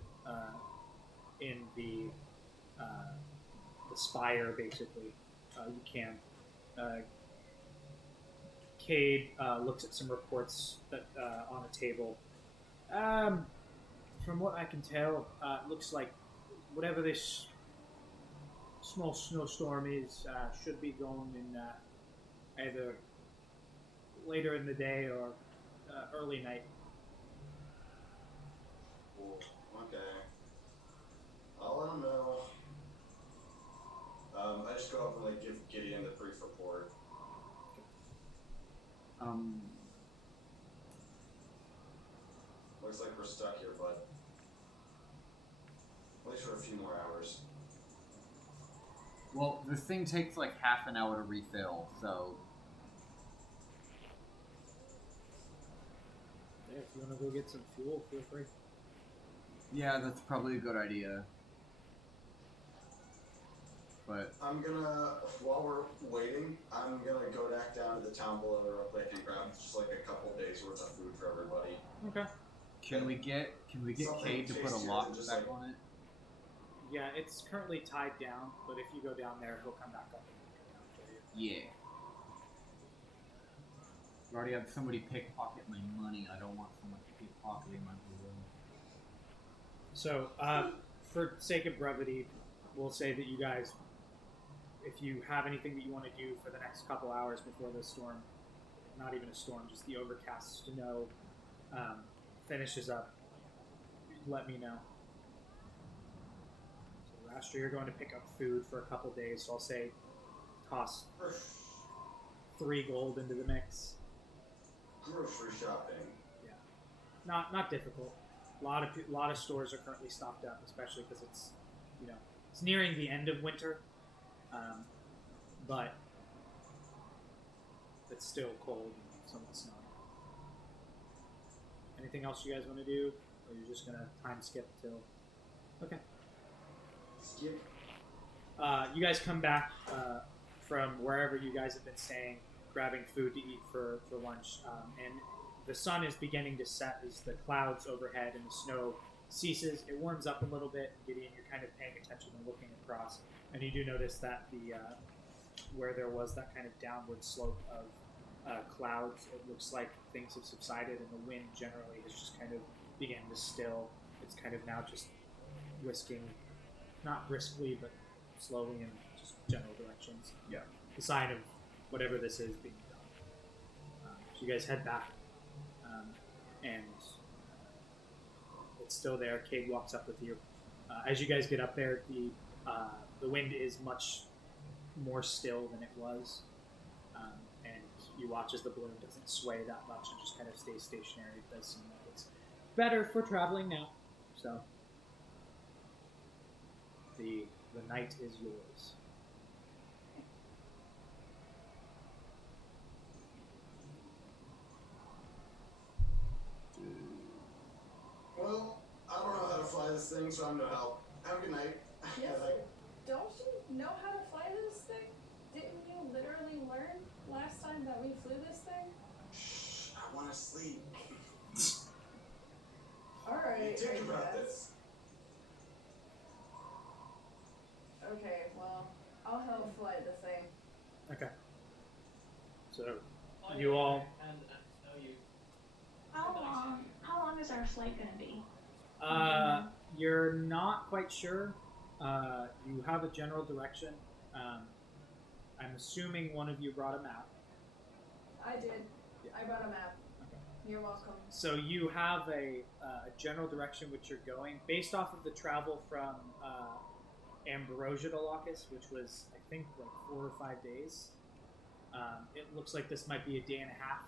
in the spire, basically, you can. Cade looks at some reports that on a table. From what I can tell, it looks like whatever this small snowstorm is should be going in either later in the day or early night. Cool. Okay. I'll let him know. I just go up and like give Gideon the brief report. Looks like we're stuck here, bud. At least for a few more hours. Well, this thing takes like half an hour to refill, so... Yeah, if you want to go get some fuel, feel free. Yeah, that's probably a good idea. But I'm gonna, while we're waiting, I'm gonna go back down to the town below real quick and grab just like a couple days worth of food for everybody. Okay. Can we get Cade to put a lock back on it? Yeah, it's currently tied down, but if you go down there, he'll come back up and put it down for you. Yeah. We already have somebody pickpocket my money. I don't want someone pickpocketing my balloon. So, for sake of brevity, we'll say that you guys, if you have anything that you want to do for the next couple hours before the storm, not even a storm, just the overcast snow finishes up, let me know. So last year you're going to pick up food for a couple days, so I'll say toss 3 gold into the mix. Grocery shopping. Yeah, not difficult. A lot of stores are currently stocked up, especially because it's it's nearing the end of winter, but it's still cold and somewhat snowy. Anything else you guys want to do, or you're just gonna time skip till? Okay. Skip. You guys come back from wherever you guys have been staying, grabbing food to eat for lunch, and the sun is beginning to set as the clouds overhead and the snow ceases. It warms up a little bit. Gideon, you're kind of paying attention and looking across, and you do notice that the where there was that kind of downward slope of clouds, it looks like things have subsided, and the wind generally has just kind of began to still. It's kind of now just whisking, not briskly, but slowly in just general directions. Yeah. The sign of whatever this is being done. So you guys head back, and it's still there. Cade walks up with you. As you guys get up there, the wind is much more still than it was, and you watch as the balloon doesn't sway that much and just kind of stays stationary. It does seem like it's better for traveling now. So the night is yours. Well, I don't know how to fly this thing, so I'm no help. Have a good night. Yes, don't you know how to fly this thing? Didn't you literally learn last time that we flew this thing? Shh, I want to sleep. Alright, Think about this. Okay, well, I'll help fly the thing. Okay. So you all. And know you. How long is our flight going to be? You're not quite sure. You have a general direction. I'm assuming one of you brought a map. I did. I brought a map. Okay. You're welcome. So you have a general direction which you're going based off of the travel from Ambrosia to Lacus, which was I think like 4 or 5 days. It looks like this might be a day and a half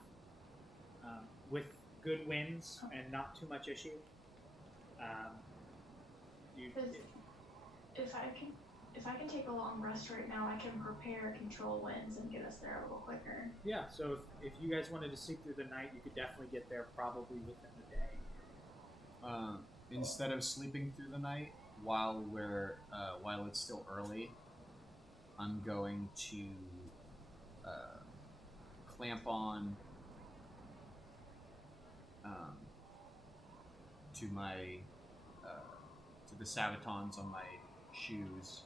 with good winds and not too much issue. If I can take a long rest right now, I can prepare control winds and get us there a little quicker. Yeah, so if you guys wanted to sleep through the night, you could definitely get there probably within the day. Instead of sleeping through the night while it's still early, I'm going to clamp on to my to the sabatons on my shoes,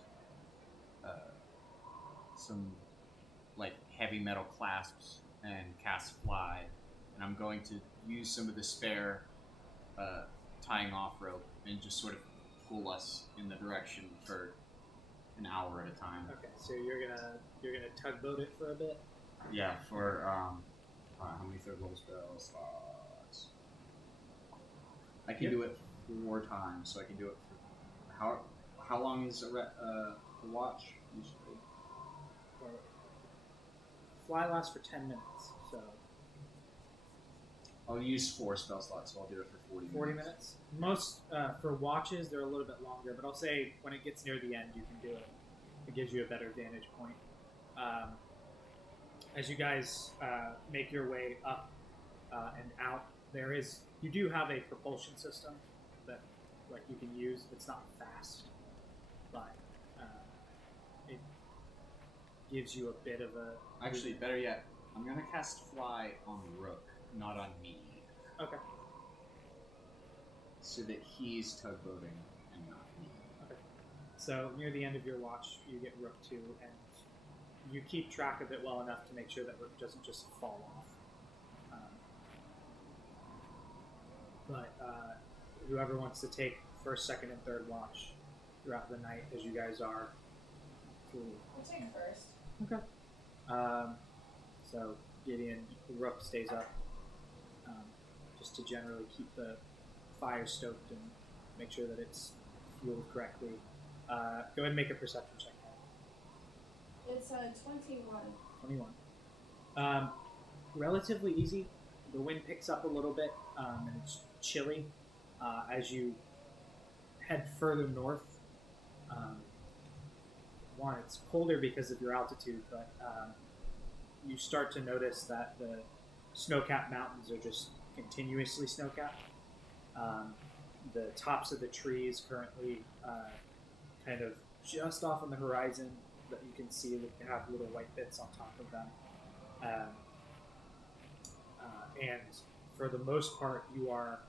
some like heavy metal clasps, and cast fly, and I'm going to use some of the spare tying off rope and just sort of pull us in the direction for an hour at a time. Okay, so you're gonna tugboat it for a bit. Yeah, for how many third level spells? I can do it 4 times, so I can do it for how long is the watch usually? Fly lasts for 10 minutes, so I'll use 4 spell slots, so I'll do it for 40 minutes. Most for watches they're a little bit longer, but I'll say when it gets near the end you can do it. It gives you a better vantage point. As you guys make your way up and out, you do have a propulsion system that you can use. It's not fast, but it gives you a bit of a... Actually, better yet, I'm going to cast Fly on Rook, not on me. Okay. So that he's tugboating and not me. Okay. So near the end of your watch, you get Rook 2, and you keep track of it well enough to make sure that Rook doesn't just fall off. But whoever wants to take first, second, and third watch throughout the night, as you guys are through. I'll take first. Okay. So Gideon, Rook stays up just to generally keep the fire stoked and make sure that it's fueled correctly. Go ahead and make a perception check. It's 21. 21. Relatively easy. The wind picks up a little bit, and it's chilly as you head further north. One, it's colder because of your altitude, but you start to notice that the snow-capped mountains are just continuously snow-capped. The tops of the trees currently kind of just off on the horizon that you can see that have little white bits on top of them. And for the most part, you are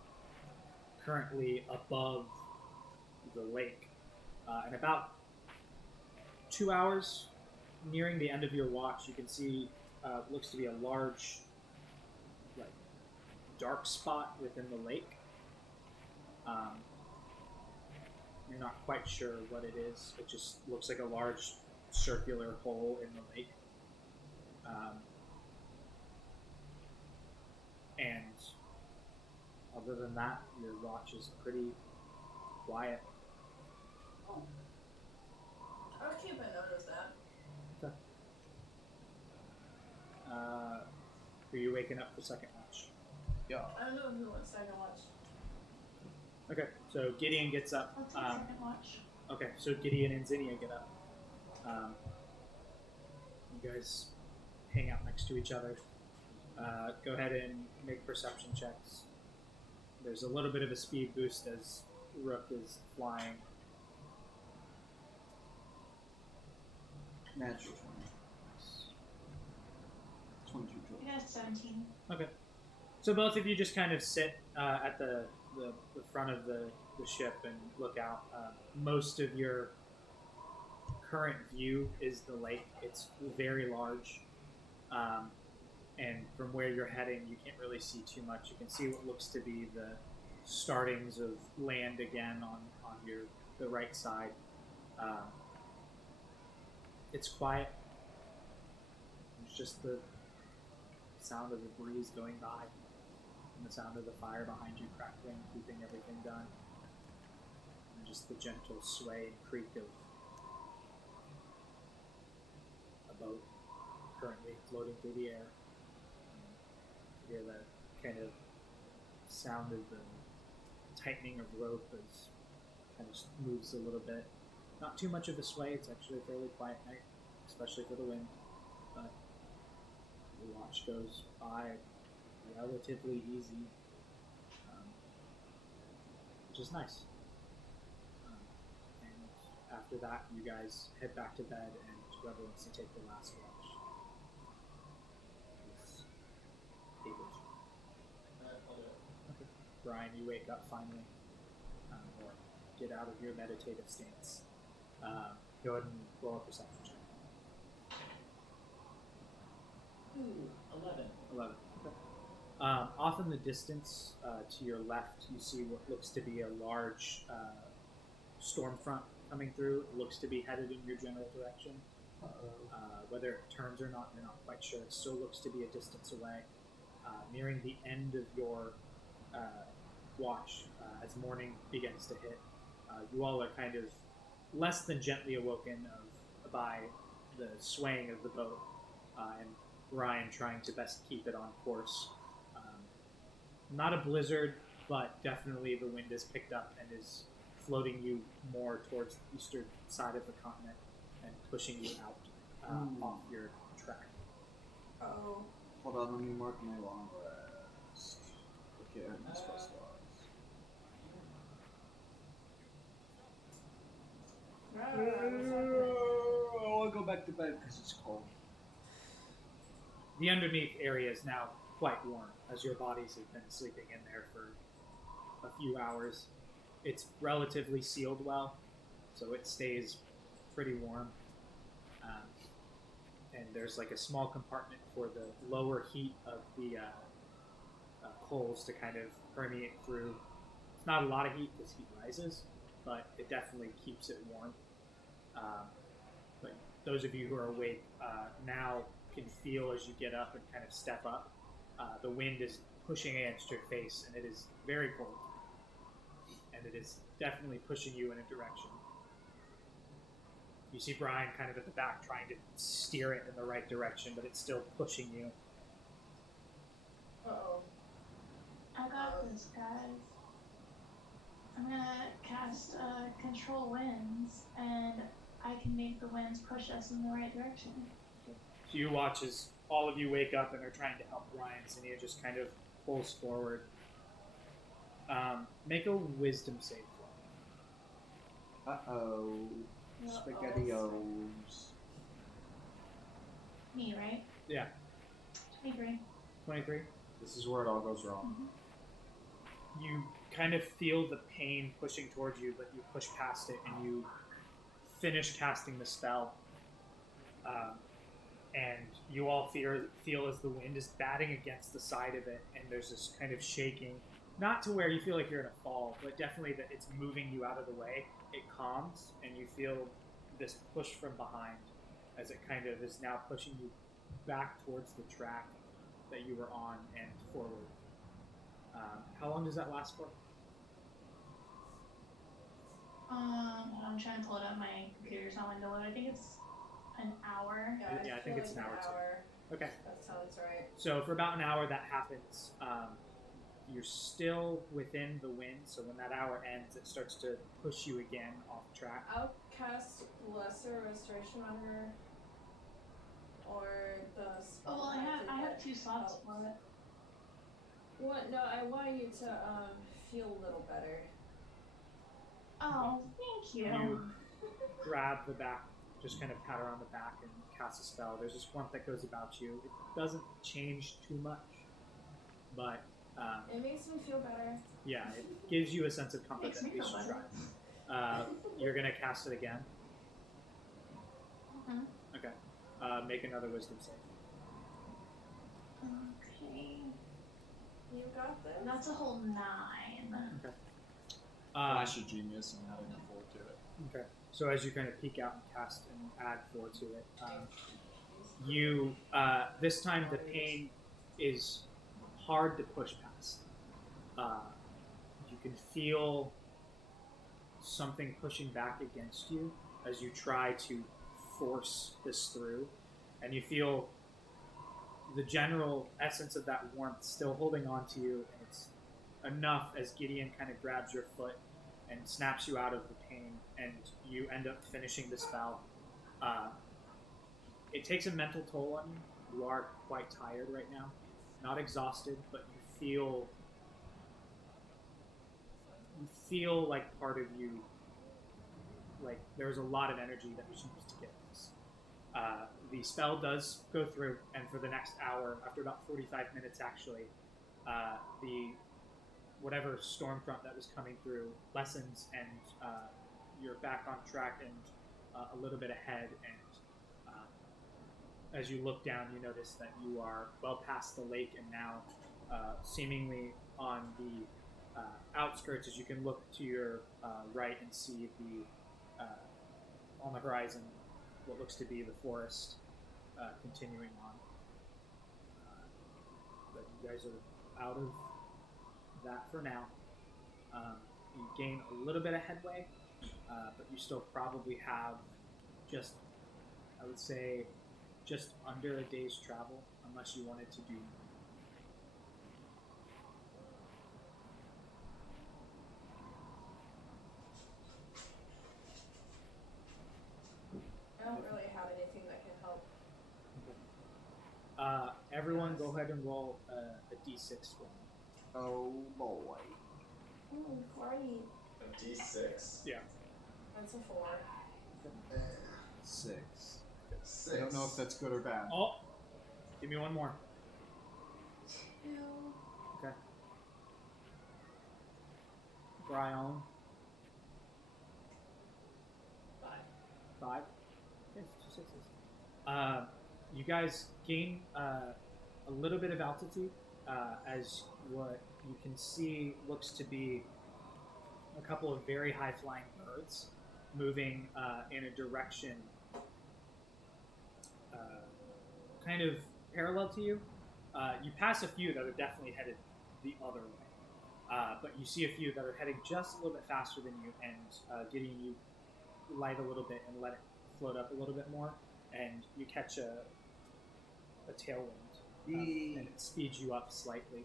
currently above the lake. In about 2 hours, nearing the end of your watch, you can see looks to be a large, dark spot within the lake. You're not quite sure what it is. It just looks like a large circular hole in the lake. And other than that, your watch is pretty quiet. Oh. I'll keep a note of that. Okay. Are you waking up for second watch? Yeah. I don't know who wants second watch. Okay, so Gideon gets up. I'll take second watch. Okay, so Gideon and Zinnia get up. You guys hang out next to each other. Go ahead and make perception checks. There's a little bit of a speed boost as Rook is flying. Natural 20. 22 total. Yeah, 17. Okay. So both of you just kind of sit at the front of the ship and look out. Most of your current view is the lake. It's very large. And from where you're heading, you can't really see too much. You can see what looks to be startings of land again on the right side. It's quiet. It's just the sound of the breeze going by and the sound of the fire behind you crackling, keeping everything done. And just the gentle sway and creak of a boat currently floating through the air. You hear the kind of sound of the tightening of rope as kind of moves a little bit. Not too much of a sway. It's actually a fairly quiet night, especially for the wind. But the watch goes by relatively easy, which is nice. And after that, you guys head back to bed, and whoever wants to take the last watch is able to. I'll do it. Okay. Brian, you wake up finally, or get out of your meditative stance. Go ahead and roll a perception check. Ooh, 11. 11. Okay. Off in the distance, to your left, you see what looks to be a large storm front coming through. It looks to be headed in your general direction. Whether it turns or not, you're not quite sure. It still looks to be a distance away. Nearing the end of your watch, as morning begins to hit, you all are kind of less than gently awoken by the swaying of the boat, and Ryan trying to best keep it on course. Not a blizzard, but definitely the wind has picked up and is floating you more towards the eastern side of the continent and pushing you out off your track. Oh. Hold on, let me mark my long rest. Okay, I have my spell slots. Oh, I'll go back to bed because it's cold. The underneath area is now quite warm, as your bodies have been sleeping in there for a few hours. It's relatively sealed well, so it stays pretty warm. And there's like a small compartment for the lower heat of the coals to kind of permeate through. It's not a lot of heat because heat rises, but it definitely keeps it warm. But those of you who are awake now can feel as you get up and kind of step up. The wind is pushing against your face, and it is very cold. And it is definitely pushing you in a direction. You see Brian kind of at the back trying to steer it in the right direction, but it's still pushing you. Uh-oh. I got this, guys. I'm gonna cast Control Winds, and I can make the winds push us in the right direction. So you watch as all of you wake up and are trying to help Brian, and he just kind of pulls forward. Make a wisdom save for me. Uh-oh. SpaghettiOs. Me, right? Yeah. 23. 23? This is where it all goes wrong. Mm-hmm. You kind of feel the pain pushing towards you, but you push past it and you finish casting the spell. And you all feel as the wind is batting against the side of it, and there's this kind of shaking. Not to where you feel like you're in a fall, but definitely that it's moving you out of the way. It calms, and you feel this push from behind as it kind of is now pushing you back towards the track that you were on and forward. How long does that last for? I'm trying to pull it up. My computer's not window. I think it's an hour. Yeah, I think it's an hour too. Okay. That sounds right. So for about an hour that happens. You're still within the wind, so when that hour ends, it starts to push you again off track. I'll cast Lesser Restoration on her, or the spell. Oh, well, I have 2 slots for it. What? No, I want you to feel a little better. Oh, thank you. You grab the back, just kind of pat her on the back and cast a spell. There's this warmth that goes about you. It doesn't change too much, but it makes me feel better. yeah, it gives you a sense of comfort Makes that me you feel should better. try. You're going to cast it again. Mm-hmm. Okay. Make another wisdom save. Okay. You got this. That's a whole 9. Okay. Flash of genius and adding a 4 to it. Okay. So as you kind of peek out and cast and add 4 to it, you this time the pain is hard to push past. You can feel something pushing back against you as you try to force this through, and you feel the general essence of that warmth still holding on to you, and it's enough as Gideon kind of grabs your foot and snaps you out of the pain, and you end up finishing the spell. It takes a mental toll on you. You are quite tired right now. Not exhausted, but you feel like part of you, like there's a lot of energy that was used to get this. The spell does go through, and for the next hour, after about 45 minutes actually, the whatever storm front that was coming through lessens, and you're back on track and a little bit ahead. And as you look down, you notice that you are well past the lake, and now seemingly on the outskirts, as you can look to your right and see the on the horizon what looks to be the forest continuing on. But you guys are out of that for now. You gain a little bit of headway, but you still probably have just, I would say, just under a day's travel, unless you wanted to do more. I don't really have anything that can help. Okay. Everyone go ahead and roll a d6 for me. Oh boy. Ooh, 40. A D6. Yeah. That's a 4. 6. 6. I don't know if that's good or bad. Oh! Give me one more. 2. Okay. Brian. 5. 5. Okay, 2 6s. You guys gain a little bit of altitude as what you can see looks to be a couple of very high-flying birds moving in a direction kind of parallel to you. You pass a few that are definitely headed the other way, but you see a few that are heading just a little bit faster than you, and getting you light a little bit and let it float up a little bit more, and you catch a tailwind, and it speeds you up slightly.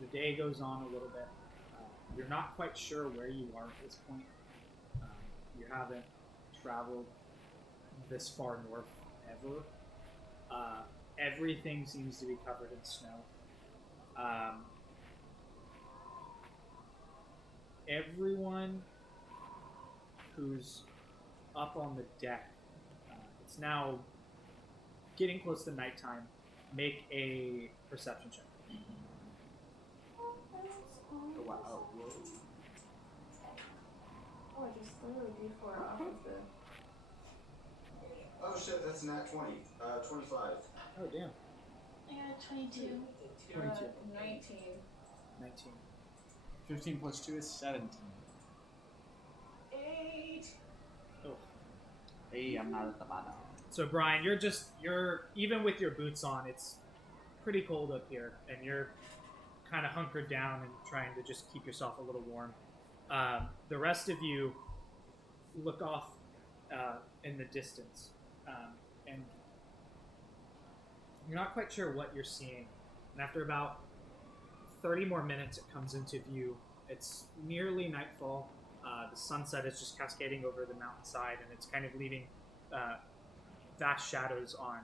The day goes on a little bit. You're not quite sure where you are at this point. You haven't traveled this far north ever. Everything seems to be covered in snow. Everyone who's up on the deck, it's now getting close to nighttime. Make a perception check. Oh, wow. Whoa. Oh, I just threw a D4 off of the... Oh shit, that's nat 20. 25. Oh, damn. I got a 22. 22. 19. 19. 15 plus 2 is 17. 8. Oh. Hey, I'm not at the bottom. So, Brian, you're even with your boots on, it's pretty cold up here, and you're kind of hunkered down and trying to just keep yourself a little warm. The rest of you look off in the distance, and you're not quite sure what you're seeing. And after about 30 more minutes, it comes into view. It's nearly nightfall. The sunset is just cascading over the mountainside, and it's kind of leaving vast shadows on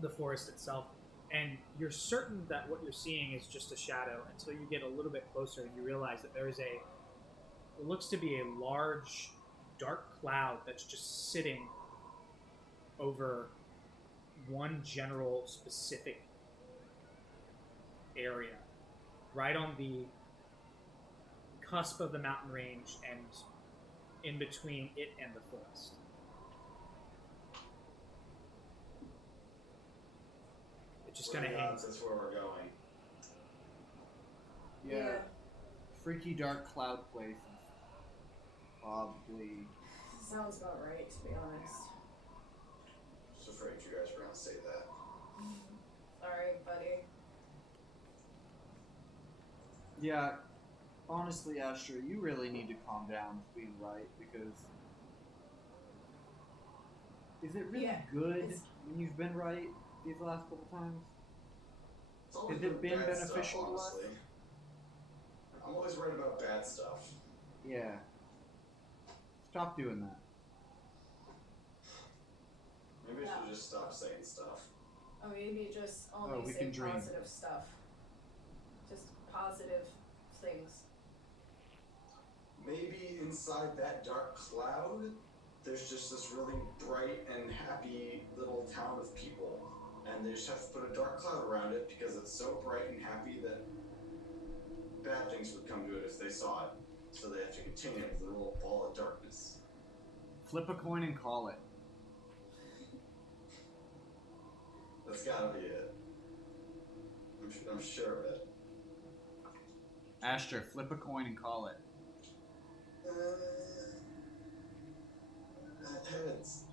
the forest itself. And you're certain that what you're seeing is just a shadow until you get a little bit closer and you realize that there is what looks to be a large, dark cloud that's just sitting over one general specific area, right on the cusp of the mountain range and in between it and the forest. It just kind of hangs. That's where we're going. Yeah. Freaky dark cloud place is probably... Sounds about right, to be honest. Just afraid you guys were gonna say that. Sorry, buddy. Yeah, honestly, Asher, you really need to calm down with being right, because... Is it really good when you've been right these last couple times? Has it been beneficial to us? I'm always worried about bad stuff. Yeah. Stop doing that. Maybe I should just stop saying stuff. Or maybe just only say positive stuff. Just positive things. Maybe inside that dark cloud, there's just this really bright and happy little town of people. And they just have to put a dark cloud around it because it's so bright and happy that bad things would come to it if they saw it. So they have to contain it with a little ball of darkness. Flip a coin and call it. That's gotta be it. I'm sure of it. Asher, flip a coin and call it. Heads.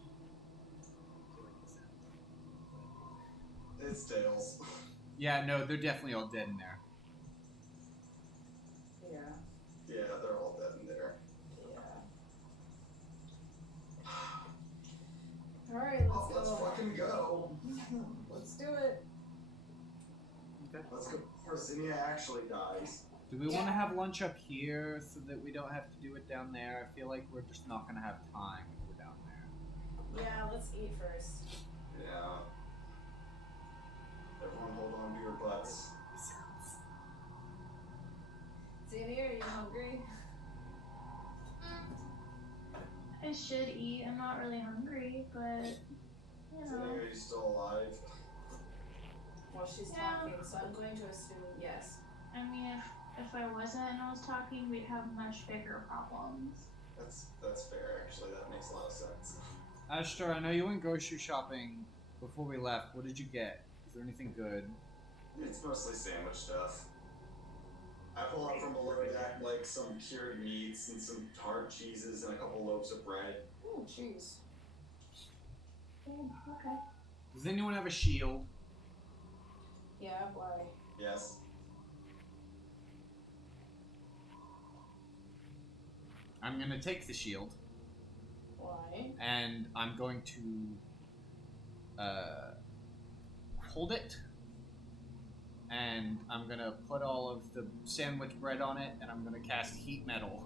It's tails. Yeah, no, they're definitely all dead in there. Yeah. Yeah, they're all dead in there. Yeah. Alright, let's fucking go. Let's do it. Okay. Let's go before Zinnia actually dies. Do we want to have lunch up here so that we don't have to do it down there? I feel like we're just not going to have time if we're down there. Yeah, let's eat first. Yeah. Everyone hold on to your butts. Zanny, are you hungry? I should eat. I'm not really hungry, but you know. Zanny, are you still alive? Well, she's talking, so I'm going to assume yes. I mean, if I wasn't and I was talking, we'd have much bigger problems. That's fair, actually. That makes a lot of sense. Asher, I know you went grocery shopping before we left. What did you get? Is there anything good? It's mostly sandwich stuff. I pull out from below deck like some cured meats and some hard cheeses and a couple loaves of bread. Ooh, cheese. Okay. Does anyone have a shield? Yeah, why? Yes. I'm going to take the shield. Why? And I'm going to hold it. And I'm going to put all of the sandwich bread on it, and I'm going to cast heat metal.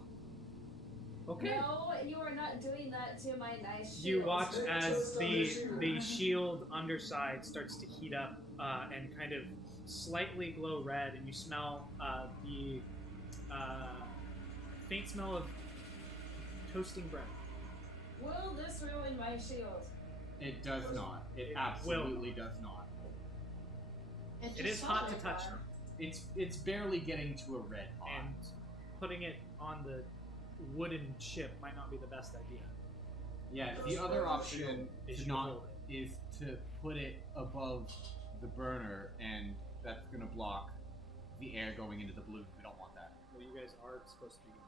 Okay. No, you are not doing that to my nice shield. You watch as the shield underside starts to heat up and kind of slightly glow red, and you smell the faint smell of toasting bread. Will this ruin my shield? It does not. It absolutely does not. It is hot to touch. It's barely getting to a red hot. And putting it on the wooden ship might not be the best idea. Yeah, the other option is to put it above the burner, and that's going to block the air going into the balloon. We don't want that. Well, you guys are supposed to be doing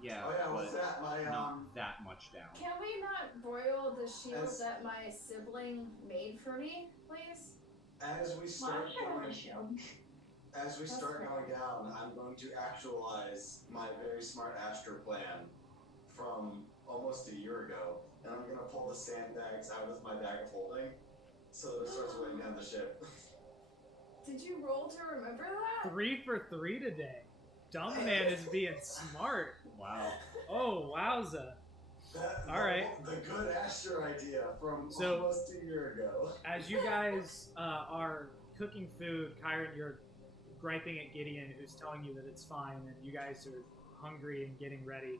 Yeah, oh yeah, what's that? not that much down. Can we not broil the shield that my sibling made for me, please? As we start going, shield. as we start going down, I'm going to actualize my very smart Astro plan from almost a year ago, and I'm going to pull the sandbags out of my bag of holding so that it starts weighing down the ship. Did you roll to remember that? 3 for 3 today. Dumb man is being smart. Wow. Oh, wowza. All right. The good Astro idea from almost a year ago. As you guys are cooking food, Kyron, you're griping at Gideon, who's telling you that it's fine, and you guys are hungry and getting ready.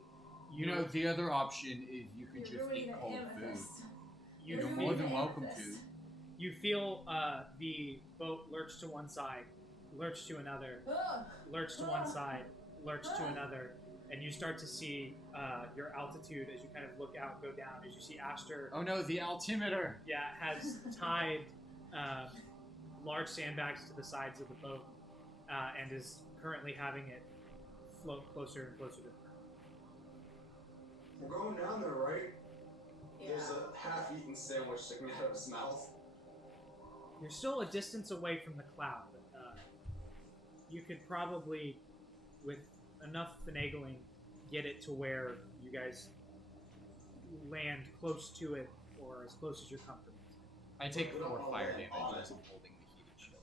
You know, the other option is you could just eat cold food. You're more than welcome to. You feel the boat lurch to one side, lurch to another, lurch to one side, lurch to another, and you start to see your altitude as you kind of look out go down, as you see Aster. Oh no, the altimeter! Yeah, has tied large sandbags to the sides of the boat, and is currently having it float closer and closer to the ground. We're going down there, right? Yeah. There's a half-eaten sandwich sticking out of his mouth. You're still a distance away from the cloud, but you could probably, with enough finagling, get it to where you guys land close to it, or as close as you're comfortable. I take We don't 4 wanna fire land damage on as it. I'm holding the heated shield.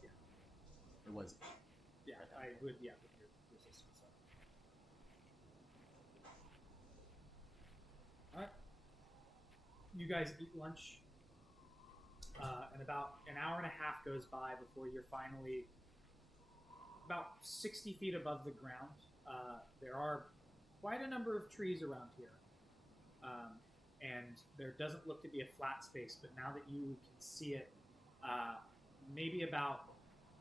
It was 8. Yeah, I would. Yeah, with your resistance. All right. You guys eat lunch, and about an hour and a half goes by before you're finally about 60 feet above the ground. There are quite a number of trees around here, and there doesn't look to be a flat space. But now that you can see it, maybe about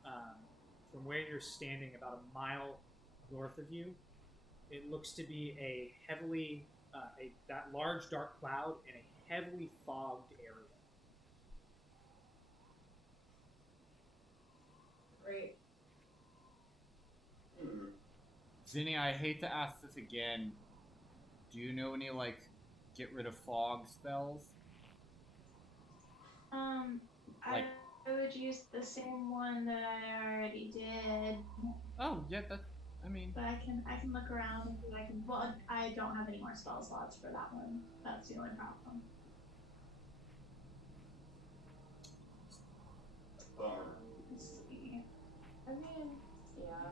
from where you're standing, about a mile north of you, it looks to be a heavily that large dark cloud in a heavily fogged area. Great. Zinni, I hate to ask this again. Do you know any, like, get rid of fog spells? I would use the same one that I already did. Oh, yeah, that, I mean... But I can look around and see if I can... Well, I don't have any more spell slots for that one. That's the only problem. Bummer. Let's see. I mean, yeah.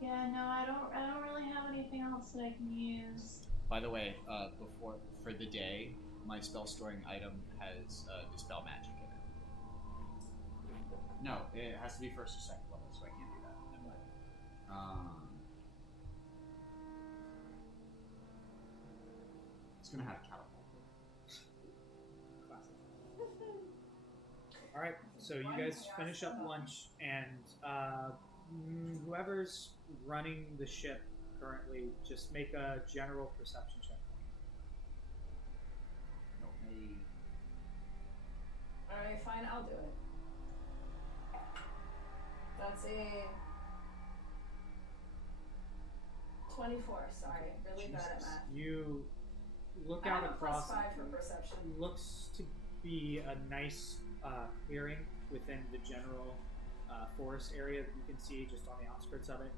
Yeah, no, I don't really have anything else that I can use. By the way, for the day, my spell storing item has Dispel Magic in it. No, it has to be first or second level, so I can't do that. It's gonna have catapult. All right, so you guys finish up lunch, and whoever's running the ship currently, just make a general perception check for me. Alright, fine, I'll do it. That's a 24, sorry. Really bad at math. You look I out have a across. +5 for perception. Looks to be a nice clearing within the general forest area that you can see just on the outskirts of it.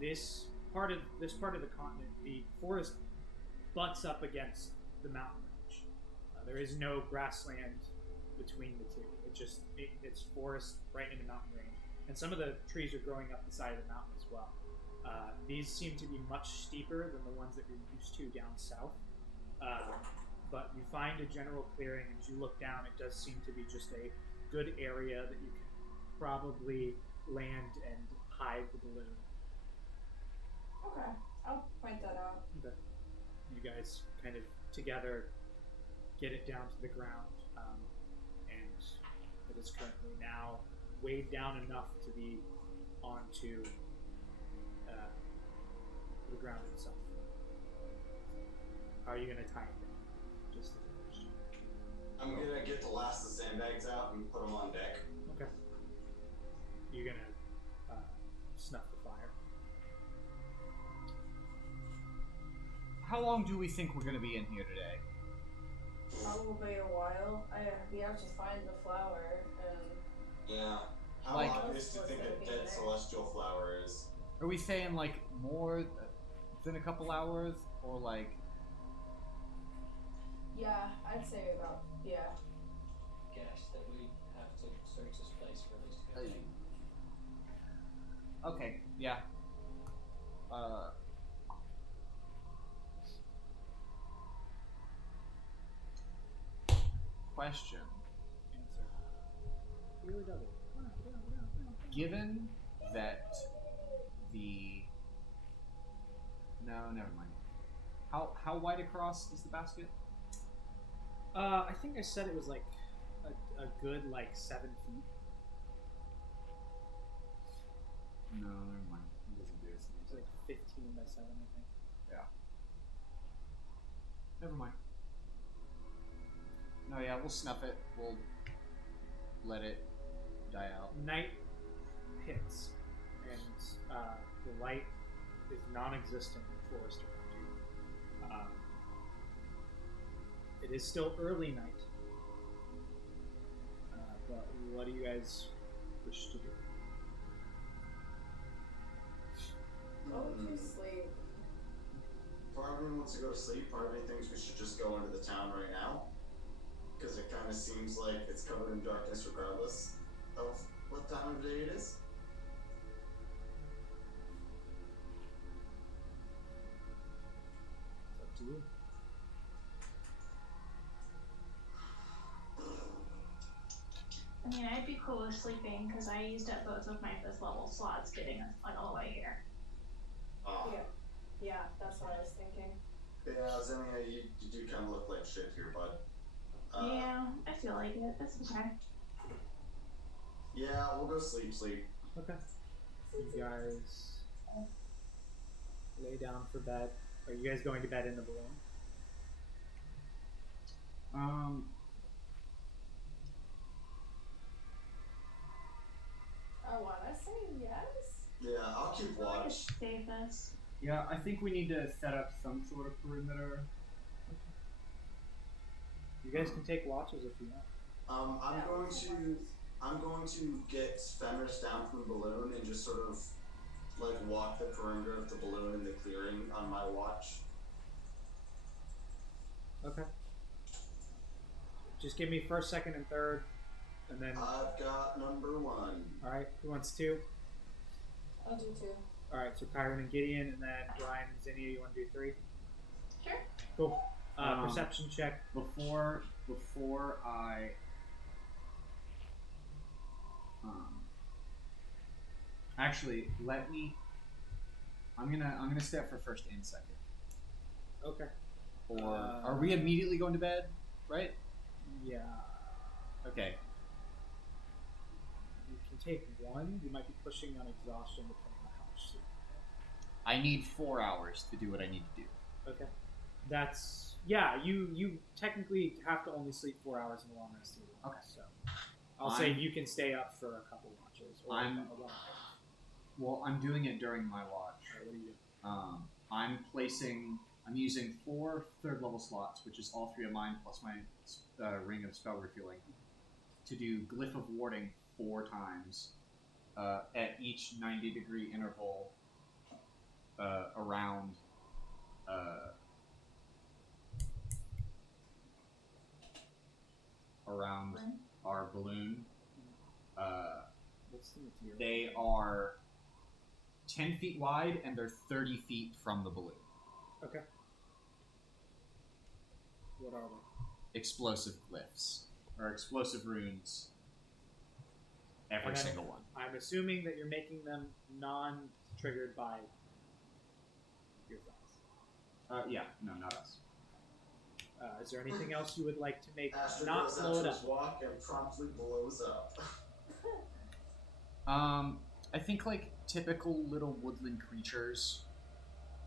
This part of the continent, the forest butts up against the mountain range. There is no grassland between the two. It's forest right in the mountain range, and some of the trees are growing up the side of the mountain as well. These seem to be much steeper than the ones that you're used to down south. But you find a general clearing, and as you look down, it does seem to be just a good area that you can probably land and hide the balloon. Okay, I'll point that out. Okay. You guys kind of together get it down to the ground, and it is currently now weighed down enough to be onto the ground itself. How are you going to tie it down? Just to finish. I'm gonna get the last of the sandbags out and put them on deck. Okay. You're going to snuff the fire. How long do we think we're going to be in here today? Probably a while. We have to find the flower, and Yeah. How Like- obvious do you think a dead celestial flower is? Are we saying, like, more than a couple hours? Or, like... yeah, I'd say about, yeah. Guess that we have to search this place for at least a good day. Okay, yeah. Question. Answer. Really double. Given that the... No, never mind. How wide across is the basket? I think I said it was like a good 7 feet. No, never mind. It doesn't do it. It's like 15 by 7, I think. Yeah. Never mind. No, yeah, we'll snuff it. We'll let it die out. Night hits, and the light is non-existent in the forest around you. It is still early night, but what do you guys wish to do? Go to sleep. Part of me wants to go to sleep. Part of me thinks we should just go into the town right now. Because it kind of seems like it's covered in darkness regardless of what time of day it is. It's up to you. I mean, I'd be cool with sleeping because I used up both of my 5th level slots getting us all the way here. Yeah, that's what I was thinking. Yeah, Zennia, you do kind of look like shit here, bud. Yeah, I feel like it. That's okay. Yeah, we'll go sleep. Okay. You guys lay down for bed. Are you guys going to bed in the balloon? I wanna say yes. Yeah, I'll keep watch. Save this. Yeah, I think we need to set up some sort of perimeter. You guys can take watches if you want. I'm going to get Fenris down from the balloon and just sort of like walk the perimeter of the balloon in the clearing on my watch. Okay. Just give me first, second, and third, and then. I've got number 1. All right. Who wants 2? I'll do 2. All right. So Kyron and Gideon, and then Brian and Zinnia. You want to do 3? Sure. Cool. Perception check. Before I actually I'm gonna stay up for first and second. Okay. Or are we immediately going to bed? Right? Yeah. Okay. You can take 1. You might be pushing on exhaustion depending on how much sleep. I need 4 hours to do what I need to do. Okay. That's you technically have to only sleep 4 hours in the long rest. Okay. So I'll say you can stay up for a couple watches. Or Well, I'm doing it during my watch. Right, what are you doing? I'm using 4 third level slots, which is all 3 of mine plus my ring of spell refueling, to do Glyph of Warding 4 times at each 90-degree interval around our balloon. What's the material? They are 10 feet wide and they're 30 feet from the balloon. Okay. What are they? Explosive glyphs or explosive runes. Every single one. I'm assuming that you're making them non-triggered by your thoughts. Yeah, no, not us. Is there anything else you would like to make Astrid not goes out blow to it his up? walk and promptly blows up. I think like typical little woodland creatures.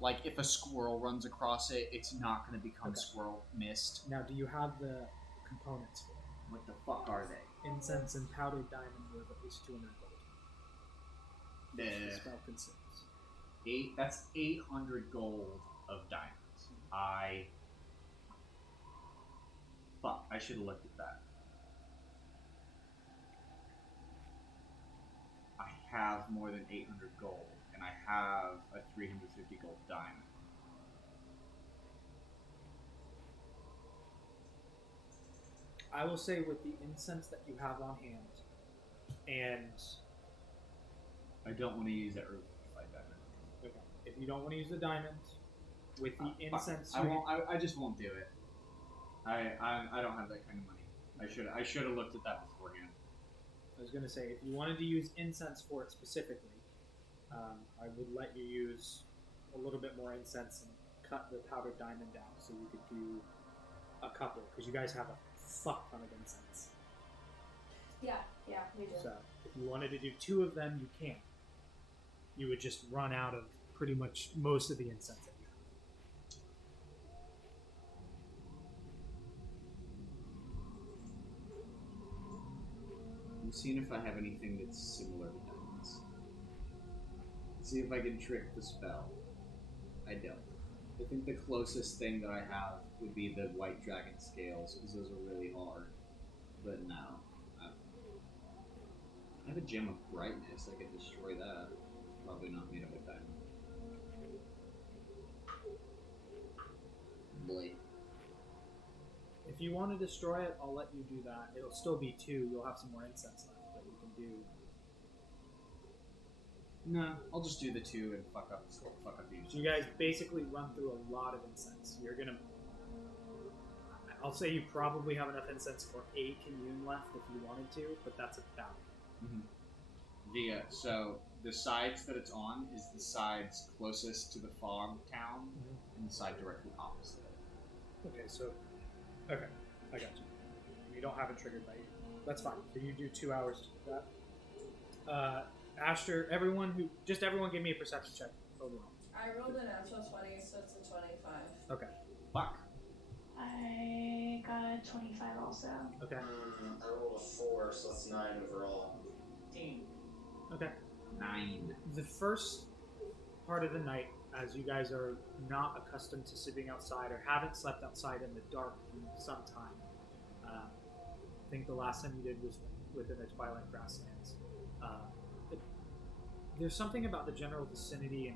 Like if a squirrel runs across it, it's not going to become squirrel mist. Now, do you have the components for it? What the fuck are they? Incense and powdered diamond worth at least 200 gold. The spell consumes. That's 800 gold of diamonds. Fuck, I should have looked at that. I have more than 800 gold, and I have a 350 gold diamond. I will say with the incense that you have on hand, and I don't want to use that early fight diamond. okay, if you don't want to use the diamond, with the incense, I won't. I just won't do it. I don't have that kind of money. I should have looked at that beforehand. I was going to say, if you wanted to use incense for it specifically, I would let you use a little bit more incense and cut the powdered diamond down so you could do a couple, because you guys have a fuck ton of incense. Yeah, we do. So, if you wanted to do 2 of them, you can. You would just run out of pretty much most of the incense that you have. I'm seeing if I have anything that's similar to diamonds. See if I can trick the spell. I don't. I think the closest thing that I have would be the white dragon scales, because those are really hard. But no. I have a gem of brightness. I could destroy that. Probably not made of a diamond. Boy. If you want to destroy it, I'll let you do that. It'll still be 2. You'll have some more incense left, but you can do... No, I'll just do the 2 and fuck up these. So you guys basically run through a lot of incense. You're gonna... I'll say you probably have enough incense for a commune left if you wanted to, but that's about it. Mm-hmm. So the sides that it's on is the sides closest to the fog town, and the side directly opposite it. Okay, so... Okay, I got you. You don't have it triggered by you. That's fine. So you do 2 hours to do that. Asher, everyone give me a perception check overall. I rolled an natural 20, so it's a 25. Okay. Fuck. I got a 25 also. Okay. I rolled a 4, so that's 9 overall. 15. Okay. 9. The first part of the night, as you guys are not accustomed to sleeping outside or haven't slept outside in the dark in some time, I think the last time you did was within the Twilight Grasslands. There's something about the general vicinity in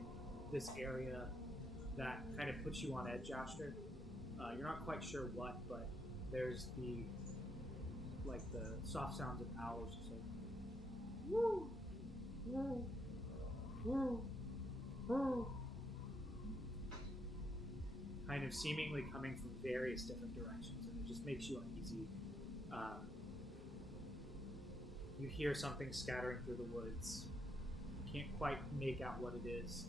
this area that kind of puts you on edge, Asher. You're not quite sure what, but there's the soft sounds of owls just like woo, woo, woo, woo, kind of seemingly coming from various different directions, and it just makes you uneasy. You hear something scattering through the woods. Can't quite make out what it is.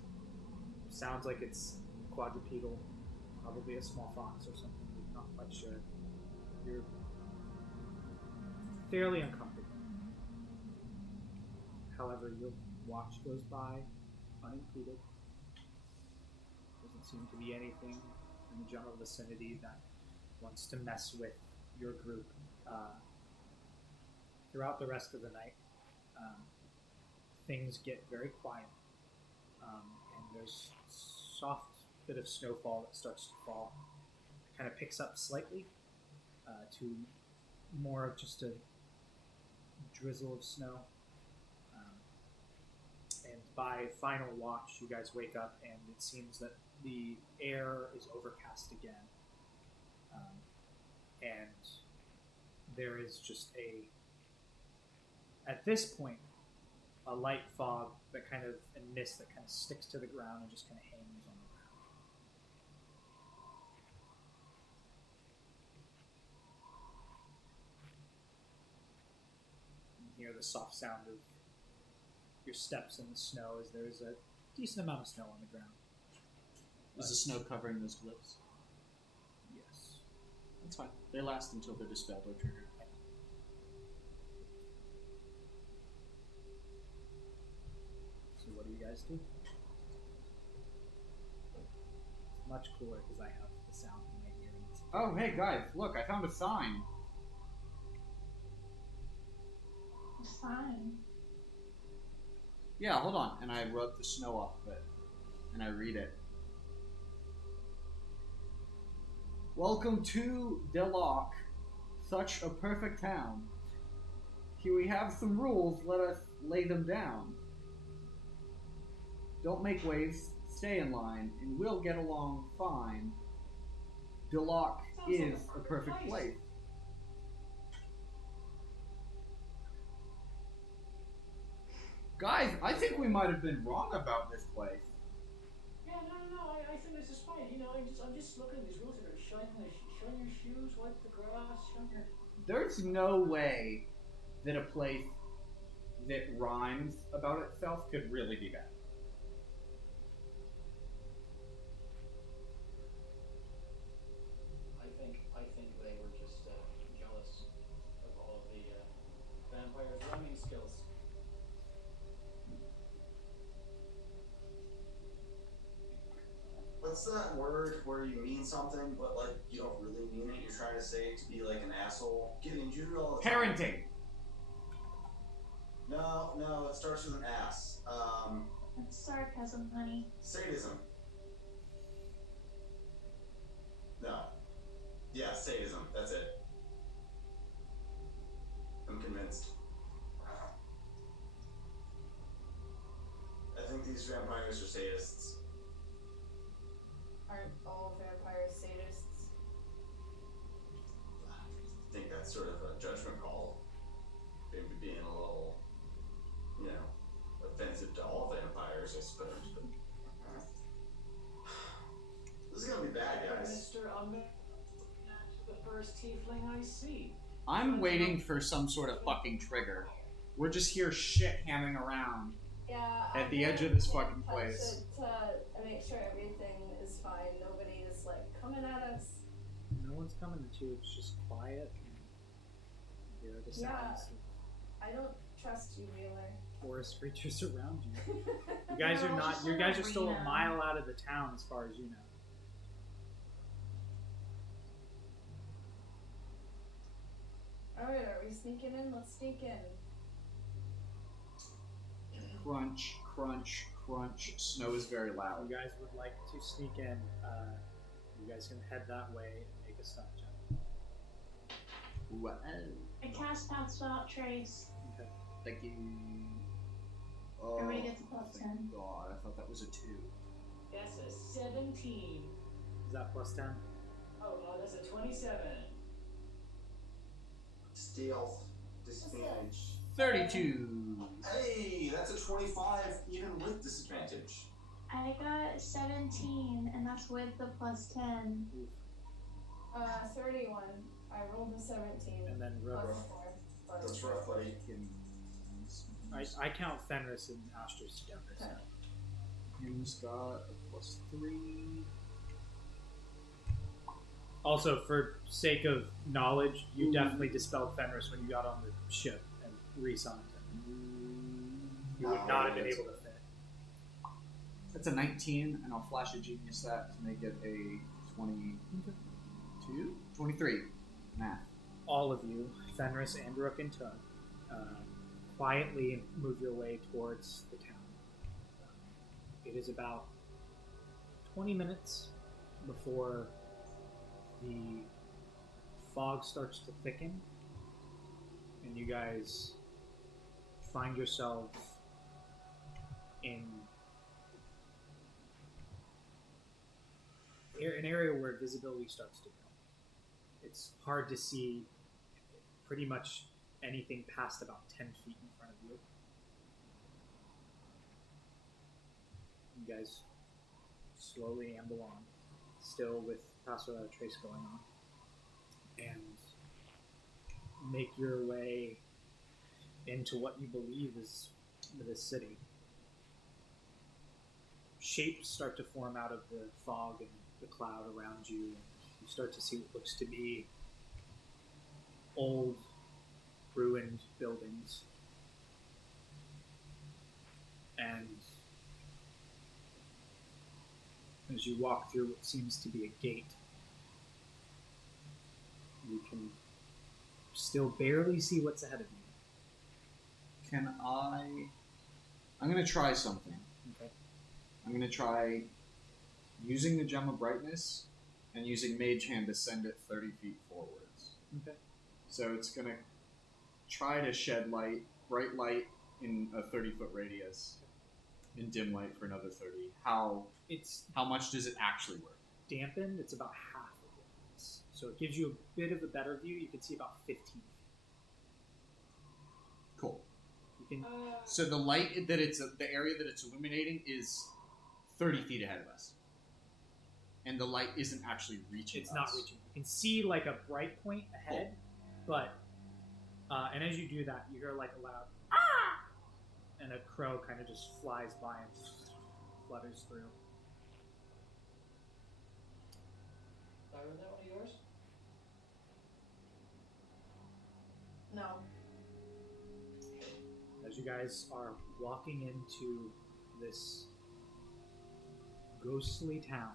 Sounds like it's quadrupedal, probably a small fox or something. You're not quite sure. You're fairly uncomfortable. However, your watch goes by unimpeded. Doesn't seem to be anything in the general vicinity that wants to mess with your group. Throughout the rest of the night, things get very quiet, and there's a soft bit of snowfall that starts to fall. It kind of picks up slightly to more of just a drizzle of snow. And by final watch, you guys wake up, and it seems that the air is overcast again. And there is just at this point, a light fog that kind of, and mist that kind of sticks to the ground and just kind of hangs on the ground. You hear the soft sound of your steps in the snow as there's a decent amount of snow on the ground. Is the snow covering those glyphs? Yes. That's fine. They last until they're dispelled or triggered. So what do you guys do? It's much cooler because I have the sound in my ear. Oh, hey guys, look, I found a sign. A sign? Yeah, hold on. And I rub the snow off of it. And I read it. Welcome to Delac, such a perfect town. Here we have some rules, let us lay them down. Don't make waves, stay in line, and we'll get along fine. Delac is a perfect place. Guys, I think we might have been wrong about this place. Yeah, no, I think this is fine. You know, I'm just looking at these rules that are shine your shoes, wipe the grass, shine your... There's no way that a place that rhymes about itself could really be bad. I think they were just jealous of all of the vampires' rhyming skills. What's that word where you mean something, but like you don't really mean it? You're trying to say it to be like an asshole. Gideon, you do it all the time. Parenting. No, it starts with an ass. That's sarcasm, honey. Sadism. No. Yeah, sadism. That's it. I'm convinced. I think these vampires are sadists. Aren't all vampires sadists? I think that's sort of a judgment call. Maybe being a little, offensive to all vampires, I suppose. But this is gonna be bad, guys. Mr. The first tiefling I see. I'm waiting for some sort of fucking trigger. We're just here shit hamming around. Yeah. At the edge of this fucking place. To make sure everything is fine. Nobody is coming at us. No one's coming at you. It's just quiet. And hear the sounds I don't trust you, Wheeler. of forest creatures around you. You guys are not. You guys are still a mile out of the town, as far as you know. Alright, are we sneaking in? Let's sneak in. Crunch, crunch, crunch. Snow is very loud. You guys would like to sneak in. You guys can head that way and make a stealth check. Wow. I cast Pass Without Trace. Okay. Thank you. Oh, Everybody gets a plus 10. God, I thought that was a 2. That's a 17. Is that plus 10? Oh, that's a 27. Stealth. Disadvantage. 32. Hey, that's a 25 even with disadvantage. I got 17, and that's with the plus 10. 31. I rolled a 17. And then plus River. 4. That's rough, buddy. I count Fenris and Astros together. So. Him's got a plus 3. Also, for sake of knowledge, you definitely dispelled Fenris when you got on the ship and re-signed him. You would not have been able to fit. That's a 19, and I'll flash a genius that to make it a 22? 23. Math. All of you, Fenris and Rook and Tug, quietly move your way towards the town. It is about 20 minutes before the fog starts to thicken, and you guys find yourselves in an area where visibility starts to go. It's hard to see pretty much anything past about 10 feet in front of you. You guys slowly amble on, still with Pass Without a Trace going on, and make your way into what you believe is this city. Shapes start to form out of the fog and the cloud around you, and you start to see what looks to be old, ruined buildings. And as you walk through what seems to be a gate, you can still barely see what's ahead of you. I'm going to try something. Okay. I'm going to try using the Gem of Brightness and using Mage Hand to send it 30 feet forwards. Okay. So it's going to try to shed light, bright light in a 30-foot radius, and dim light for another 30. How much does it actually work? Dampened, it's about half of what it is. So it gives you a bit of a better view. You can see about 15 feet. Cool. You can, so the light that the area that it's illuminating is 30 feet ahead of us. And the light isn't actually reaching us. It's not reaching. You can see like a bright point ahead, but and as you do that, you hear like a loud "ah!" and a crow kind of just flies by and flutters through. Byron, that one of yours? No. As you guys are walking into this ghostly town,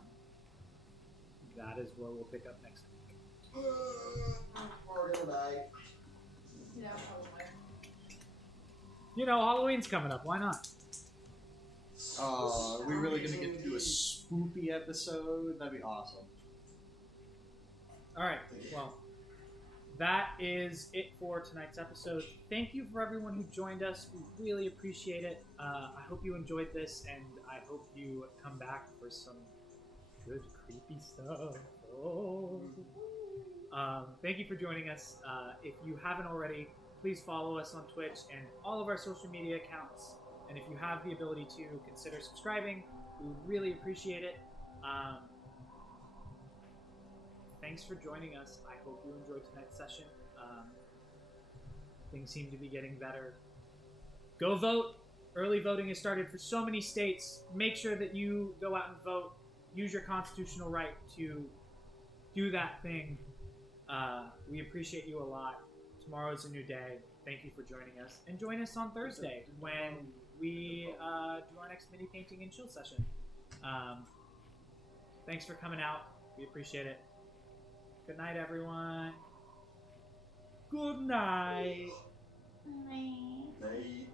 that is where we'll pick up next week. We're gonna die. Yeah, probably. You know, Halloween's coming up. Why not? Are we really gonna get to do a spoopy episode? That'd be awesome. All right. Well, that is it for tonight's episode. Thank you for everyone who joined us. We really appreciate it. I hope you enjoyed this, and I hope you come back for some good creepy stuff. Oh. Thank you for joining us. If you haven't already, please follow us on Twitch and all of our social media accounts. And if you have the ability to, consider subscribing. We would really appreciate it. Thanks for joining us. I hope you enjoyed tonight's session. Things seem to be getting better. Go vote. Early voting has started for so many states. Make sure that you go out and vote. Use your constitutional right to do that thing. We appreciate you a lot. Tomorrow is a new day. Thank you for joining us. And join us on Thursday when we do our next mini painting and chill session. Thanks for coming out. We appreciate it. Good night, everyone. Good night. Bye. Night.